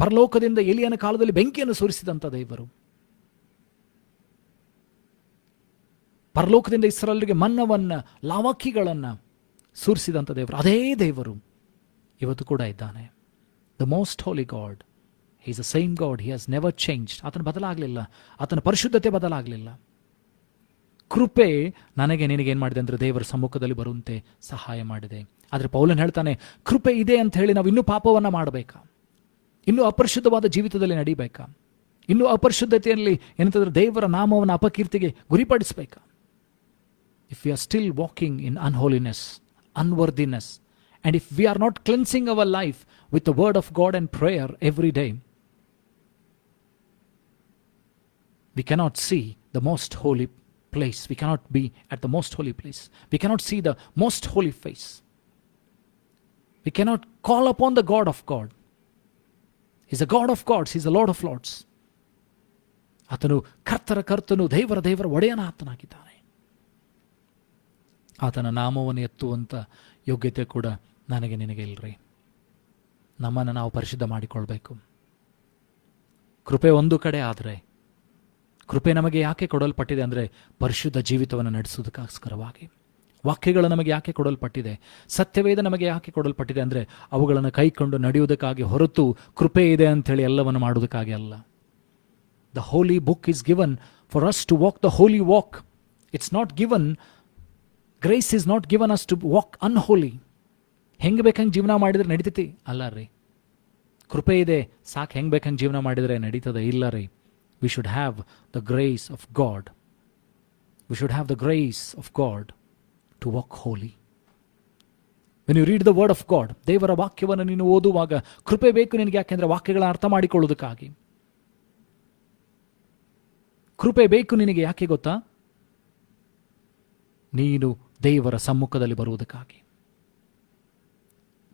ಪರಲೋಕದಿಂದ ಎಲಿಯನ ಕಾಲದಲ್ಲಿ ಬೆಂಕಿಯನ್ನು ಸುರಿಸಿದಂಥ ದೇವರು, ಪರಲೋಕದಿಂದ ಇಸ್ರಾಯೇಲರಿಗೆ ಮನ್ನವನ್ನ, ಲಾವಕ್ಕಿಗಳನ್ನ ಸುರಿಸಿದಂಥ ದೇವರು, ಅದೇ ದೇವರು ಇವತ್ತು ಕೂಡ ಇದ್ದಾನೆ. The most holy god, he is the same god, he has never changed. ಆತನ ಬದಲಾಗಲಿಲ್ಲ, ಆತನ ಪರಿಶುದ್ಧತೆ ಬದಲಾಗಲಿಲ್ಲ. ಕೃಪೆ ನನಗೆ ನಿನಗೇನು ಮಾಡಿದೆ ಅಂದರೆ ದೇವರ ಸಮ್ಮುಖದಲ್ಲಿ ಬರುವಂತೆ ಸಹಾಯ ಮಾಡಿದೆ. ಆದರೆ ಪೌಲನ್ ಹೇಳ್ತಾನೆ, ಕೃಪೆ ಇದೆ ಅಂತ ಹೇಳಿ ನಾವು ಇನ್ನೂ ಪಾಪವನ್ನು ಮಾಡಬೇಕಾ? ಇನ್ನೂ ಅಪರಿಶುದ್ಧವಾದ ಜೀವಿತದಲ್ಲಿ ನಡಿಬೇಕಾ? ಇನ್ನೂ ಅಪರಿಶುದ್ಧತೆಯಲ್ಲಿ ಏನಂತಂದ್ರೆ ದೇವರ ನಾಮವನ್ನು ಅಪಕೀರ್ತಿಗೆ ಗುರಿಪಡಿಸಬೇಕಾ? If we are still walking in unholiness, unworthiness, and if we are not cleansing our life with the word of God and prayer every day, we cannot see the most holy place. We cannot be at the most holy place. We cannot see the most holy face. We cannot call upon the God of God. He's the God of gods. He's the Lord of lords. ಆತನು ಕರ್ತನ ಕರ್ತನು, ದೇವರ ದೇವರ ಒಡೆಯನ ಆತನಾಗಿದ್ದಾನೆ. ಆತನ ನಾಮವನ್ನು ಎತ್ತುವಂಥ ಯೋಗ್ಯತೆ ಕೂಡ ನನಗೆ ನಿನಗೆ ಇಲ್ಲರಿ. ನಮ್ಮನ್ನು ನಾವು ಪರಿಶುದ್ಧ ಮಾಡಿಕೊಳ್ಬೇಕು. ಕೃಪೆ ಒಂದು ಕಡೆ ಆದರೆ, ಕೃಪೆ ನಮಗೆ ಯಾಕೆ ಕೊಡಲ್ಪಟ್ಟಿದೆ ಅಂದರೆ ಪರಿಶುದ್ಧ ಜೀವಿತವನ್ನು ನಡೆಸೋದಕ್ಕೋಸ್ಕರವಾಗಿ. ವಾಕ್ಯಗಳು ನಮಗೆ ಯಾಕೆ ಕೊಡಲ್ಪಟ್ಟಿದೆ, ಸತ್ಯವೇದ ನಮಗೆ ಯಾಕೆ ಕೊಡಲ್ಪಟ್ಟಿದೆ ಅಂದರೆ ಅವುಗಳನ್ನು ಕೈಕೊಂಡು ನಡೆಯುವುದಕ್ಕಾಗಿ ಹೊರತು ಕೃಪೆ ಇದೆ ಅಂಥೇಳಿ ಎಲ್ಲವನ್ನು ಮಾಡುವುದಕ್ಕಾಗಿ ಅಲ್ಲ. The holy book is given for us to walk the holy walk. It's not given, grace is not given us to walk unholy. ಹೆಂಗೆ ಬೇಕಂಗೆ ಜೀವನ ಮಾಡಿದರೆ ನಡೀತೈತಿ ಅಲ್ಲ ರೀ. ಕೃಪೆ ಇದೆ ಸಾಕು, ಹೆಂಗೆ ಬೇಕಂಗೆ ಜೀವನ ಮಾಡಿದರೆ ನಡೀತದೆ ಇಲ್ಲ ರೀ. We should have the grace of God. We should have the grace of God to walk holy. When you read the word of God, ದೇವರ ವಾಕ್ಯವನ್ನು ನೀನು ಓದುವಾಗ ಕೃಪೆ ಬೇಕು ನಿನಗೆ. ಯಾಕೆಂದರೆ ವಾಕ್ಯಗಳನ್ನ ಅರ್ಥ ಮಾಡಿಕೊಳ್ಳೋದಕ್ಕಾಗಿ ಕೃಪೆ ಬೇಕು ನಿನಗೆ. ಯಾಕೆ ಗೊತ್ತಾ? ನೀನು ದೇವರ ಸಮ್ಮುಖದಲ್ಲಿ ಬರುವುದಕ್ಕಾಗಿ.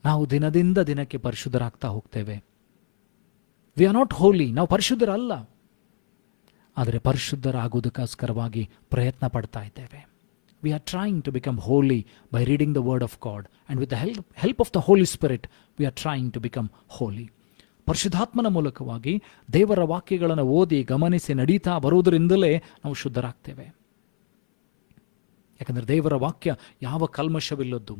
ನಾವು ದಿನದಿಂದ ದಿನಕ್ಕೆ ಪರಿಶುದ್ಧರಾಗ್ತಾ ಹೋಗ್ತೇವೆ. ವಿ ಆರ್ ನಾಟ್ ಹೋಲಿ, ನಾವು ಪರಿಶುದ್ಧರಲ್ಲ, ಆದರೆ ಪರಿಶುದ್ಧರಾಗುವುದಕ್ಕೋಸ್ಕರವಾಗಿ ಪ್ರಯತ್ನ ಪಡ್ತಾ ಇದ್ದೇವೆ. We are trying to become holy by reading the word of God and with the help of the Holy Spirit we are trying to become holy. ಪರಿಶುದ್ಧಾತ್ಮನ ಮೂಲಕವಾಗಿ ದೇವರ ವಾಕ್ಯಗಳನ್ನು ಓದಿ ಗಮನಿಸಿ ನಡೀತಾ ಬರುವುದರಿಂದಲೇ ನಾವು ಶುದ್ಧರಾಗ್ತೇವೆ. ಯಾಕಂದರೆ ದೇವರ ವಾಕ್ಯ ಯಾವ ಕಲ್ಮಶವಿಲ್ಲದ್ದು,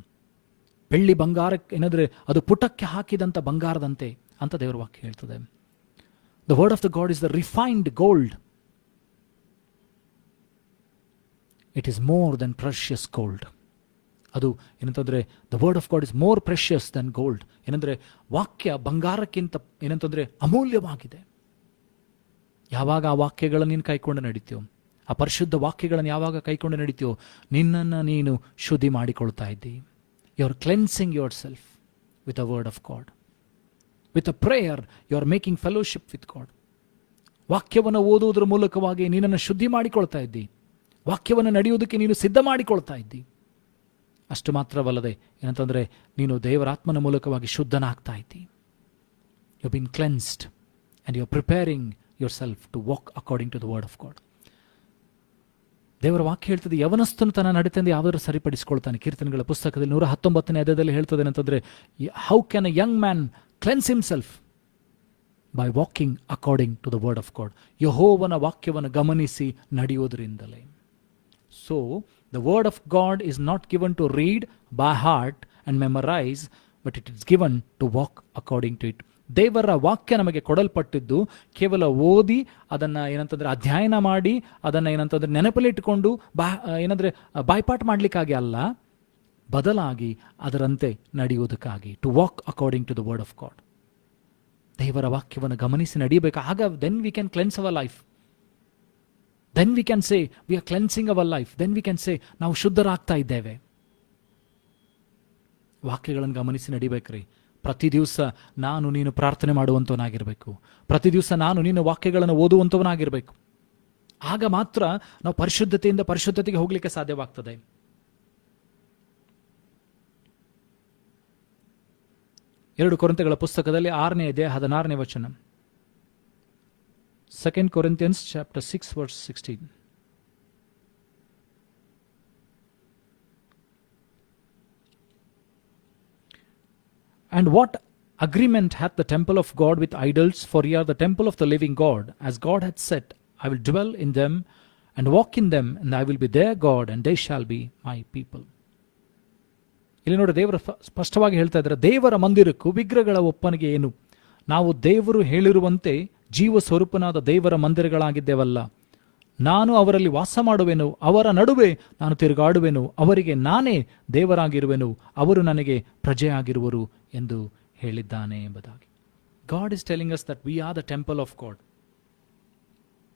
ಬೆಳ್ಳಿ ಬಂಗಾರಕ್ಕೆ ಏನಾದರೆ ಅದು ಪುಟಕ್ಕೆ ಹಾಕಿದಂಥ ಬಂಗಾರದಂತೆ ಅಂತ ದೇವರ ವಾಕ್ಯ ಹೇಳ್ತದೆ. The word of the God is the refined gold. It is more than precious gold. ಅದು ಏನಂತಂದರೆ the word of God is more precious than gold. ಏನಂದರೆ ವಾಕ್ಯ ಬಂಗಾರಕ್ಕಿಂತ ಏನಂತಂದರೆ ಅಮೂಲ್ಯವಾಗಿದೆ. ಯಾವಾಗ ಆ ವಾಕ್ಯಗಳನ್ನು ನೀನು ಕೈಕೊಂಡು ನಡೀತೀಯೋ, ಆ ಪರಿಶುದ್ಧ ವಾಕ್ಯಗಳನ್ನು ಯಾವಾಗ ಕೈಕೊಂಡು ನಡೀತೀಯೋ, ನಿನ್ನನ್ನು ನೀನು ಶುದ್ಧಿ ಮಾಡಿಕೊಳ್ತಾ ಇದ್ದಿ. You are cleansing yourself with a word of God. With a prayer you are making fellowship with God. ವಾಕ್ಯವನ್ನು ಓದುವುದರ ಮೂಲಕವಾಗಿ ನೀನನ್ನು ಶುದ್ಧಿ ಮಾಡಿಕೊಳ್ತಾ ಇದ್ದಿ. ವಾಕ್ಯವನ್ನು ನಡೆಯುವುದಕ್ಕೆ ನೀನು ಸಿದ್ಧ ಮಾಡಿಕೊಳ್ತಾ ಇದ್ದಿ. ಅಷ್ಟು ಮಾತ್ರವಲ್ಲದೆ ಏನಂತಂದರೆ ನೀನು ದೇವರಾತ್ಮನ ಮೂಲಕವಾಗಿ ಶುದ್ಧನಾಗ್ತಾ ಇದ್ದಿ. You been cleansed and you are preparing yourself to walk according to the word of God. ದೇವರ ವಾಕ್ಯ ಹೇಳ್ತದೆ, ಯವನಸ್ಥನು ತನ್ನ ನಡತೆಯಿಂದ ಯಾವ್ದಾದ್ರು ಸರಿಪಡಿಸಿಕೊಳ್ತಾನೆ. ಕೀರ್ತನೆಗಳ ಪುಸ್ತಕದಲ್ಲಿ 119ನೇ ಅಧ್ಯಾಯದಲ್ಲಿ ಹೇಳ್ತದೆ ಏನಂತಂದ್ರೆ, how can a young man cleanse himself? By walking according to the word of God. ಯೆಹೋವನ ವಾಕ್ಯವನ್ನು ಗಮನಿಸಿ ನಡೆಯುವುದರಿಂದಲೇ. So the word of God is not given to read by heart and memorise, but it is given to walk according to it. ದೇವರ ವಾಕ್ಯ ನಮಗೆ ಕೊಡಲ್ಪಟ್ಟಿದ್ದು ಕೇವಲ ಓದಿ ಅದನ್ನು ಏನಂತಂದ್ರೆ ಅಧ್ಯಯನ ಮಾಡಿ ಅದನ್ನು ಏನಂತಂದ್ರೆ ನೆನಪಲ್ಲಿಟ್ಟುಕೊಂಡು ಏನಂದ್ರೆ ಬಾಯ್ಪಾಠ ಮಾಡಲಿಕ್ಕಾಗಿ ಅಲ್ಲ, ಬದಲಾಗಿ ಅದರಂತೆ ನಡೆಯುವುದಕ್ಕಾಗಿ. To walk according to the word of God. ದೇವರ ವಾಕ್ಯವನ್ನು ಗಮನಿಸಿ ನಡೆಯಬೇಕು. ಆಗ then we can cleanse our life. Then we can say we are cleansing our life. Then we can say ನಾವು ಶುದ್ಧರಾಗ್ತಾ ಇದ್ದೇವೆ. ವಾಕ್ಯಗಳನ್ನು ಗಮನಿಸಿ ನಡಿಬೇಕ್ರಿ. ಪ್ರತಿ ದಿವಸ ನಾನು ನೀನು ಪ್ರಾರ್ಥನೆ ಮಾಡುವಂಥವನಾಗಿರಬೇಕು. ಪ್ರತಿ ದಿವಸ ನಾನು ನೀನು ವಾಕ್ಯಗಳನ್ನು ಓದುವಂಥವನಾಗಿರಬೇಕು. ಆಗ ಮಾತ್ರ ನಾವು ಪರಿಶುದ್ಧತೆಯಿಂದ ಪರಿಶುದ್ಧತೆಗೆ ಹೋಗ್ಲಿಕ್ಕೆ ಸಾಧ್ಯವಾಗ್ತದೆ. 2 ಕೊರಿಂಥಗಳ ಪುಸ್ತಕದಲ್ಲಿ 6ನೇ ಅಧ್ಯಾಯ 16ನೇ ವಚನ. 2 Corinthians chapter 6 verse 16. And what agreement hath the temple of God with idols? For ye are the temple of the living God. As God hath said, I will dwell in them and walk in them, and I will be their God, and they shall be my people. ಇಲ್ಲಿ ನೋಡಿ, ದೇವರು ಸ್ಪಷ್ಟವಾಗಿ ಹೇಳ್ತಾ ಇದ್ದಾರೆ, ದೇವರ ಮಂದಿರಕ್ಕೂ ವಿಗ್ರಹಗಳ ಒಪ್ಪನಿಗೆ ಏನು? ನಾವು ದೇವರು ಹೇಳಿರುವಂತೆ ಜೀವ ಸ್ವರೂಪನಾದ ದೇವರ ಮಂದಿರಗಳಾಗಿದ್ದೇವಲ್ಲ. ನಾನು ಅವರಲ್ಲಿ ವಾಸ ಮಾಡುವೆನು, ಅವರ ನಡುವೆ ನಾನು ತಿರುಗಾಡುವೆನು, ಅವರಿಗೆ ನಾನೇ ದೇವರಾಗಿರುವೆನು, ಅವರು ನನಗೆ ಪ್ರಜೆಯಾಗಿರುವರು ಎಂದು ಹೇಳಿದ್ದಾನೆ ಎಂಬುದಾಗಿ. God is telling us that we are the temple of god.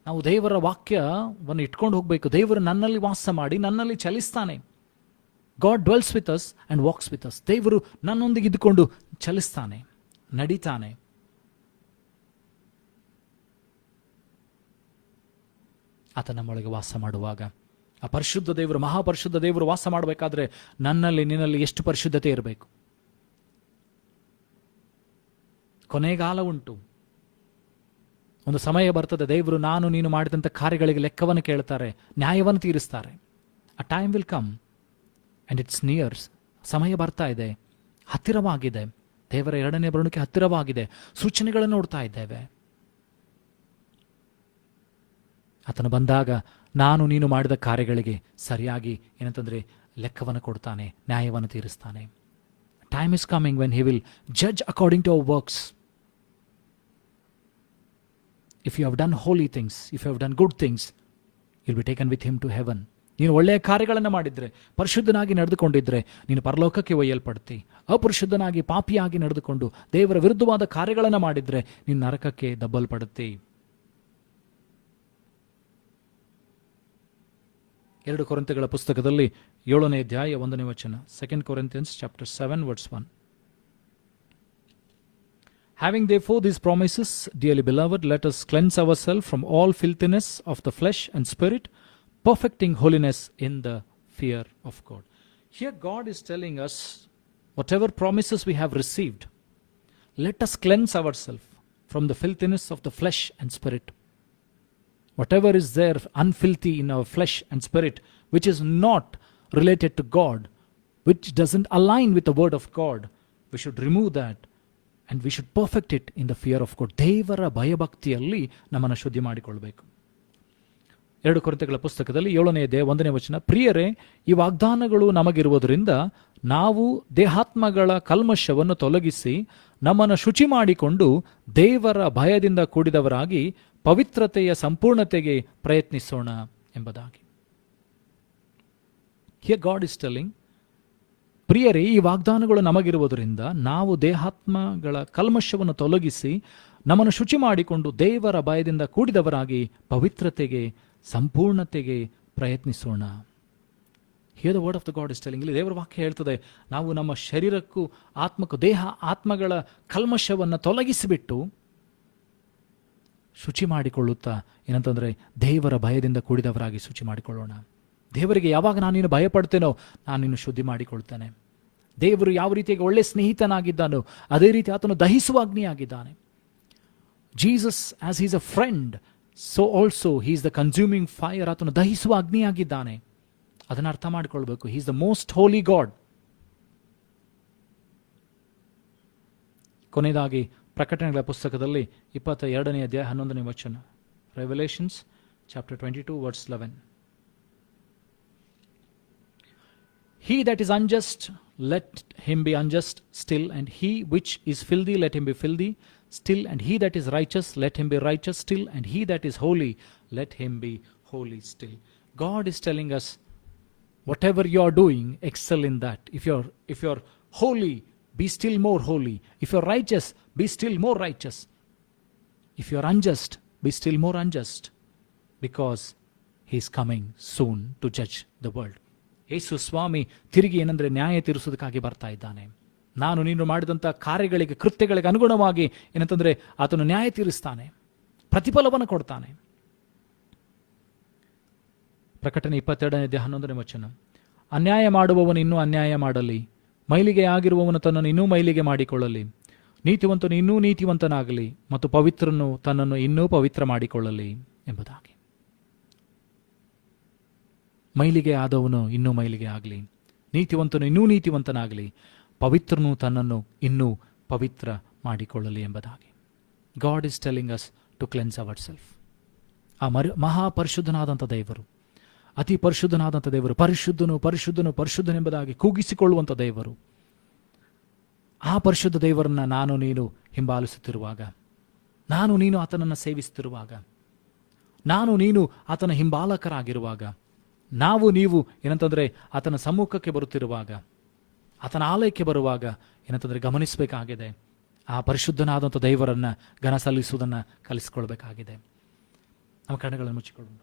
ನಾವು ದೇವರ ವಾಕ್ಯವನ್ನು ಇಟ್ಕೊಂಡು ಹೋಗಬೇಕು. ದೇವರು ನನ್ನಲ್ಲಿ ವಾಸ ಮಾಡಿ ನನ್ನಲ್ಲಿ ಚಲಿಸ್ತಾನೆ. God dwells with us and walks with us. ದೇವರು ನನ್ನೊಂದಿಗೆ ಇದ್ದುಕೊಂಡು ಚಲಿಸ್ತಾನೆ, ನಡೀತಾನೆ. ಆತ ನಮ್ಮೊಳಗೆ ವಾಸ ಮಾಡುವಾಗ, ಆ ಪರಿಶುದ್ಧ ದೇವರು, ಮಹಾಪರಿಶುದ್ಧ ದೇವರು ವಾಸ ಮಾಡಬೇಕಾದ್ರೆ ನನ್ನಲ್ಲಿ ನಿನ್ನಲ್ಲಿ ಎಷ್ಟು ಪರಿಶುದ್ಧತೆ ಇರಬೇಕು. ಕೊನೆಗಾಲ ಉಂಟು. ಒಂದು ಸಮಯ ಬರ್ತದೆ, ದೇವರು ನಾನು ನೀನು ಮಾಡಿದಂಥ ಕಾರ್ಯಗಳಿಗೆ ಲೆಕ್ಕವನ್ನು ಕೇಳ್ತಾರೆ, ನ್ಯಾಯವನ್ನು ತೀರಿಸ್ತಾರೆ. A time will come and it's nears. ಸಮಯ ಬರ್ತಾ ಇದೆ, ಹತ್ತಿರವಾಗಿದೆ. ದೇವರ 2ನೇ ಬರುಣಿಕೆ ಹತ್ತಿರವಾಗಿದೆ. ಸೂಚನೆಗಳನ್ನು ನೋಡ್ತಾ ಇದ್ದೇವೆ. ಆತನು ಬಂದಾಗ ನಾನು ನೀನು ಮಾಡಿದ ಕಾರ್ಯಗಳಿಗೆ ಸರಿಯಾಗಿ ಏನಂತಂದ್ರೆ ಲೆಕ್ಕವನ್ನು ಕೊಡ್ತಾನೆ, ನ್ಯಾಯವನ್ನು ತೀರಿಸ್ತಾನೆ. Time is coming when he will judge according to our works. If you have done holy things, if you have done good things, you will be taken with him to heaven. ನೀನು ಒಳ್ಳೆಯ ಕಾರ್ಯಗಳನ್ನು ಮಾಡಿದ್ರೆ, ಪರಿಶುದ್ಧನಾಗಿ ನಡೆದುಕೊಂಡಿದ್ರೆ ನೀನು ಪರಲೋಕಕ್ಕೆ ಒಯ್ಯಲ್ಪಡ್ತಿ. ಅಪರಿಶುದ್ಧನಾಗಿ ಪಾಪಿಯಾಗಿ ನಡೆದುಕೊಂಡು ದೇವರ ವಿರುದ್ಧವಾದ ಕಾರ್ಯಗಳನ್ನು ಮಾಡಿದ್ರೆ ನೀನು ನರಕಕ್ಕೆ ದಬ್ಬಲ್ಪಡುತ್ತಿ. 2 ಕೊರಿಂಥಗಳ ಪುಸ್ತಕದಲ್ಲಿ 7ನೇ ಅಧ್ಯಾಯ 1ನೇ ವಚನ. 2 Corinthians chapter 7 verse 1. Having therefore these promises, dearly beloved, let us cleanse ourselves from all filthiness of the flesh and spirit, perfecting holiness in the fear of God. Here God is telling us, whatever promises we have received, let us cleanse ourselves from the filthiness of the flesh and spirit. Whatever is there unfilthy in our flesh and spirit, which is not related to God, which doesn't align with the word of God, we should remove that and we should perfect it in the fear of God. ದೇವರ ಭಯಭಕ್ತಿಯಲ್ಲಿ ನಮ್ಮನ್ನು ಶುದ್ಧಿ ಮಾಡಿಕೊಳ್ಳಬೇಕು. 2 ಕೊರಿಂಥಗಳ ಪುಸ್ತಕದಲ್ಲಿ 7ನೇ ಅಧ್ಯಾಯ 1ನೇ ವಚನ. ಪ್ರಿಯರೇ, ಈ ವಾಗ್ದಾನಗಳು ನಮಗಿರುವುದರಿಂದ ನಾವು ದೇಹಾತ್ಮಗಳ ಕಲ್ಮಶವನ್ನು ತೊಲಗಿಸಿ ನಮ್ಮನ್ನು ಶುಚಿ ಮಾಡಿಕೊಂಡು ದೇವರ ಭಯದಿಂದ ಕೂಡಿದವರಾಗಿ ಪವಿತ್ರತೆಯ ಸಂಪೂರ್ಣತೆಗೆ ಪ್ರಯತ್ನಿಸೋಣ ಎಂಬುದಾಗಿ. ಹಿಯರ್ ಗಾಡ್ ಇಸ್ ಟೆಲ್ಲಿಂಗ್, ಪ್ರಿಯರೇ, ಈ ವಾಗ್ದಾನಗಳು ನಮಗಿರುವುದರಿಂದ ನಾವು ದೇಹಾತ್ಮಗಳ ಕಲ್ಮಶವನ್ನು ತೊಲಗಿಸಿ ನಮ್ಮನ್ನು ಶುಚಿ ಮಾಡಿಕೊಂಡು ದೇವರ ಭಯದಿಂದ ಕೂಡಿದವರಾಗಿ ಪವಿತ್ರತೆಗೆ ಸಂಪೂರ್ಣತೆಗೆ ಪ್ರಯತ್ನಿಸೋಣ. Here the word of the God is telling. ಇಲ್ಲಿ ದೇವರ ವಾಕ್ಯ ಹೇಳ್ತದೆ, ನಾವು ನಮ್ಮ ಶರೀರಕ್ಕೂ ಆತ್ಮಕ್ಕೂ ಆತ್ಮಗಳ ಕಲ್ಮಶವನ್ನು ತೊಲಗಿಸಿಬಿಟ್ಟು ಶುಚಿ ಮಾಡಿಕೊಳ್ಳುತ್ತಾ ಏನಂತಂದ್ರೆ ದೇವರ ಭಯದಿಂದ ಕೂಡಿದವರಾಗಿ ಶುಚಿ ಮಾಡಿಕೊಳ್ಳೋಣ. ದೇವರಿಗೆ ಯಾವಾಗ ನಾನು ನೀನು ಭಯಪಡ್ತೇನೋ ನಾನು ನಿನ್ನ ಶುದ್ಧಿ ಮಾಡಿಕೊಳ್ತೇನೆ. ದೇವರು ಯಾವ ರೀತಿಯಾಗಿ ಒಳ್ಳೆ ಸ್ನೇಹಿತನಾಗಿದ್ದಾನೋ ಅದೇ ರೀತಿ ಆತನು ದಹಿಸುವ ಅಗ್ನಿಯಾಗಿದ್ದಾನೆ. Jesus, as is a friend, so also he is the consuming fire. ಆತನು ದಹಿಸುವ ಅಗ್ನಿಯಾಗಿದ್ದಾನೆ. ಅದನ್ನು ಅರ್ಥ ಮಾಡಿಕೊಳ್ಬೇಕು. He is the most holy God. ಕೊನೆಯದಾಗಿ ಪ್ರಕಟಣೆಗಳ ಪುಸ್ತಕದಲ್ಲಿ 22ನೇ ಅಧ್ಯಾಯ 11ನೇ ವಚನ. Revelations chapter 22 verse 11. He that is unjust, let him be unjust still, and he which is filthy, let him be filthy still, and he that is righteous, let him be righteous still, and he that is holy, let him be holy still. God is telling us, whatever you are doing, excel in that. If you're holy, be still more holy. If you're righteous, be still more righteous. If you're unjust, be still more unjust, because he is coming soon to judge the world. ಯೇಸು ಸ್ವಾಮಿ ತಿರುಗಿ ಏನಂದ್ರೆ ನ್ಯಾಯ ತೀರಿಸೋದಕ್ಕಾಗಿ ಬರ್ತಾ ಇದ್ದಾನೆ. ನಾನು ನೀನು ಮಾಡಿದಂಥ ಕಾರ್ಯಗಳಿಗೆ, ಕೃತ್ಯಗಳಿಗೆ ಅನುಗುಣವಾಗಿ ಏನಂತಂದ್ರೆ ಆತನು ನ್ಯಾಯ ತೀರಿಸ್ತಾನೆ, ಪ್ರತಿಫಲವನ್ನು ಕೊಡ್ತಾನೆ. ಪ್ರಕಟಣೆ 22ನೇ ಅಧ್ಯಾಯ 11ನೇ ವಚನ. ಅನ್ಯಾಯ ಮಾಡುವವನು ಇನ್ನೂ ಅನ್ಯಾಯ ಮಾಡಲಿ, ಮೈಲಿಗೆ ಆಗಿರುವವನು ತನ್ನನ್ನು ಇನ್ನೂ ಮೈಲಿಗೆ ಮಾಡಿಕೊಳ್ಳಲಿ, ನೀತಿವಂತನು ಇನ್ನೂ ನೀತಿವಂತನಾಗಲಿ, ಮತ್ತು ಪವಿತ್ರನು ತನ್ನನ್ನು ಇನ್ನೂ ಪವಿತ್ರ ಮಾಡಿಕೊಳ್ಳಲಿ ಎಂಬುದಾಗಿ. ಮೈಲಿಗೆ ಆದವನು ಇನ್ನೂ ಮೈಲಿಗೆ ಆಗಲಿ, ನೀತಿವಂತನು ಇನ್ನೂ ನೀತಿವಂತನಾಗಲಿ, ಪವಿತ್ರನು ತನ್ನನ್ನು ಇನ್ನೂ ಪವಿತ್ರ ಮಾಡಿಕೊಳ್ಳಲಿ ಎಂಬುದಾಗಿ. God is telling us to cleanse our self. ಆ ಮಹಾಪರಿಶುದ್ಧನಾದಂಥ ದೇವರು, ಅತಿ ಪರಿಶುದ್ಧನಾದಂಥ ದೇವರು, ಪರಿಶುದ್ಧನು ಪರಿಶುದ್ಧನು ಪರಿಶುದ್ಧನೆಂಬುದಾಗಿ ಕೂಗಿಸಿಕೊಳ್ಳುವಂಥ ದೇವರು. ಆ ಪರಿಶುದ್ಧ ದೇವರನ್ನ ನಾನು ನೀನು ಹಿಂಬಾಲಿಸುತ್ತಿರುವಾಗ, ನಾನು ನೀನು ಆತನನ್ನು ಸೇವಿಸುತ್ತಿರುವಾಗ, ನಾನು ನೀನು ಆತನ ಹಿಂಬಾಲಕರಾಗಿರುವಾಗ, ನಾವು ನೀವು ಏನಂತಂದರೆ ಆತನ ಸಮ್ಮುಖಕ್ಕೆ ಬರುತ್ತಿರುವಾಗ, ಆತನ ಆಲಯಕ್ಕೆ ಬರುವಾಗ ಏನಂತಂದರೆ ಗಮನಿಸಬೇಕಾಗಿದೆ. ಆ ಪರಿಶುದ್ಧನಾದಂಥ ದೇವರನ್ನು ಘನ ಸಲ್ಲಿಸುವುದನ್ನು ಕಲಿಸ್ಕೊಳ್ಬೇಕಾಗಿದೆ. ನಮ್ಮ ಕಣ್ಣುಗಳನ್ನು ಮುಚ್ಚಿಕೊಳ್ಳೋಣ.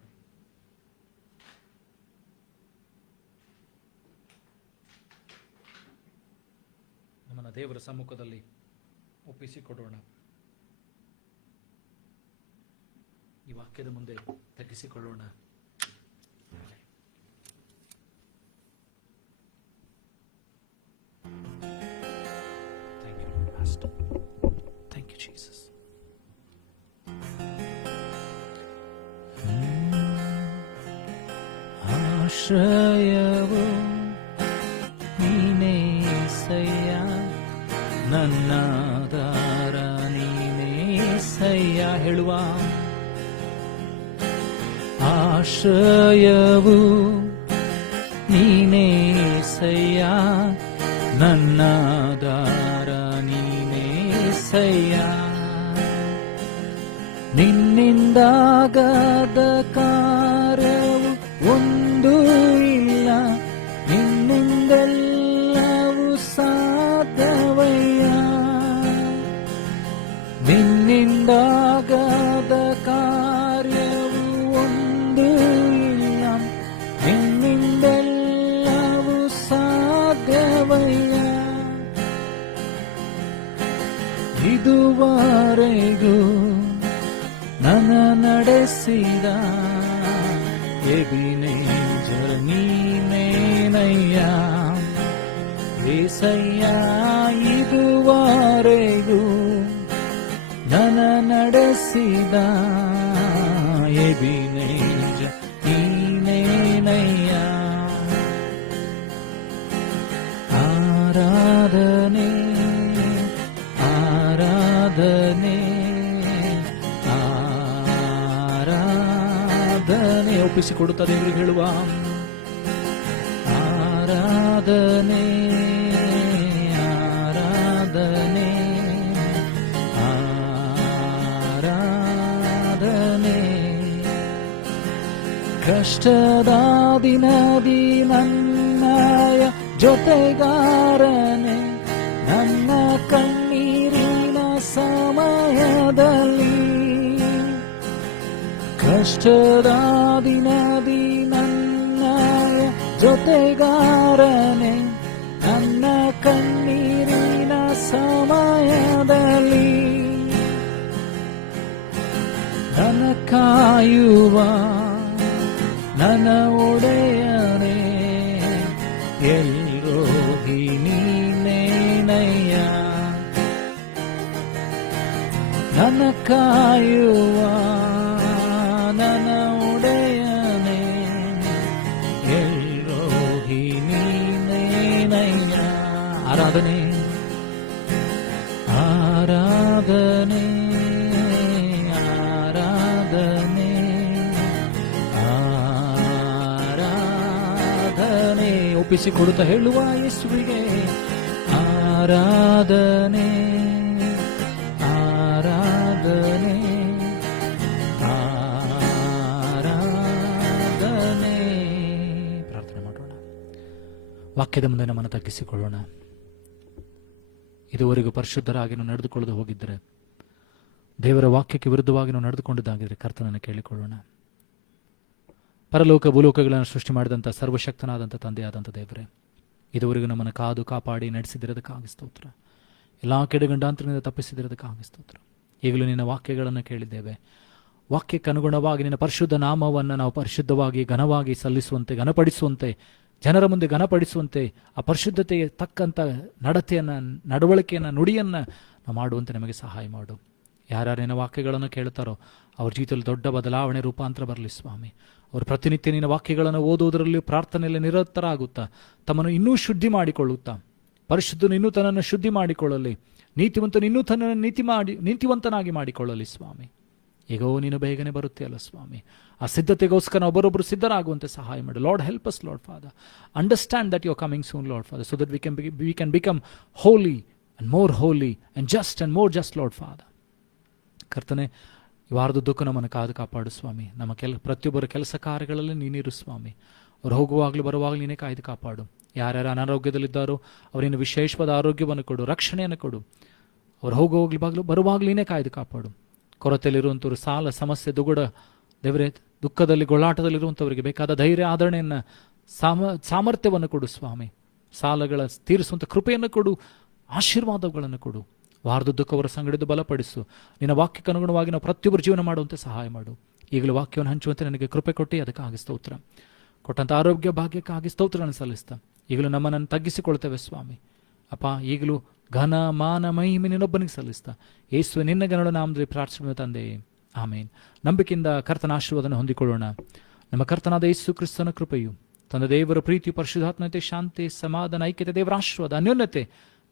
ನಮ್ಮನ್ನು ದೇವರ ಸಮ್ಮುಖದಲ್ಲಿ ಒಪ್ಪಿಸಿಕೊಡೋಣ. ಈ ವಾಕ್ಯದ ಮುಂದೆ ತಗ್ಗಿಸಿಕೊಳ್ಳೋಣ. Thank you, Jesus. ಆಶ್ರಯವು ನೀನೇ ಸಯ್ಯ, ನನ್ನಾಧಾರ ನೀನೇ ಸಯ್ಯ. ಹೇಳುವ ಆಶ್ರಯವು ನೀನೇ ಸಯ್ಯ, ನನ್ನಾಧಾರ ನೀನೇ ಸಯ್ಯ. ನಿನ್ನಿಂದಾಗದ ಕಾರ್ಯವು ಒಂದು ಇಲ್ಲ, ನಿನ್ನಿಂದೆಲ್ಲವೂ ಸಾಧ್ಯವಯ್ಯ. ನಿನ್ನಿಂದಾಗದ ಕಾರ್ಯವು ಒಂದು ಇಲ್ಲ, ನಿನ್ನಿಂದೆಲ್ಲವೂ ಸಾಧ್ಯವಯ್ಯ. ಇದುವರೆಗೂ ನನ್ನ ನಡೆಸಿದ ಎಬಿನೇಜರ್ ನೀನೇನಯ್ಯ ಏಸಯ್ಯ. ಇದುವರೆಗೂ ನನ್ನ ನಡೆಸಿದ ಎಬಿನೇಜರ್ ನೀನೇನಯ್ಯ. ಆರಾಧನೆ ಆರಾಧನೆ ಆರಾಧನೆ ಒಪ್ಪಿಸಿಕೊಡುತ್ತಾ ದೇವರಿಗೆ ಹೇಳುವ ಆರಾಧನೆ ಆರಾಧನೆ ಆರಾಧನೆ. ಕಷ್ಟದ ದಿನದಿ ನನ್ನಯ ಜೊತೆಗಾರನೆ, ನನ್ನ ಕಣ್ಣೀರಿನ ಸಮಯದಲ್ಲಿ. ಕಷ್ಟದ ದಿನದಿ ನನ್ನ ಜೊತೆಗಾರನೆ, ನನ್ನ ಕಣ್ಣೀರಿನ ಸಮಯದಲ್ಲಿ. ನನ್ನ ಕಾಯುವ ನನ್ನ ಒಡೆಯನೇ, ಎಲ್ರೋಹಿ ನೀನೇನಯ್ಯ. ನನ್ನ ಕಾಯುವ ನನ್ನ ಒಡೆಯನೇ ಎಲ್ರೋಹಿ ನೀನೇನಯ್ಯ. ಆರಾಧನೆ ಆರಾಧನೆ ಆರಾಧನೆ ಆರಾಧನೆ ಒಪ್ಪಿಸಿಕೊಡುತ್ತಾ ಹೇಳುವ ಯೇಸುವಿಗೆ ಆರಾಧನೆ ಆರಾಧನೆ ಆರಾಧನೆ. ಪ್ರಾರ್ಥನೆ ಮಾಡೋಣ. ವಾಕ್ಯದ ಮುಂದೆ ನಮ್ಮನ್ನು ತಗ್ಗಿಸಿಕೊಳ್ಳೋಣ. ಇದುವರೆಗೂ ಪರಿಶುದ್ಧರಾಗಿ ನಾವು ನಡೆದುಕೊಳ್ಳದೆ ಹೋಗಿದ್ದರೆ, ದೇವರ ವಾಕ್ಯಕ್ಕೆ ವಿರುದ್ಧವಾಗಿ ನಾವು ನಡೆದುಕೊಂಡಿದ್ದಾಗಿದ್ದರೆ ಕರ್ತನನ್ನು ಕೇಳಿಕೊಳ್ಳೋಣ. ಪರಲೋಕ ಭೂಲೋಕಗಳನ್ನು ಸೃಷ್ಟಿ ಮಾಡಿದಂಥ ಸರ್ವಶಕ್ತನಾದಂಥ ತಂದೆಯಾದಂಥ ದೇವರೇ, ಇದುವರೆಗೂ ನಮ್ಮನ್ನು ಕಾದು ಕಾಪಾಡಿ ನಡೆಸಿದಿರೋದಕ್ಕಾಗಿ ಸ್ತೋತ್ರ. ಎಲ್ಲ ಕೆಡುಗಂಡಾಂತರದಿಂದ ತಪ್ಪಿಸಿದಿರೋದಕ್ಕಾಗಿ ಸ್ತೋತ್ರ. ಈಗಲೂ ನಿನ್ನ ವಾಕ್ಯಗಳನ್ನು ಕೇಳಿದ್ದೇವೆ. ವಾಕ್ಯಕ್ಕೆ ಅನುಗುಣವಾಗಿ ನಿನ್ನ ಪರಿಶುದ್ಧ ನಾಮವನ್ನು ನಾವು ಪರಿಶುದ್ಧವಾಗಿ ಘನವಾಗಿ ಸಲ್ಲಿಸುವಂತೆ, ಘನಪಡಿಸುವಂತೆ, ಜನರ ಮುಂದೆ ಘನಪಡಿಸುವಂತೆ, ಆ ಪರಿಶುದ್ಧತೆಗೆ ತಕ್ಕಂಥ ನಡತೆಯನ್ನು, ನಡವಳಿಕೆಯನ್ನು, ನುಡಿಯನ್ನು ನಾವು ಮಾಡುವಂತೆ ನಮಗೆ ಸಹಾಯ ಮಾಡು. ಯಾರ್ಯಾರು ನಿನ್ನ ವಾಕ್ಯಗಳನ್ನು ಕೇಳ್ತಾರೋ ಅವ್ರ ಜೀವಿತದಲ್ಲಿ ದೊಡ್ಡ ಬದಲಾವಣೆ, ರೂಪಾಂತರ ಬರಲಿ ಸ್ವಾಮಿ. ಅವರು ಪ್ರತಿನಿತ್ಯ ನಿನ್ನ ವಾಕ್ಯಗಳನ್ನು ಓದುವುದರಲ್ಲಿಯೂ ಪ್ರಾರ್ಥನೆಯಲ್ಲಿ ನಿರತರಾಗುತ್ತಾ ತಮ್ಮನ್ನು ಇನ್ನೂ ಶುದ್ಧಿ ಮಾಡಿಕೊಳ್ಳುತ್ತಾ, ಪರಿಶುದ್ಧನು ಇನ್ನೂ ತನ್ನನ್ನು ಶುದ್ಧಿ ಮಾಡಿಕೊಳ್ಳಲಿ, ನೀತಿವಂತನು ಇನ್ನೂ ತನ್ನನ್ನು ನೀತಿವಂತನಾಗಿ ಮಾಡಿಕೊಳ್ಳಲಿ ಸ್ವಾಮಿ. ಈಗೋ ನೀನು ಬೇಗನೆ ಬರುತ್ತೆಯಲ್ಲ ಸ್ವಾಮಿ. ಆ ಸಿದ್ಧತೆಗೋಸ್ಕರ ಒಬ್ಬರೊಬ್ಬರು ಸಿದ್ಧರಾಗುವಂತೆ ಸಹಾಯ ಮಾಡು. Lord help us Lord father. Understand that you are coming soon Lord father, so that we can become holy and more holy and just and more just Lord father. ಕರ್ತನೆ, ಈ ವಾರದುದ್ದಕ್ಕೂ ನಮ್ಮನ್ನು ಕಾದು ಕಾಪಾಡು ಸ್ವಾಮಿ. ನಮ್ಮ ಪ್ರತಿಯೊಬ್ಬರ ಕೆಲಸ ಕಾರ್ಯಗಳಲ್ಲಿ ನೀನಿರು ಸ್ವಾಮಿ. ಅವ್ರು ಹೋಗುವಾಗಲೂ ಬರುವಾಗಲೂ ನೀನೇ ಕಾಯ್ದು ಕಾಪಾಡು. ಯಾರ್ಯಾರು ಅನಾರೋಗ್ಯದಲ್ಲಿದ್ದಾರೋ ಅವರಿನ್ನು ವಿಶೇಷವಾದ ಆರೋಗ್ಯವನ್ನು ಕೊಡು, ರಕ್ಷಣೆಯನ್ನು ಕೊಡು. ಅವ್ರು ಹೋಗುವಾಗಲೂ ಬರುವಾಗಲೂ ನೀನೇ ಕಾಯ್ದು ಕಾಪಾಡು. ಕೊರತೆಯಲ್ಲಿರುವಂಥವ್ರು, ಸಾಲ ಸಮಸ್ಯೆ, ದುಗುಡ ದೇವರೇ, ದುಃಖದಲ್ಲಿ ಗೊಳ್ಳಾಟದಲ್ಲಿರುವಂಥವರಿಗೆ ಬೇಕಾದ ಧೈರ್ಯ, ಆದರಣೆಯನ್ನು, ಸಾಮರ್ಥ್ಯವನ್ನು ಕೊಡು ಸ್ವಾಮಿ. ಸಾಲಗಳ ತೀರಿಸುವಂಥ ಕೃಪೆಯನ್ನು ಕೊಡು, ಆಶೀರ್ವಾದಗಳನ್ನು ಕೊಡು. ವಾರದುದ್ದಕ್ಕೂ ಅವರ ಸಂಗಡಿದು ಬಲಪಡಿಸು. ನಿನ್ನ ವಾಕ್ಯಕ್ಕೆ ಅನುಗುಣವಾಗಿ ನಾವು ಪ್ರತಿಯೊಬ್ಬರು ಜೀವನ ಮಾಡುವಂತೆ ಸಹಾಯ ಮಾಡು. ಈಗಲೂ ವಾಕ್ಯವನ್ನು ಹಂಚುವಂತೆ ನನಗೆ ಕೃಪೆ ಕೊಟ್ಟು ಅದಕ್ಕಾಗಿ ಸ್ತೋತ್ರ. ಕೊಟ್ಟಂಥ ಆರೋಗ್ಯ ಭಾಗ್ಯಕ್ಕಾಗಿ ಸ್ತೋತ್ರಗಳನ್ನು ಸಲ್ಲಿಸ್ತಾ ಈಗಲೂ ನಮ್ಮನ್ನು ತಗ್ಗಿಸಿಕೊಳ್ತೇವೆ ಸ್ವಾಮಿ. ಅಪ್ಪ, ಈಗಲೂ ಘನ ಮಾನ ಮಹಿಮೆ ನಿನ್ನೊಬ್ಬನಿಗೆ ಸಲ್ಲಿಸ್ತಾ ಯೇಸುವೆ ನಿನ್ನ ಗಣಗಳ ನಾಮದಲ್ಲಿ ಪ್ರಾರ್ಥನೆ ತಂದೆ, ಆಮೇನ್. ನಂಬಿಕೆಯಿಂದ ಕರ್ತನ ಆಶೀರ್ವಾದವನ್ನು ಹೊಂದಿಕೊಳ್ಳೋಣ. ನಮ್ಮ ಕರ್ತನಾದ ಯೇಸು ಕ್ರಿಸ್ತನ ಕೃಪೆಯು, ತಂದೆ ದೇವರ ಪ್ರೀತಿ, ಪರಿಶುದ್ಧಾತ್ಮತೆ, ಶಾಂತಿ, ಸಮಾಧಾನ, ಐಕ್ಯತೆ, ದೇವರ ಆಶೀರ್ವಾದ, ಅನ್ಯೋನ್ಯತೆ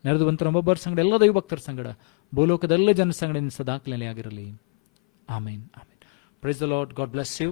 ನೆರೆದುವಂತ ನಮ್ಮೊಬ್ಬರ ಸಂಗಡ, ಎಲ್ಲ ದೈವಭಕ್ತರ ಸಂಗಡ, ಭೂಲೋಕದ ಎಲ್ಲ ಜನರ ಸಂಗಡ ಸದಾಕಾಲ ಆಗಿರಲಿ. Amen. Amen. Praise the Lord. God bless you.